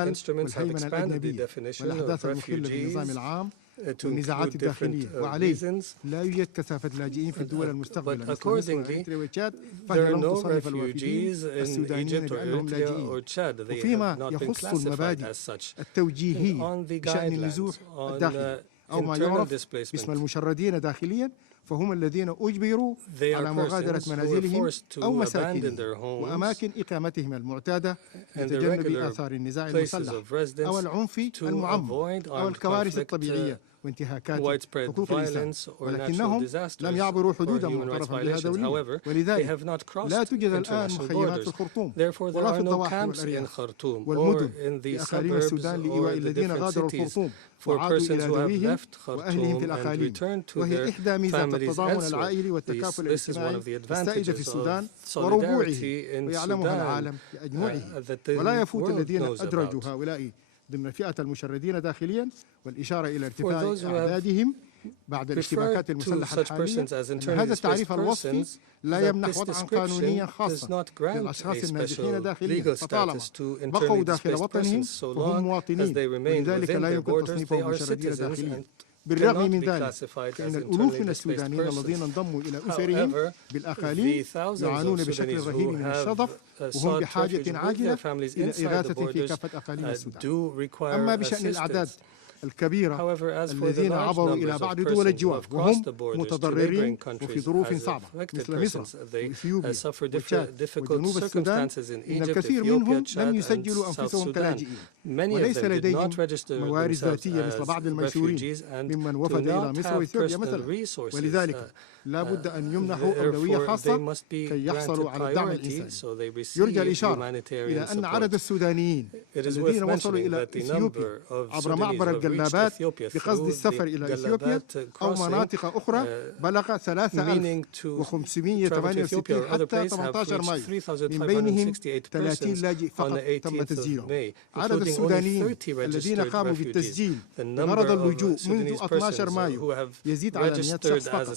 instruments have expanded the definition of refugee to include different reasons, but accordingly, there are no refugees in Egypt or Eritrea or Chad. They have not been classified as such. On the guidelines on internal displacement, فهم الذين أجبروا على مغادرة منازلهم أو مساكنهم وأماكن إقامتهم المعتادة لتجنب آثار النزاع المسلح أو العنف المعمم أو الكوارث الطبيعية وانتهاكات حقوق الإنسان، ولكنهم لم يعبروا حدودا معترفا بها دوليا، ولذلك لا توجد الآن مخيمات في الخرطوم ولا في الضواحي والأرياف والمدن لأقاليم السودان لإيواء الذين غادروا الخرطوم وعادوا إلى ذويهم وأهلهم في الأقاليم، وهي إحدى ميزات التضامن العائلي والتكافل الاجتماعي السائدة في السودان وربوعه ويعلمها العالم بأجمعه، ولا يفوت الذين أدرجوا هؤلاء ضمن فئة المشردين داخليا والإشارة إلى ارتفاع أعدادهم بعد الاشتباكات المسلحة الحالية أن هذا التعريف الوصفي لا يمنح وضعا قانونيا خاصا للأشخاص النازحين داخليا، فطالما بقوا داخل وطنهم فهم مواطنين، ولذلك لا يمكن تصنيفهم مشردين داخليا. بالرغم من ذلك فإن الألوف من السودانيين الذين انضموا إلى أسرهم بالأقاليم يعانون بشكل رهيب من الشظف وهم بحاجة عاجلة إلى إغاثة في كافة أقاليم السودان. أما بشأن الأعداد الكبيرة الذين عبروا إلى بعض دول الجوار وهم متضررين وفي ظروف صعبة مثل مصر وإثيوبيا وتشاد وجنوب السودان، إن الكثير منهم لم يسجلوا أنفسهم كلاجئين وليس لديهم موارد ذاتية مثل بعض المنشورين ممن وفد إلى مصر وإثيوبيا مثلا، ولذلك لا بد أن يمنحوا أولوية خاصة كي يحصلوا على الدعم الإنساني. يرجى الإشارة إلى أن عدد السودانيين الذين وصلوا إلى إثيوبيا عبر معبر الجلابات بقصد السفر إلى إثيوبيا أو مناطق أخرى بلغ 3568 حتى 18 مايو، من بينهم 30 لاجئ فقط تم تسجيلهم. عدد السودانيين الذين قاموا بالتسجيل بغرض اللجوء منذ 12 مايو يزيد على 100 شخص فقط،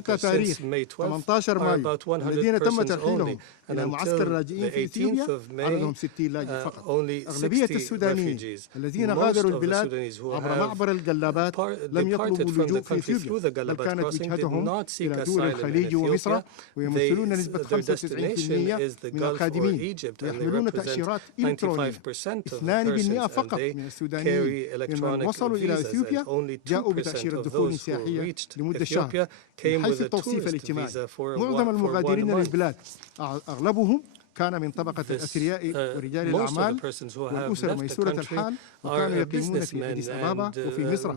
حتى تاريخ 18 مايو الذين تم ترحيلهم إلى معسكر اللاجئين في إثيوبيا عددهم 60 لاجئ فقط. أغلبية السودانيين الذين غادروا البلاد عبر معبر الجلابات لم يطلبوا اللجوء في إثيوبيا، بل كانت وجهتهم إلى دول الخليج ومصر، ويمثلون نسبة 95% من القادمين ويحملون تأشيرات إلكترونية. 2% فقط من السودانيين ممن وصلوا إلى إثيوبيا جاءوا بتأشيرة دخول سياحية لمدة شهر. من حيث التوصيف الاجتماعي معظم المغادرين للبلاد أغلبهم كان من طبقة الأثرياء ورجال الأعمال والأسر ميسورة الحال، وكانوا يقيمون في أديس أبابا وفي مصر.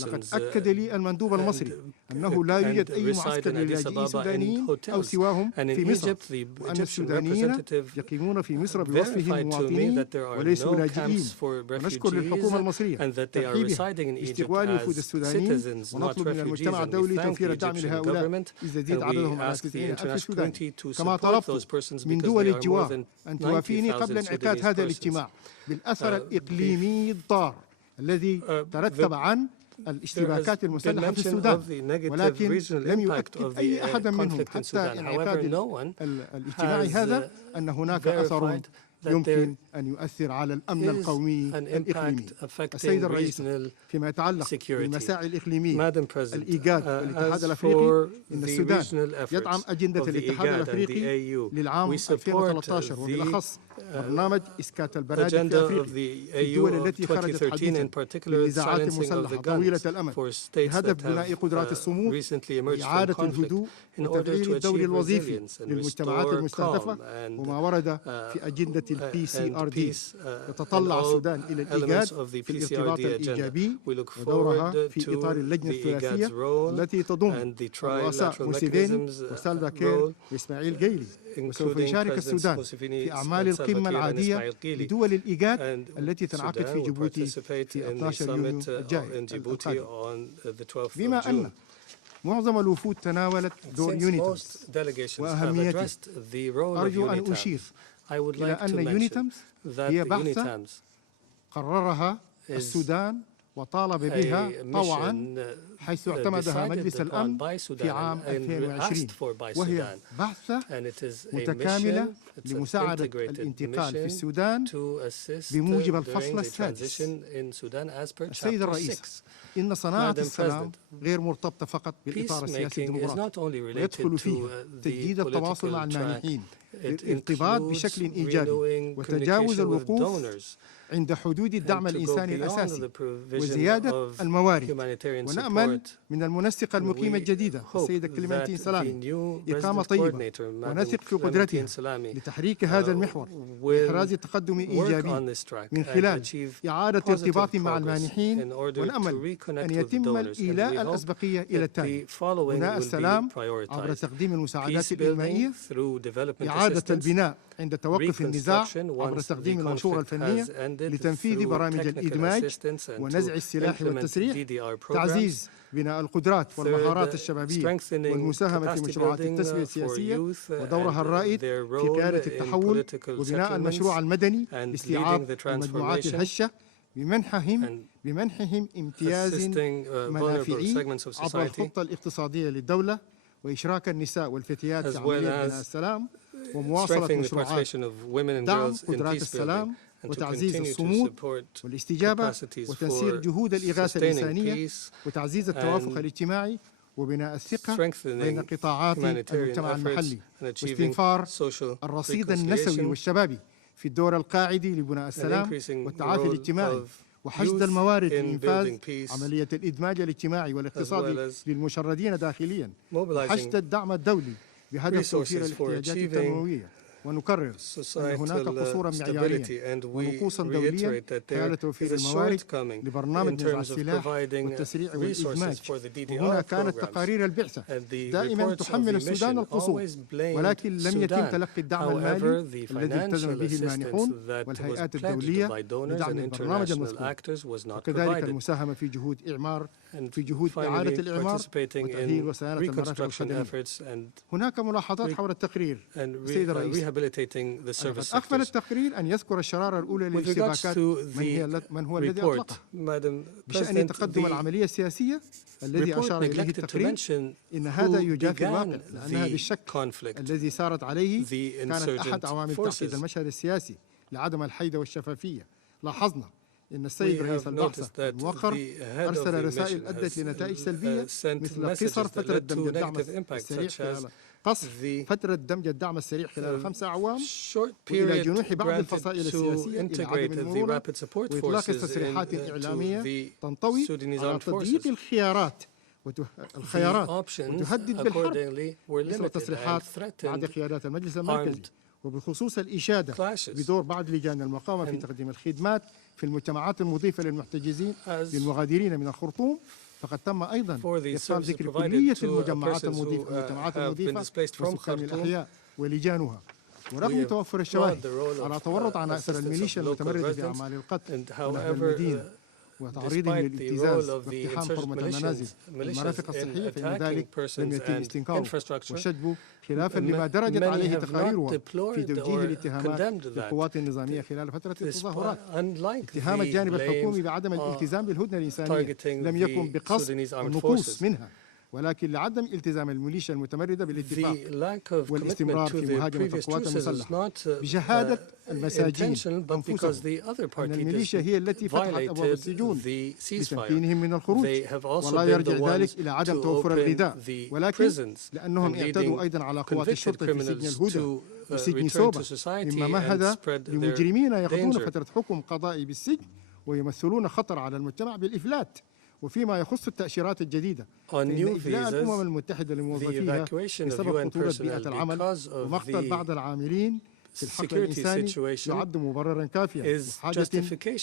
لقد أكد لي المندوب المصري أنه لا يوجد أي معسكر للاجئين سودانيين أو سواهم في مصر، وأن السودانيين يقيمون في مصر بوصفهم مواطنين وليسوا لاجئين. ونشكر للحكومة المصرية ترحيبها استقبال وفود السودانيين، ونطلب من المجتمع الدولي توفير الدعم لهؤلاء إذا زيد عددهم على 90,000 سوداني، كما طلبت من دول الجوار أن توافيني قبل انعقاد هذا الاجتماع بالأثر الإقليمي الضار الذي ترتب عن الاشتباكات المسلحة في السودان، ولكن لم يؤكد أي أحد منهم حتى انعقاد الاجتماع هذا أن هناك أثر يمكن أن يؤثر على الأمن القومي الإقليمي. السيد الرئيس، فيما يتعلق بالمساعي الإقليمية، الإيجاد والاتحاد الأفريقي، إن السودان يدعم أجندة الاتحاد الأفريقي للعام 2013 وبالأخص برنامج إسكات البرادة في أفريقيا في الدول التي خرجت حديثا من نزاعات مسلحة طويلة الأمد بهدف بناء قدرات الصمود وإعادة الهدوء وتفعيل الدور الوظيفي للمجتمعات المستهدفة وما ورد في أجندة الPCRD. يتطلع السودان إلى الإيجاد في الارتباط الإيجابي ودورها في إطار اللجنة الثلاثية التي تضم الرؤساء موسيفيني وسالفا كير وإسماعيل جيلي. وسوف يشارك السودان في أعمال القمة العادية لدول الإيجاد التي تنعقد في جيبوتي في 12 يونيو الجاي القادم. بما أن معظم الوفود تناولت دور يونيتمز وأهميته، أرجو أن أشير إلى أن يونيتمز هي بحثة قررها السودان وطالب بها طوعا حيث اعتمدها مجلس الأمن في عام 2020، وهي بحثة متكاملة لمساعدة الانتقال في السودان بموجب الفصل السادس. السيد الرئيس، إن صناعة السلام غير مرتبطة فقط بالإطار السياسي الديمقراطي، ويدخل فيه تجديد التواصل مع المانحين الارتباط بشكل إيجابي وتجاوز الوقوف عند حدود الدعم الإنساني الأساسي وزيادة الموارد. ونأمل من المنسقة المقيمة الجديدة السيدة كليمنتين سلامي إقامة طيبة، ونثق في قدرتها لتحريك هذا المحور وإحراز تقدم إيجابي من خلال إعادة ارتباط مع المانحين. ونأمل أن يتم الإيلاء الأسبقية إلى التالي: بناء السلام عبر تقديم المساعدات الإنمائية، إعادة البناء عند توقف النزاع عبر تقديم المنشورة الفنية لتنفيذ برامج الإدماج ونزع السلاح والتسريح، تعزيز بناء القدرات والمهارات الشبابية والمساهمة في مشروعات التسوية السياسية ودورها الرائد في قيادة التحول، وبناء المشروع المدني لاستيعاب المجموعات الهشة بمنحهم امتياز منافعي عبر الخطة الاقتصادية للدولة، وإشراك النساء والفتيات في عملية بناء السلام، ومواصلة مشروعات دعم قدرات السلام وتعزيز الصمود والاستجابة وتنسيق جهود الإغاثة الإنسانية وتعزيز التوافق الاجتماعي وبناء الثقة بين قطاعات المجتمع المحلي، واستنفار الرصيد النسوي والشبابي في الدور القاعدي لبناء السلام والتعافي الاجتماعي، وحشد الموارد لإنفاذ عملية الإدماج الاجتماعي والاقتصادي للمشردين داخليا، وحشد الدعم الدولي بهدف توفير الاحتياجات التنموية. ونكرر أن هناك قصورا معياريا ونقوصا دوليا حيال توفير الموارد لبرنامج نزع السلاح والتسريع والإدماج. وهنا كانت تقارير البعثة دائما تحمل السودان القصور، ولكن لم يتم تلقي الدعم المالي الذي التزم به المانحون والهيئات الدولية لدعم البرنامج المذكور، وكذلك المساهمة في جهود إعادة الإعمار وتأهيل وصيانة المرافق الخدمية. هناك ملاحظات حول التقرير. السيد الرئيس، أقبل التقرير أن يذكر الشرارة الأولى للاشتباكات من هو الذي أطلقها بشأن تقدم العملية السياسية الذي أشار إليه التقرير. إن هذا يجافي الواقع، لأنها بالشك الذي سارت عليه كانت أحد عوامل تعقيد المشهد السياسي لعدم الحيدة والشفافية. لاحظنا إن السيد رئيس البعثة الموقر أرسل رسائل أدت لنتائج سلبية، مثل قصر فترة دمج الدعم السريع فترة دمج الدعم السريع خلال 5 أعوام، وإلى جنوح بعض الفصائل السياسية إلى عدم المرونة، وإطلاق تصريحات إعلامية تنطوي على تضييق الخيارات وتهدد بالحرب، مثل تصريحات بعض قيادات المجلس المركزي، وبخصوص الإشادة بدور بعض لجان المقاومة في تقديم الخدمات في المجتمعات المضيفة للمحتجزين للمغادرين من الخرطوم. فقد تم أيضا إرسال ذكر كلية المجتمعات المضيفة وسكان الأحياء ولجانها. ورغم توفر الشواهد على تورط عناصر الميليشيا المتمردة في أعمال القتل ونهب المدينة وتعريضهم للابتزاز واقتحام حرمة المنازل والمرافق الصحية، فإن ذلك لم يتم استنكاره وشجبه خلافا لما درجت عليه تقاريرها في توجيه الاتهامات للقوات النظامية خلال فترة التظاهرات. اتهام الجانب الحكومي بعدم الالتزام بالهدنة الإنسانية لم يكن بقصد النقوص منها، ولكن لعدم التزام الميليشيا المتمردة بالاتفاق والاستمرار في مهاجمة القوات المسلحة بشهادة المساجين أنفسهم أن الميليشيا هي التي فتحت أبواب السجون لتمكينهم من الخروج، ولا يرجع ذلك إلى عدم توفر الغذاء، ولكن لأنهم اعتدوا أيضا على قوات الشرطة في سجن الهدى وسجن سوبا، مما مهد لمجرمين يقضون فترة حكم قضائي بالسجن ويمثلون خطر على المجتمع بالإفلات. وفيما يخص التأشيرات الجديدة، فإن إجلاء الأمم المتحدة لموظفيها بسبب خطورة بيئة العمل ومقتل بعض العاملين في الحقل الإنساني يعد مبررا كافيا وحاجة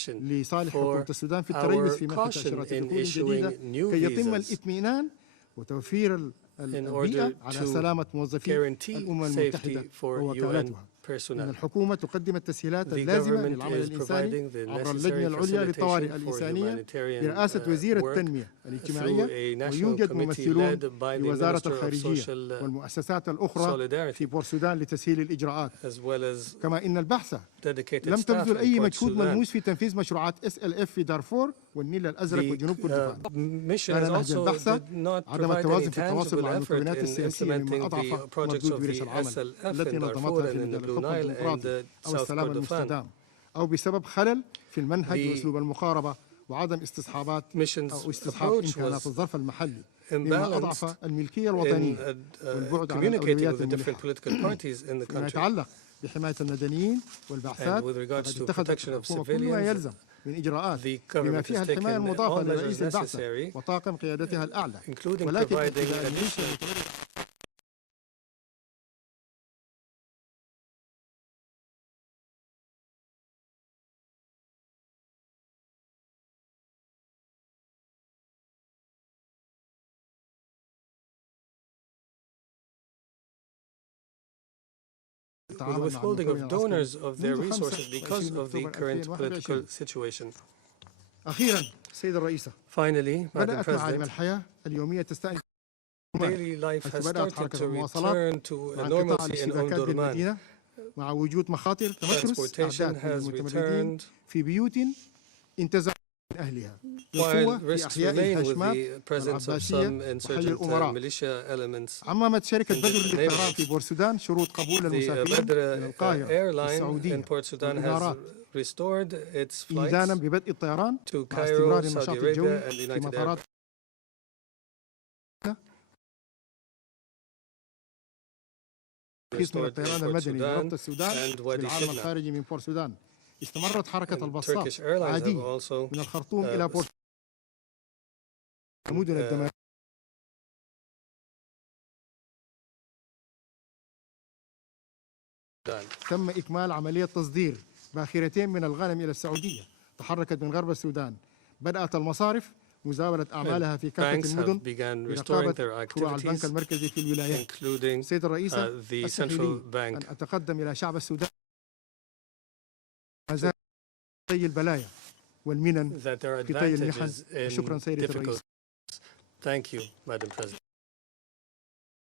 لصالح حكومة السودان في التريث في منح التأشيرات الدخول الجديدة كي يتم الإطمئنان وتوفير البيئة على سلامة موظفي الأمم المتحدة ووكالاتها. إن الحكومة تقدم التسهيلات اللازمة للعمل الإنساني عبر اللجنة العليا للطوارئ الإنسانية برئاسة وزير التنمية الاجتماعية، ويوجد ممثلون لوزارة الخارجية والمؤسسات الأخرى في بورسودان لتسهيل الإجراءات. كما إن البحث لم تبذل أي مجهود ملموس في تنفيذ مشروعات SLF في دارفور والنيل الأزرق وجنوب كردفان. كان نهج البحث عدم التوازن في التواصل مع المكونات السياسية مما أضعف مردود ورش العمل التي نظمتها في الحكم الديمقراطي أو السلام المستدام، أو بسبب خلل في المنهج وأسلوب المقاربة وعدم استصحاب إمكانات الظرف المحلي، مما أضعف الملكية الوطنية والبعد عن الأولويات الملحة. فيما يتعلق بحماية المدنيين والبعثات، فقد اتخذت الحكومة كل ما يلزم من إجراءات بما فيها الحماية المضافة لرئيس البعثة وطاقم قيادتها الأعلى، ولكن with the withholding of donors of their resources because of the current political situation. أخيراً سيد الرئيسة، Finally, Madam معالم President, الحياة اليومية تستأنف daily life has started to return to a normalcy in Omdurman. مع وجود مخاطر تمترس أعداد المتمردين في بيوت انتزعوا من أهلها، While risks remain with the presence of some insurgent militia elements, عممت شركة بدر للطيران في بورسودان شروط قبول المسافرين من القاهرة والسعودية والإمارات restored its flights إذانا ببدء الطيران to مع استمرار Cairo, النشاط Saudi الجوي Arabia, and the في United مطارات قسم الطيران المدني لربط السودان بالعالم الخارجي من بورسودان. استمرت حركة البساط عادية من الخرطوم إلى بورسودان مدن الدمار. تم إكمال عملية تصدير باخرتين من الغنم إلى السعودية، تحركت من غرب السودان. بدأت المصارف مزاولة أعمالها في كافة المدن برقابة فروع البنك المركزي في الولايات. سيد الرئيسة، اسمحي لي أن أتقدم إلى شعب السودان مازال طي البلايا والمنن في طي المحن. شكرا سيدة الرئيسة. Thank you, Madam President.